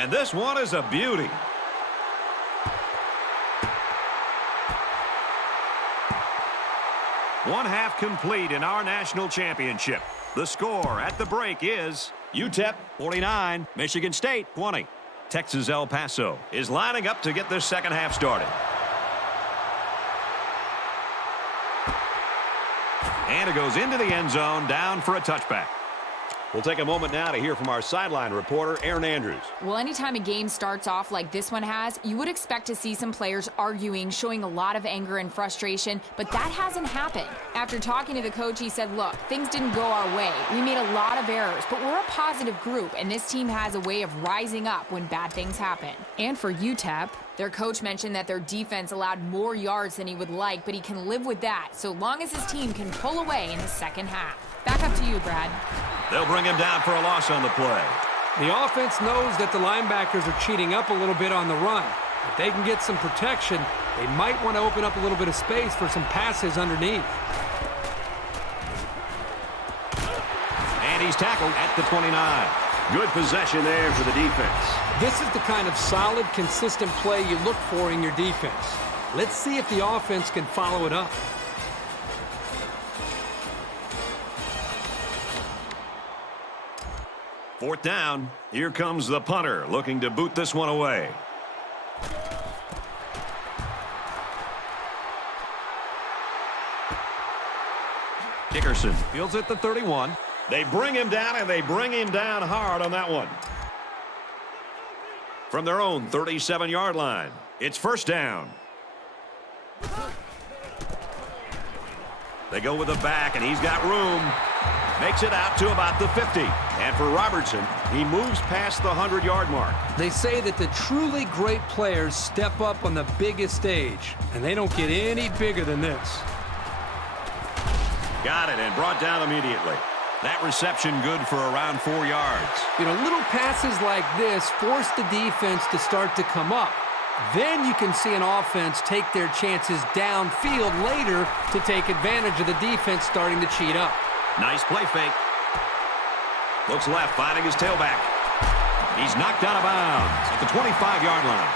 And this one is a beauty. One half complete in our national championship. The score at the break is UTEP 49, Michigan State 20. Texas El Paso is lining up to get this second half started. And it goes into the end zone, down for a touchback. We'll take a moment now to hear from our sideline reporter, Aaron Andrews. Well, anytime a game starts off like this one has, you would expect to see some players arguing, showing a lot of anger and frustration, but that hasn't happened. After talking to the coach, he said, look, things didn't go our way. We made a lot of errors, but we're a positive group, and this team has a way of rising up when bad things happen. And for UTEP, their coach mentioned that their defense allowed more yards than he would like, but he can live with that so long as his team can pull away in the second half. Back up to you, Brad. They'll bring him down for a loss on the play. The offense knows that the linebackers are cheating up a little bit on the run. If they can get some protection, they might want to open up a little bit of space for some passes underneath. And he's tackled at the 29. Good possession there for the defense. This is the kind of solid, consistent play you look for in your defense. Let's see if the offense can follow it up. Fourth down. Here comes the punter, looking to boot this one away. Dickerson fields at the 31. They bring him down, and they bring him down hard on that one. From their own 37-yard line, it's first down. They go with the back, and he's got room. Makes it out to about the 50. And for Robertson, he moves past the 100-yard mark. They say that the truly great players step up on the biggest stage, and they don't get any bigger than this. Got it, and brought down immediately. That reception good for around 4 yards. You know, little passes like this force the defense to start to come up. Then you can see an offense take their chances downfield later to take advantage of the defense starting to cheat up. Nice play fake. Looks left, finding his tailback. He's knocked out of bounds at the 25-yard line.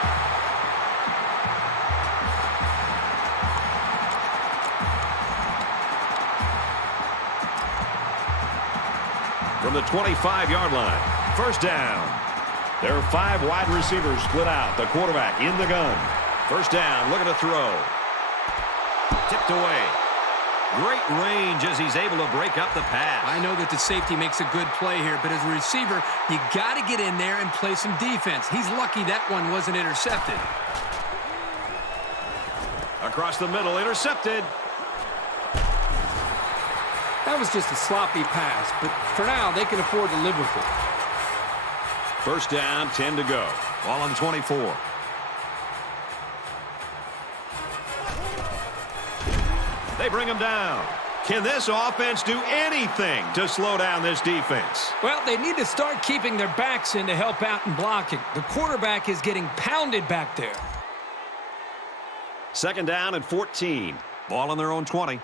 From the 25-yard line, first down. There are 5 wide receivers split out. The quarterback in the gun. First down, looking to throw. Tipped away. Great range as he's able to break up the pass. I know that the safety makes a good play here, but as a receiver, you got to get in there and play some defense. He's lucky that one wasn't intercepted. Across the middle, intercepted. That was just a sloppy pass, but for now, they can afford to live with it. First down, 10 to go. Ball on the 24. They bring him down. Can this offense do anything to slow down this defense? Well, they need to start keeping their backs in to help out in blocking. The quarterback is getting pounded back there. Second down and 14. Ball on their own 20.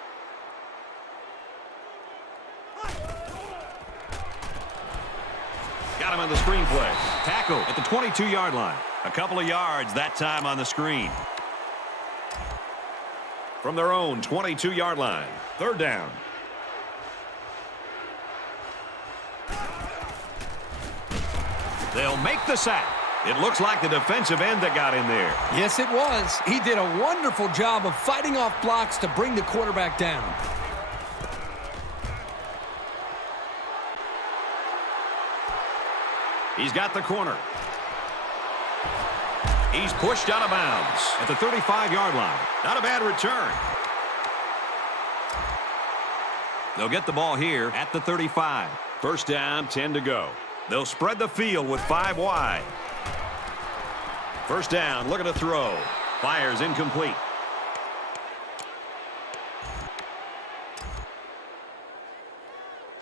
Got him on the screen play. Tackle at the 22-yard line. A couple of yards that time on the screen. From their own 22-yard line. Third down. They'll make the sack. It looks like the defensive end that got in there. Yes, it was. He did a wonderful job of fighting off blocks to bring the quarterback down. He's got the corner. He's pushed out of bounds at the 35-yard line. Not a bad return. They'll get the ball here at the 35. First down, 10 to go. They'll spread the field with 5 wide. First down, looking to throw. Fires incomplete.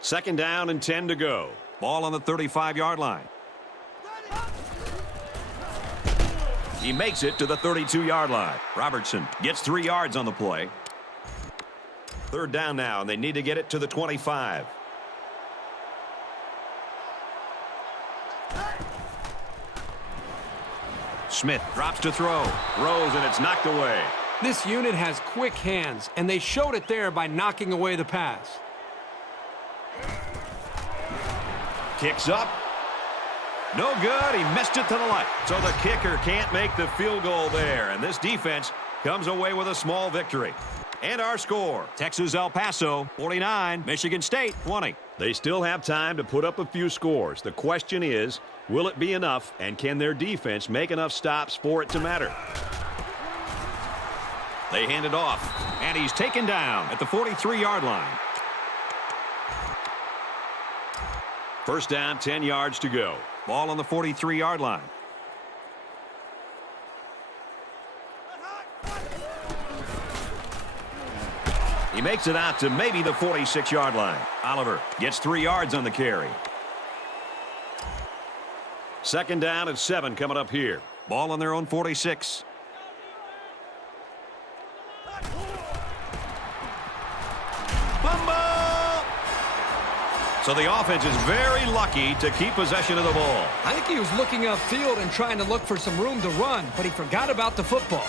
Second down and 10 to go. Ball on the 35-yard line. He makes it to the 32-yard line. Robertson gets 3 yards on the play. Third down now, and they need to get it to the 25. Smith drops to throw. Throws, and it's knocked away. This unit has quick hands, and they showed it there by knocking away the pass. Kicks up. No good. He missed it to the light. So the kicker can't make the field goal there. And this defense comes away with a small victory. And our score, Texas El Paso 49, Michigan State 20. They still have time to put up a few scores. The question is, will it be enough, and can their defense make enough stops for it to matter? They hand it off, and he's taken down at the 43-yard line. First down, 10 yards to go. Ball on the 43-yard line. He makes it out to maybe the 46-yard line. Oliver gets 3 yards on the carry. Second down and 7 coming up here. Ball on their own 46. Fumble! So the offense is very lucky to keep possession of the ball. I think he was looking upfield and trying to look for some room to run, but he forgot about the football.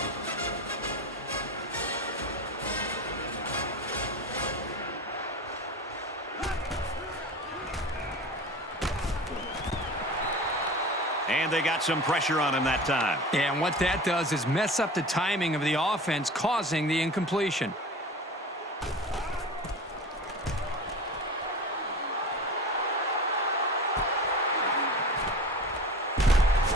And they got some pressure on him that time. And what that does is mess up the timing of the offense, causing the incompletion.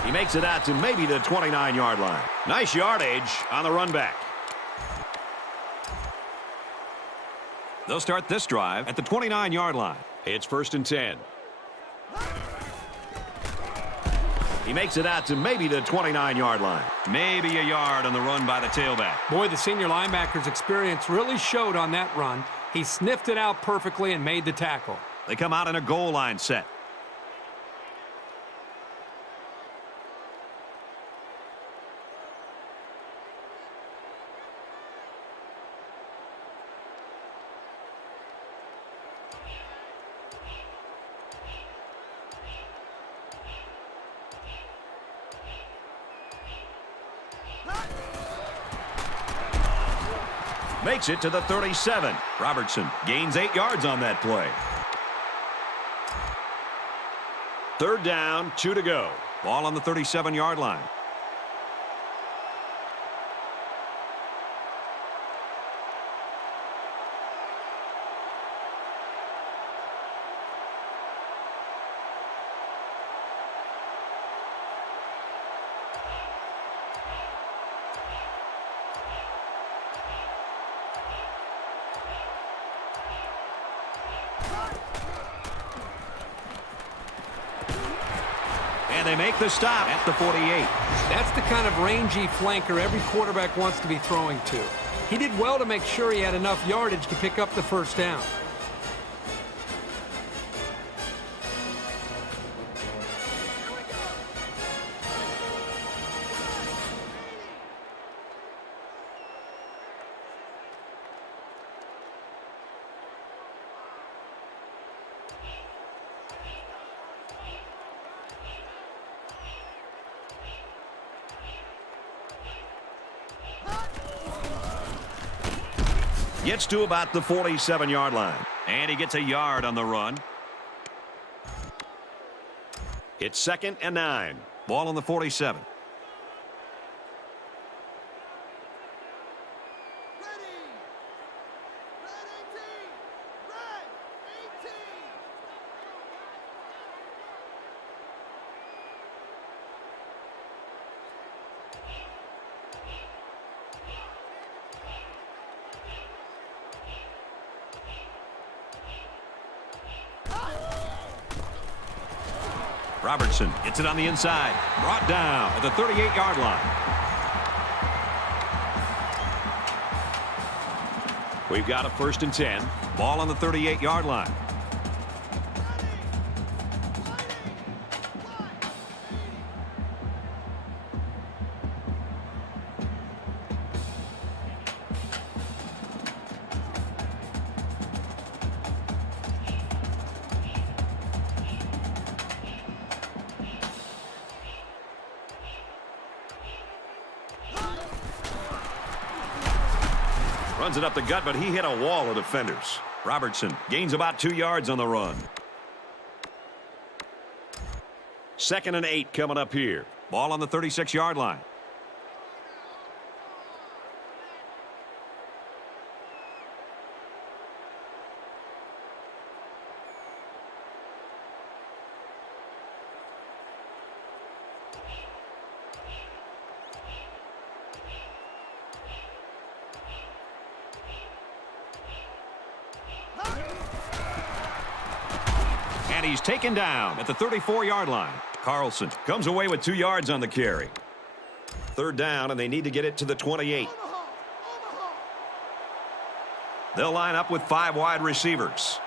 He makes it out to maybe the 29-yard line. Nice yardage on the run back. They'll start this drive at the 29-yard line. It's first and 10. He makes it out to maybe the 29-yard line. Maybe a yard on the run by the tailback. Boy, the senior linebacker's experience really showed on that run. He sniffed it out perfectly and made the tackle. They come out in a goal line set. Makes it to the 37. Robertson gains 8 yards on that play. Third down, 2 to go. Ball on the 37-yard line. And they make the stop at the 48. That's the kind of rangy flanker every quarterback wants to be throwing to. He did well to make sure he had enough yardage to pick up the first down. Gets to about the 47-yard line. And he gets a yard on the run. It's second and 9. Ball on the 47. Robertson gets it on the inside. Brought down at the 38-yard line. We've got a first and 10. Ball on the 38-yard line. Runs it up the gut, but he hit a wall of defenders. Robertson gains about 2 yards on the run. 2nd and 8 coming up here. Ball on the 36-yard line. And he's taken down at the 34-yard line. Carlson comes away with 2 yards on the carry. 3rd down, and they need to get it to the 28. They'll line up with 5 wide receivers.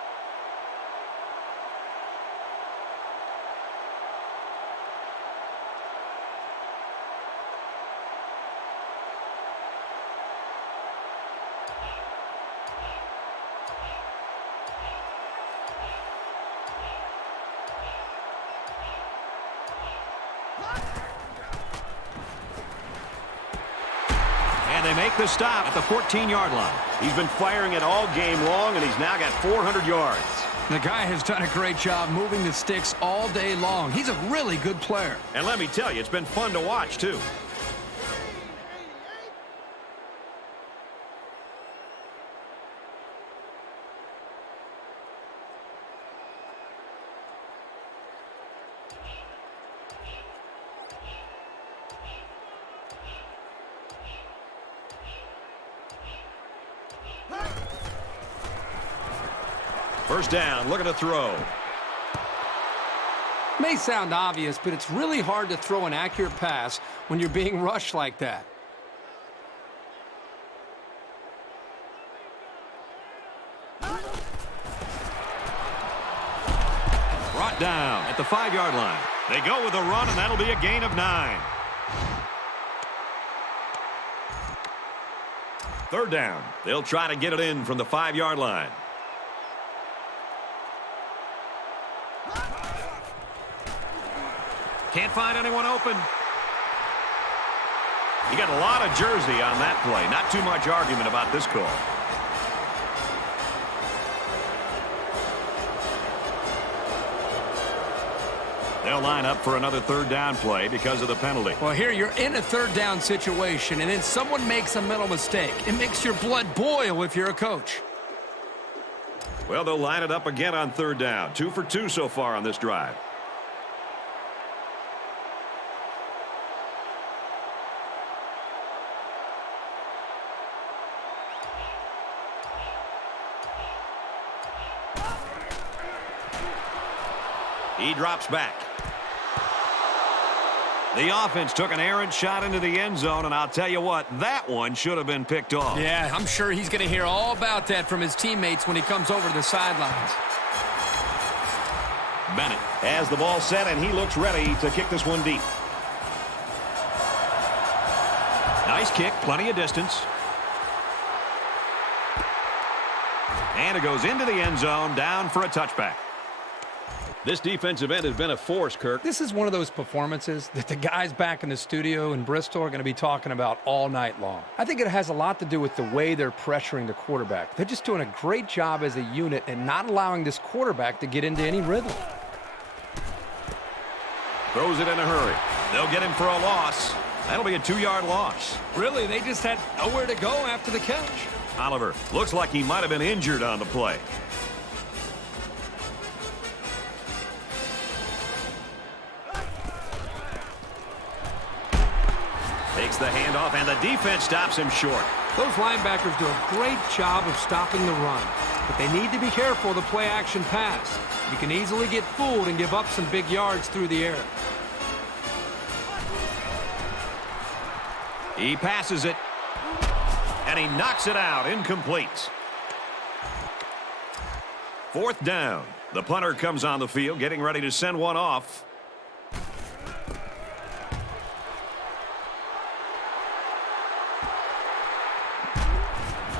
They make the stop at the 14-yard line. He's been firing it all game long, and he's now got 400 yards. The guy has done a great job moving the sticks all day long. He's a really good player. And let me tell you, it's been fun to watch, too. First down, looking to throw. May sound obvious, but it's really hard to throw an accurate pass when you're being rushed like that. Brought down at the 5-yard line. They go with a run, and that'll be a gain of 9. 3rd down. They'll try to get it in from the 5-yard line. Can't find anyone open. You got a lot of jersey on that play. Not too much argument about this call. They'll line up for another 3rd down play because of the penalty. Well, here you're in a 3rd down situation, and then someone makes a mental mistake. It makes your blood boil if you're a coach. Well, they'll line it up again on 3rd down. 2 for 2 so far on this drive. He drops back. The offense took an errant shot into the end zone, and I'll tell you what, that one should have been picked off. Yeah, I'm sure he's going to hear all about that from his teammates when he comes over to the sidelines. Bennett has the ball set, and he looks ready to kick this one deep. Nice kick, plenty of distance. And it goes into the end zone, down for a touchback. This defensive end has been a force, Kirk. This is one of those performances that the guys back in the studio in Bristol are going to be talking about all night long. I think it has a lot to do with the way they're pressuring the quarterback. They're just doing a great job as a unit and not allowing this quarterback to get into any rhythm. Throws it in a hurry. They'll get him for a loss. That'll be a 2-yard loss. Really, they just had nowhere to go after the catch. Oliver looks like he might have been injured on the play. Takes the handoff, and the defense stops him short. Those linebackers do a great job of stopping the run, but they need to be careful of the play-action pass. You can easily get fooled and give up some big yards through the air. He passes it, And he knocks it out, incomplete. 4th down. The punter comes on the field, getting ready to send one off.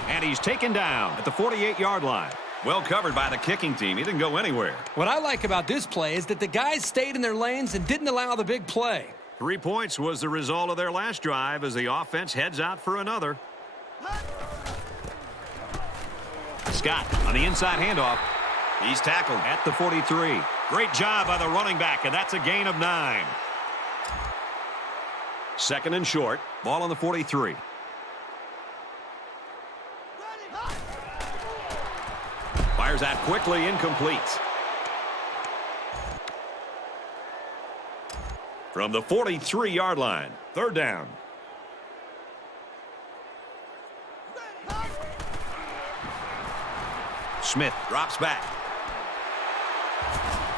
And he's taken down at the 48-yard line. Well covered by the kicking team. He didn't go anywhere. What I like about this play is that the guys stayed in their lanes and didn't allow the big play. 3 points was the result of their last drive as the offense heads out for another. Scott on the inside handoff. He's tackled at the 43. Great job by the running back, and that's a gain of 9. Second and short. Ball on the 43. Fires out quickly, incomplete. From the 43-yard line, third down. Smith drops back.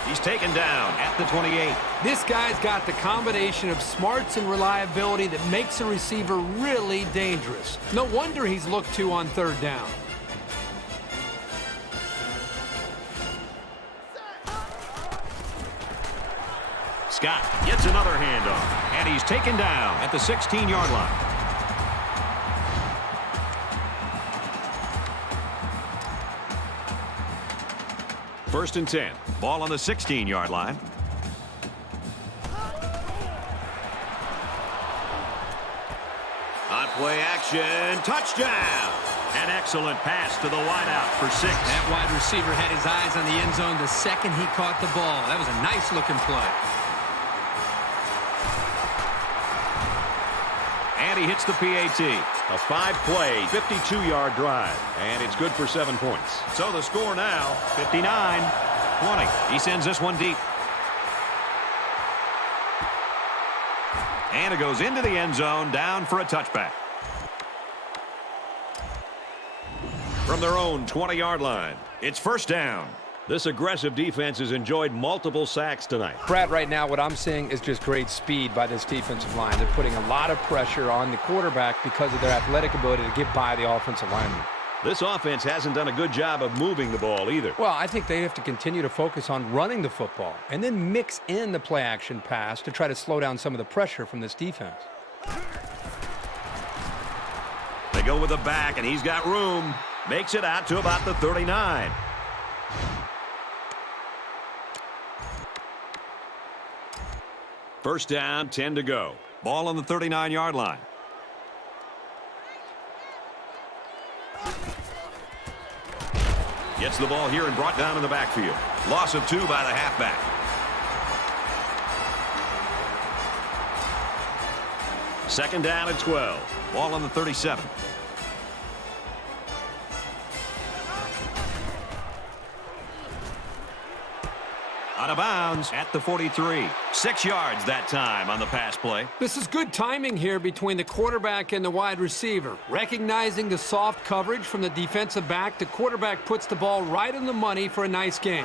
He's taken down at the 28. This guy's got the combination of smarts and reliability that makes a receiver really dangerous. No wonder he's looked to on third down. Scott gets another handoff, and he's taken down at the 16-yard line. First and 10. Ball on the 16-yard line. On play action, touchdown! An excellent pass to the wideout for 6. That wide receiver had his eyes on the end zone the second he caught the ball. That was a nice-looking play. And he hits the PAT. A 5-play, 52-yard drive, and it's good for 7 points. So the score now, 59-20. He sends this one deep. And it goes into the end zone, down for a touchback. From their own 20-yard line, it's first down. This aggressive defense has enjoyed multiple sacks tonight. Brad, right now what I'm seeing is just great speed by this defensive line. They're putting a lot of pressure on the quarterback because of their athletic ability to get by the offensive lineman. This offense hasn't done a good job of moving the ball either. Well, I think they have to continue to focus on running the football and then mix in the play-action pass to try to slow down some of the pressure from this defense. They go with the back, and he's got room. Makes it out to about the 39. First down, 10 to go. Ball on the 39-yard line. Gets the ball here and brought down in the backfield. Loss of 2 by the halfback. Second down at 12. Ball on the 37. Out of bounds at the 43. 6 yards that time on the pass play. This is good timing here between the quarterback and the wide receiver. Recognizing the soft coverage from the defensive back, the quarterback puts the ball right in the money for a nice gain.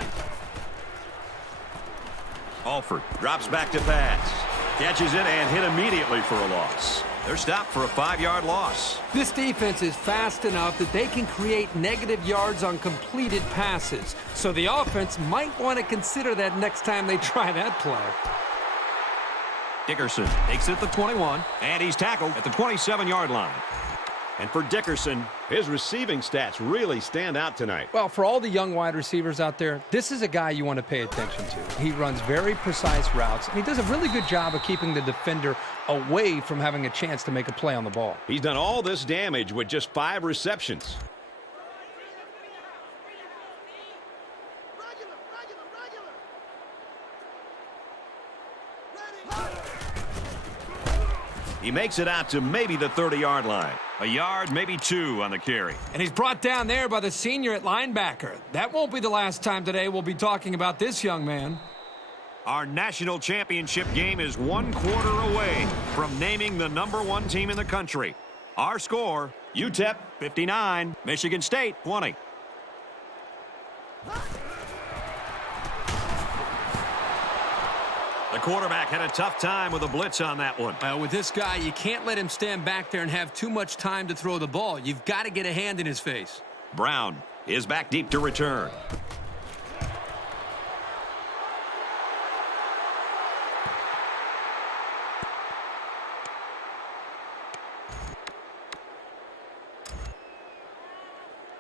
Alford drops back to pass. Catches it and hit immediately for a loss. They're stopped for a 5-yard loss. This defense is fast enough that they can create negative yards on completed passes. So the offense might want to consider that next time they try that play. Dickerson takes it at the 21, and he's tackled at the 27-yard line. And for Dickerson, his receiving stats really stand out tonight. Well, for all the young wide receivers out there, this is a guy you want to pay attention to. He runs very precise routes, and he does a really good job of keeping the defender away from having a chance to make a play on the ball. He's done all this damage with just 5 receptions. He makes it out to maybe the 30-yard line. A yard, maybe 2 on the carry. And he's brought down there by the senior at linebacker. That won't be the last time today we'll be talking about this young man. Our national championship game is 1 quarter away from naming the #1 team in the country. Our score, UTEP 59, Michigan State 20. The quarterback had a tough time with a blitz on that one. With this guy, you can't let him stand back there and have too much time to throw the ball. You've got to get a hand in his face. Brown is back deep to return.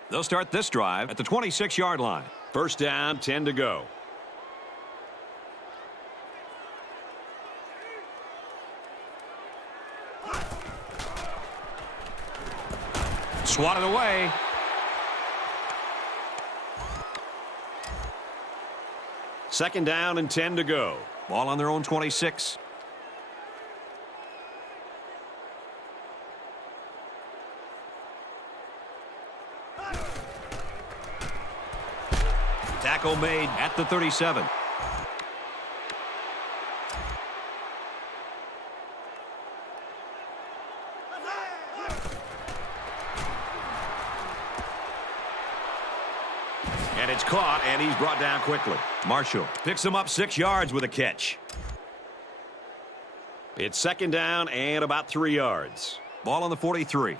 They'll start this drive at the 26-yard line. First down, 10 to go. Swatted away. Second down and 10 to go. Ball on their own 26. Tackle made at the 37. And it's caught, and he's brought down quickly. Marshall picks him up 6 yards with a catch. It's second down and about 3 yards. Ball on the 43.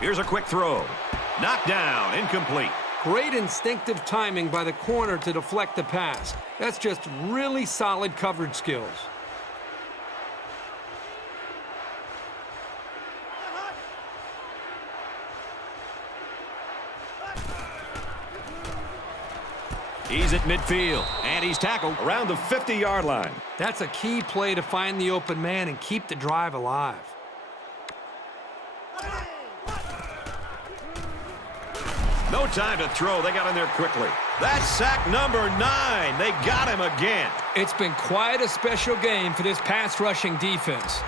Here's a quick throw. Knocked down, incomplete. Great instinctive timing by the corner to deflect the pass. That's just really solid coverage skills. He's at midfield, and he's tackled Around the 50-yard line. That's a key play to find the open man and keep the drive alive. No time to throw. They got in there quickly. That's sack number 9. They got him again. It's been quite a special game for this pass rushing defense.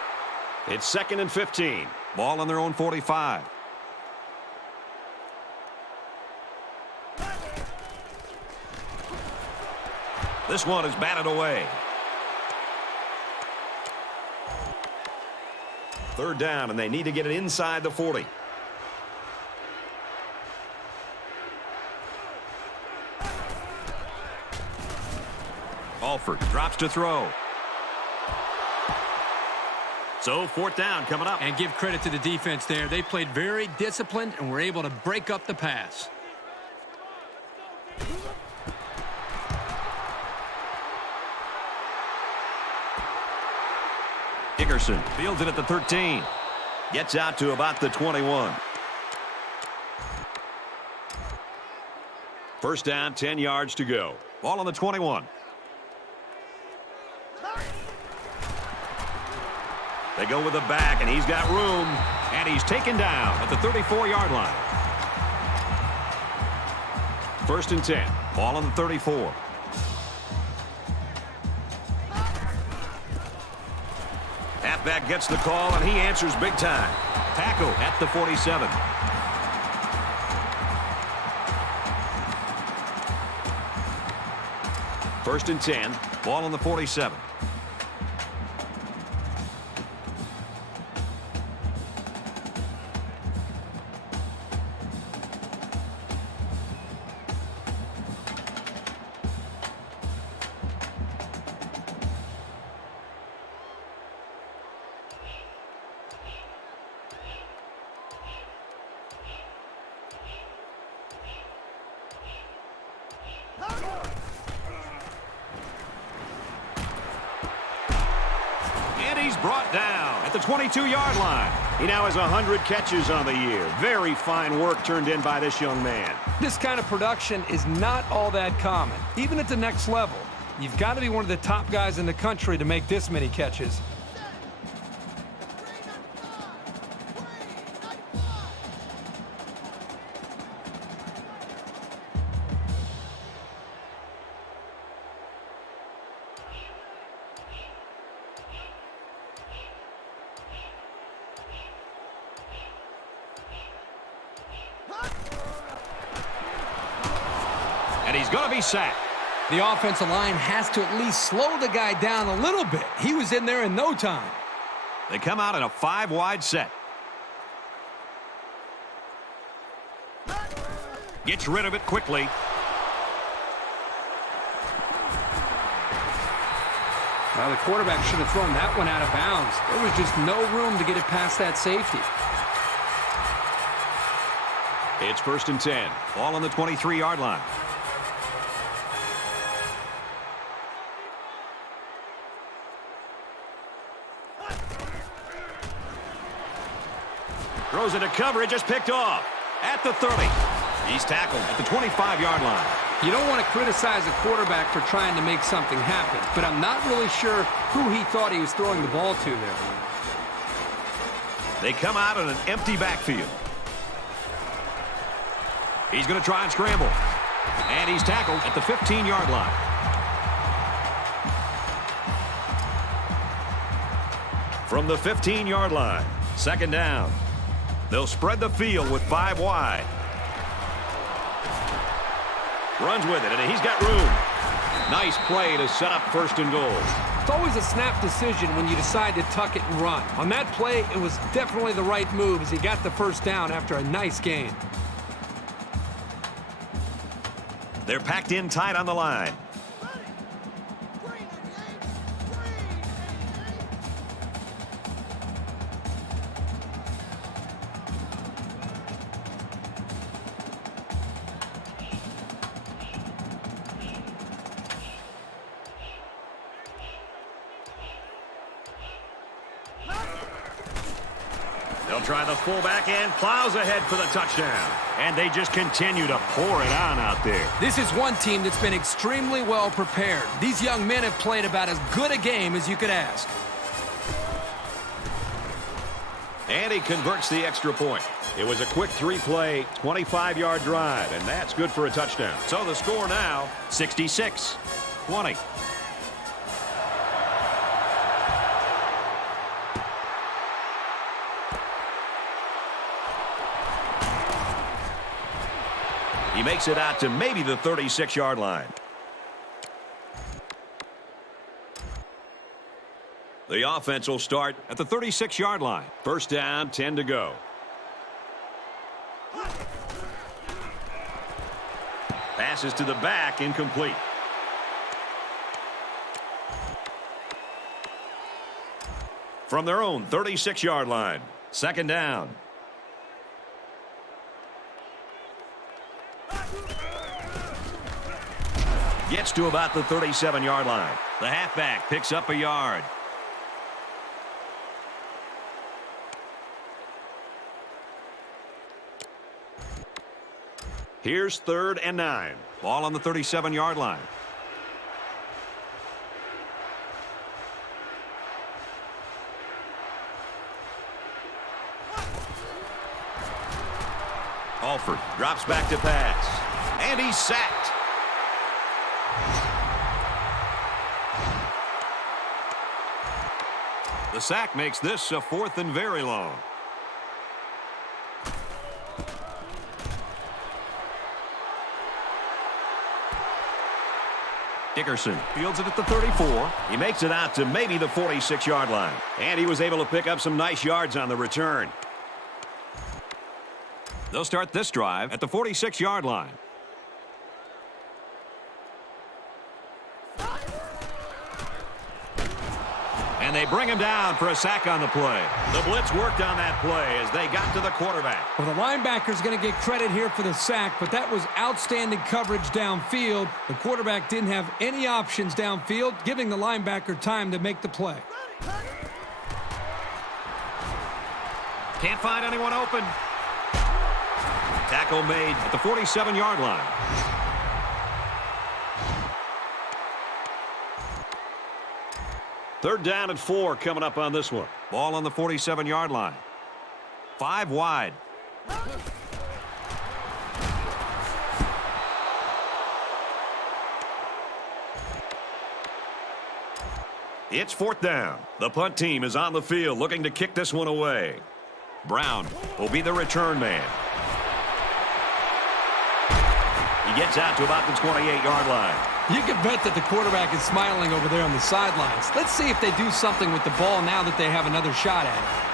It's second and 15. Ball on their own 45. This one is batted away. Third down, and they need to get it inside the 40. Alford drops to throw. So fourth down coming up. And give credit to the defense there. They played very disciplined and were able to break up the pass. Dickerson fields it at the 13. Gets out to about the 21. First down, 10 yards to go. Ball on the 21. They go with the back, and he's got room. And he's taken down at the 34-yard line. First and 10. Ball on the 34. Halfback gets the call, and he answers big time. Tackle at the 47. First and 10. Ball on the 47. And he's brought down at the 22-yard line. He now has 100 catches on the year. Very fine work turned in by this young man. This kind of production is not all that common, even at the next level. You've got to be one of the top guys in the country to make this many catches. And he's going to be sacked. The offensive line has to at least slow the guy down a little bit. He was in there in no time. They come out in a 5-wide set. Gets rid of it quickly. Well, the quarterback should have thrown that one out of bounds. There was just no room to get it past that safety. It's first and 10. Ball on the 23-yard line. Throws into coverage, just picked off. At the 30. He's tackled at the 25-yard line. You don't want to criticize a quarterback for trying to make something happen, but I'm not really sure who he thought he was throwing the ball to there. They come out in an empty backfield. He's going to try and scramble. And he's tackled at the 15-yard line. From the 15-yard line, second down. They'll spread the field with 5 wide. Runs with it, and he's got room. Nice play to set up first and goal. It's always a snap decision when you decide to tuck it and run. On that play, it was definitely the right move as he got the first down after a nice gain. They're packed in tight on the line. They'll try the fullback and plows ahead for the touchdown. And they just continue to pour it on out there. This is one team that's been extremely well prepared. These young men have played about as good a game as you could ask. And he converts the extra point. It was a quick 3-play, 25-yard drive, and that's good for a touchdown. So the score now, 66-20. He makes it out to maybe the 36-yard line. The offense will start at the 36-yard line. First down, 10 to go. Passes to the back, incomplete. From their own 36-yard line, second down. Gets to about the 37-yard line. The halfback picks up a yard. Here's 3rd and 9. Ball on the 37-yard line. Alford drops back to pass. And he's sacked. The sack makes this a 4th and very long. Dickerson fields it at the 34. He makes it out to maybe the 46-yard line. And he was able to pick up some nice yards on the return. They'll start this drive at the 46-yard line. And they bring him down for a sack on the play. The blitz worked on that play as they got to the quarterback. Well, the linebacker's going to get credit here for the sack, but that was outstanding coverage downfield. The quarterback didn't have any options downfield, giving the linebacker time to make the play. Can't find anyone open. Tackle made at the 47-yard line. Third down and 4 coming up on this one. Ball on the 47-yard line. 5 wide. It's 4th down. The punt team is on the field looking to kick this one away. Brown will be the return man. He gets out to about the 28-yard line. You can bet that the quarterback is smiling over there on the sidelines. Let's see if they do something with the ball now that they have another shot at it.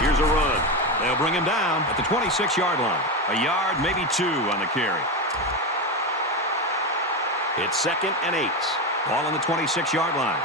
Here's a run. They'll bring him down at the 26-yard line. A yard, maybe 2 on the carry. It's 2nd and 8. Ball on the 26-yard line.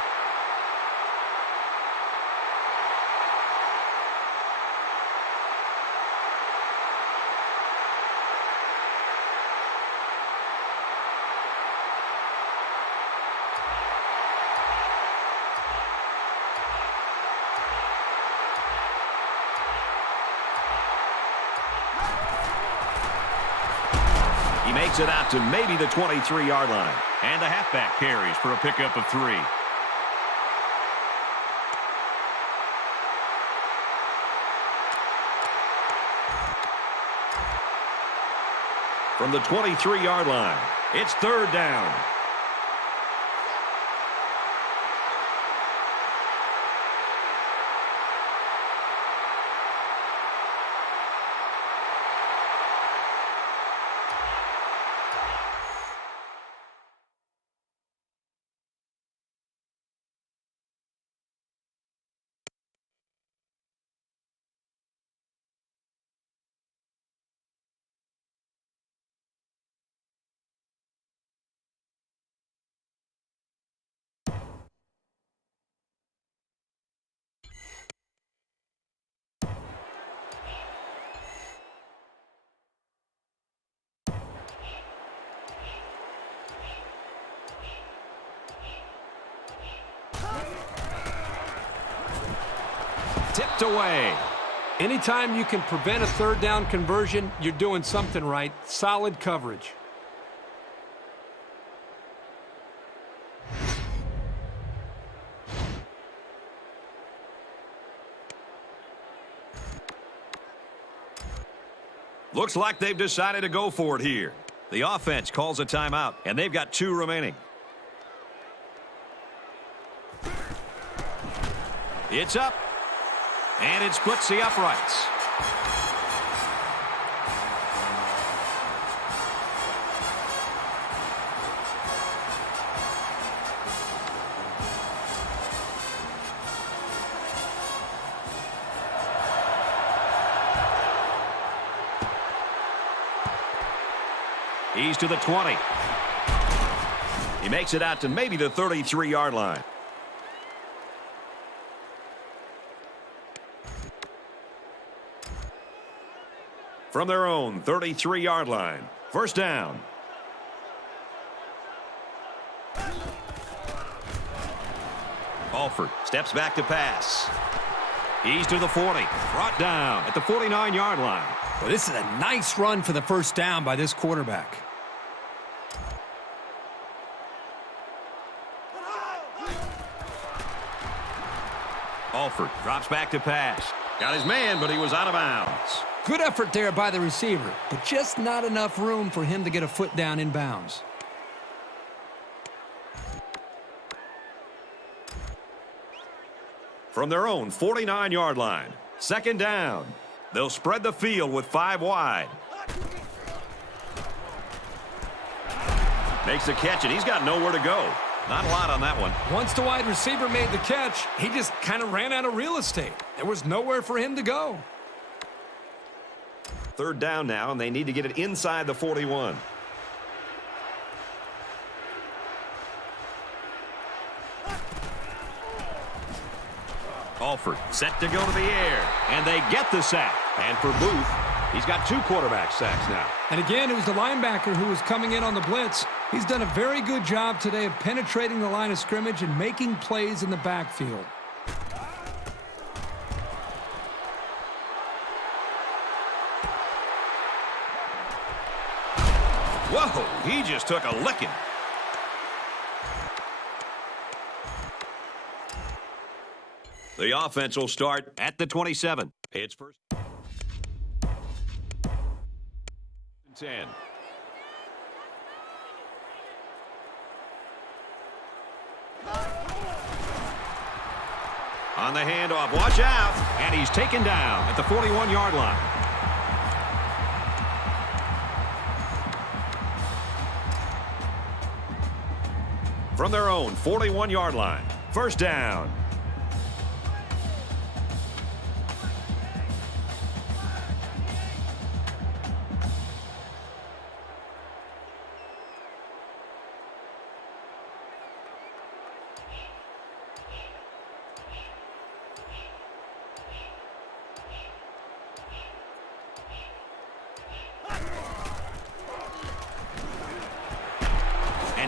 gets it out to maybe the 23-yard line. And the halfback carries for a pickup of 3. From the 23-yard line, it's 3rd down. Tipped away. Anytime you can prevent a 3rd down conversion, you're doing something right. Solid coverage. Looks like they've decided to go for it here. The offense calls a timeout, and they've got 2 remaining. It's up, and it splits the uprights. He's to the 20. He makes it out to maybe the 33-yard line. From their own 33-yard line, 1st down. Alford steps back to pass. He's to the 40. Brought down at the 49-yard line. Well, this is a nice run for the 1st down by this quarterback. Alford drops back to pass. Got his man, but he was out of bounds. Good effort there by the receiver, but just not enough room for him to get a foot down in bounds. From their own 49-yard line, 2nd down. They'll spread the field with 5 wide. Makes the catch, and he's got nowhere to go. Not a lot on that one. Once the wide receiver made the catch, he just kind of ran out of real estate. There was nowhere for him to go. 3rd down now, and they need to get it inside the 41. Alford set to go to the air, and they get the sack. And for Booth, he's got 2 quarterback sacks now. And again, it was the linebacker who was coming in on the blitz. He's done a very good job today of penetrating the line of scrimmage and making plays in the backfield. Whoa, he just took a licking. The offense will start at the 27. It's 1st and 10. On the handoff, watch out. And he's taken down at the 41-yard line. From their own 41-yard line, 1st down.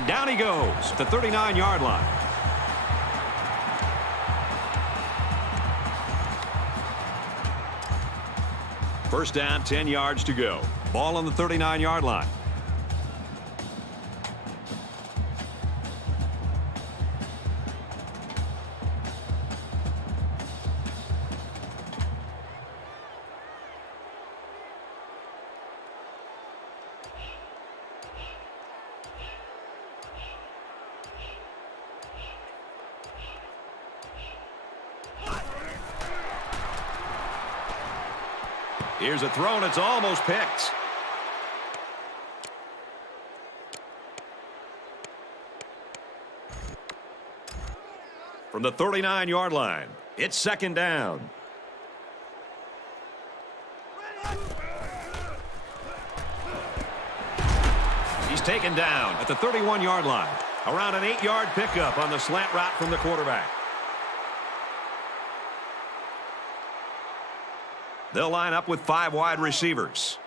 Down he goes at the 39-yard line. First down, 10 yards to go. Ball on the 39-yard line. Here's a throw, and it's almost picked. From the 39-yard line, it's second down. He's taken down at the 31-yard line. Around an 8-yard pickup on the slant route from the quarterback. They'll line up with 5 wide receivers.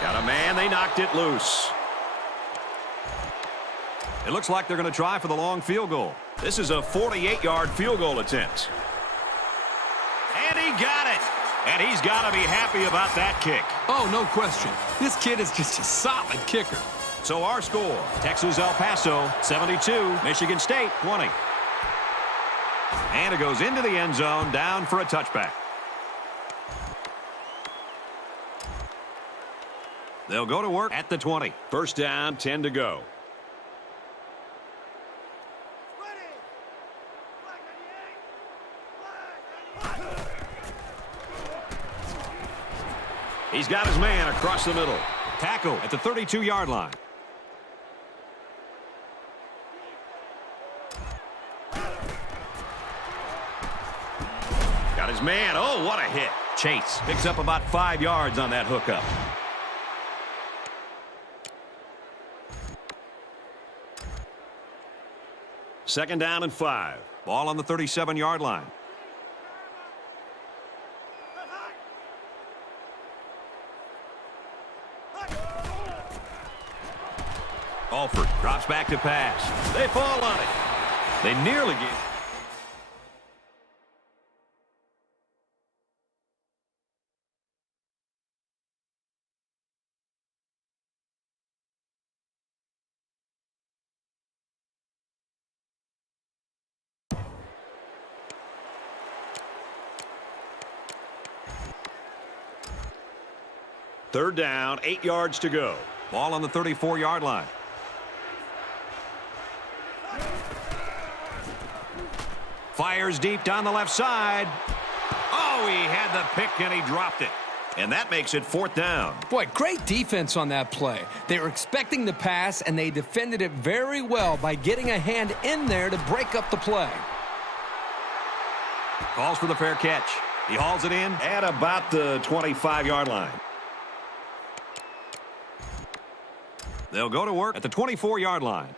Got a man, they knocked it loose. It looks like they're going to try for the long field goal. This is a 48-yard field goal attempt. And he got it. And he's got to be happy about that kick. Oh, no question. This kid is just a solid kicker. So our score, Texas El Paso 72, Michigan State 20. And it goes into the end zone, down for a touchback. They'll go to work at the 20. First down, 10 to go. He's got his man across the middle. Tackle at the 32-yard line. Got his man. Oh, what a hit. Chase picks up about 5 yards on that hookup. Second down and 5. Ball on the 37-yard line. Alford drops back to pass. They fall on it. They nearly get. Third down, 8 yards to go. Ball on the 34-yard line. Fires deep down the left side. Oh, he had the pick and he dropped it. And that makes it fourth down. Boy, great defense on that play. They were expecting the pass, and they defended it very well by getting a hand in there to break up the play. Calls for the fair catch. He hauls it in at about the 25-yard line. They'll go to work at the 24-yard line.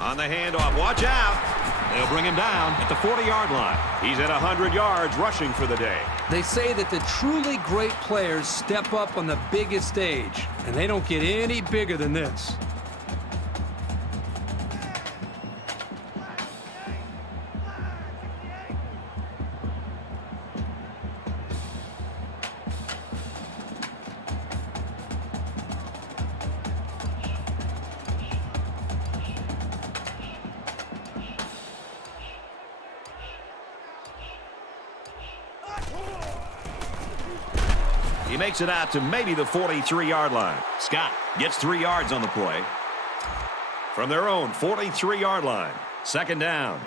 On the handoff, watch out. They'll bring him down at the 40-yard line. He's at 100 yards rushing for the day. They say that the truly great players step up on the biggest stage, and they don't get any bigger than this. He makes it out to maybe the 43-yard line. Scott gets 3 yards on the play. From their own 43-yard line. Second down.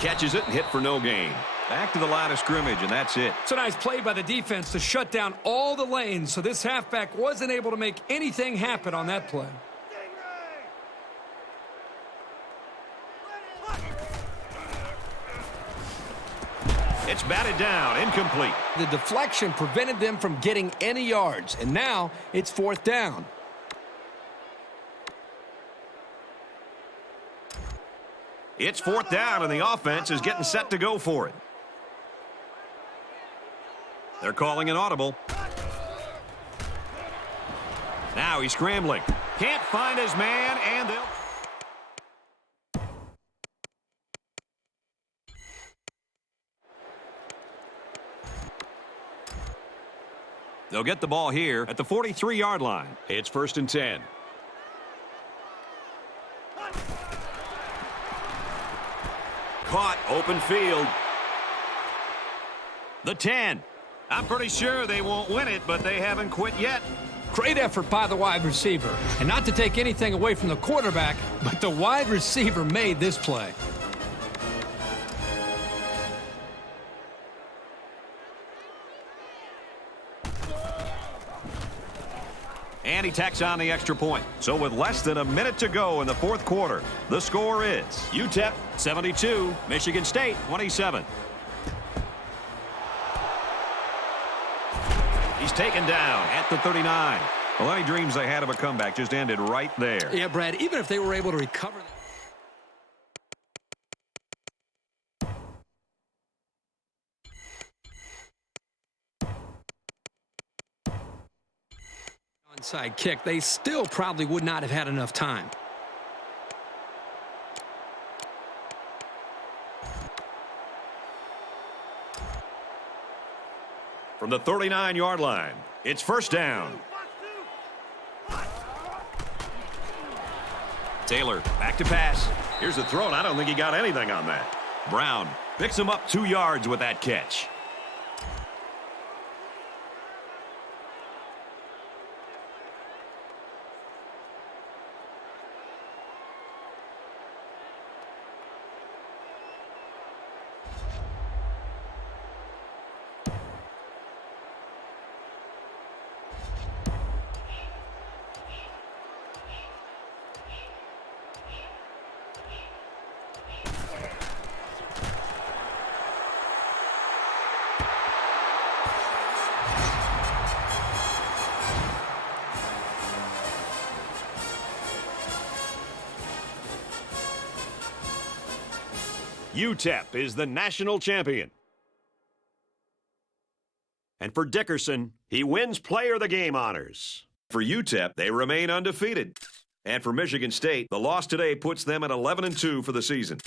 Catches it and hit for no gain. Back to the line of scrimmage, and that's it. It's a nice play by the defense to shut down all the lanes, so this halfback wasn't able to make anything happen on that play. It's batted down, incomplete. The deflection prevented them from getting any yards, and now it's 4th down. It's 4th down, and the offense is getting set to go for it. They're calling an audible. Now he's scrambling. Can't find his man, and they'll get the ball here at the 43-yard line. It's 1st and 10. Caught, open field. The 10. I'm pretty sure they won't win it, but they haven't quit yet. Great effort by the wide receiver. And not to take anything away from the quarterback, but the wide receiver made this play. And he tacks on the extra point. So with less than a minute to go in the 4th quarter, the score is UTEP 72, Michigan State 27. He's taken down at the 39. Well, any dreams they had of a comeback just ended right there. Yeah, Brad, even if they were able to recover. Onside kick, they still probably would not have had enough time. From the 39-yard line, it's 1st down. Taylor back to pass. Here's the throw, and I don't think he got anything on that. Brown picks him up 2 yards with that catch. UTEP is the national champion. And for Dickerson, he wins Player of the Game honors. For UTEP, they remain undefeated. And for Michigan State, the loss today puts them at 11-2 for the season.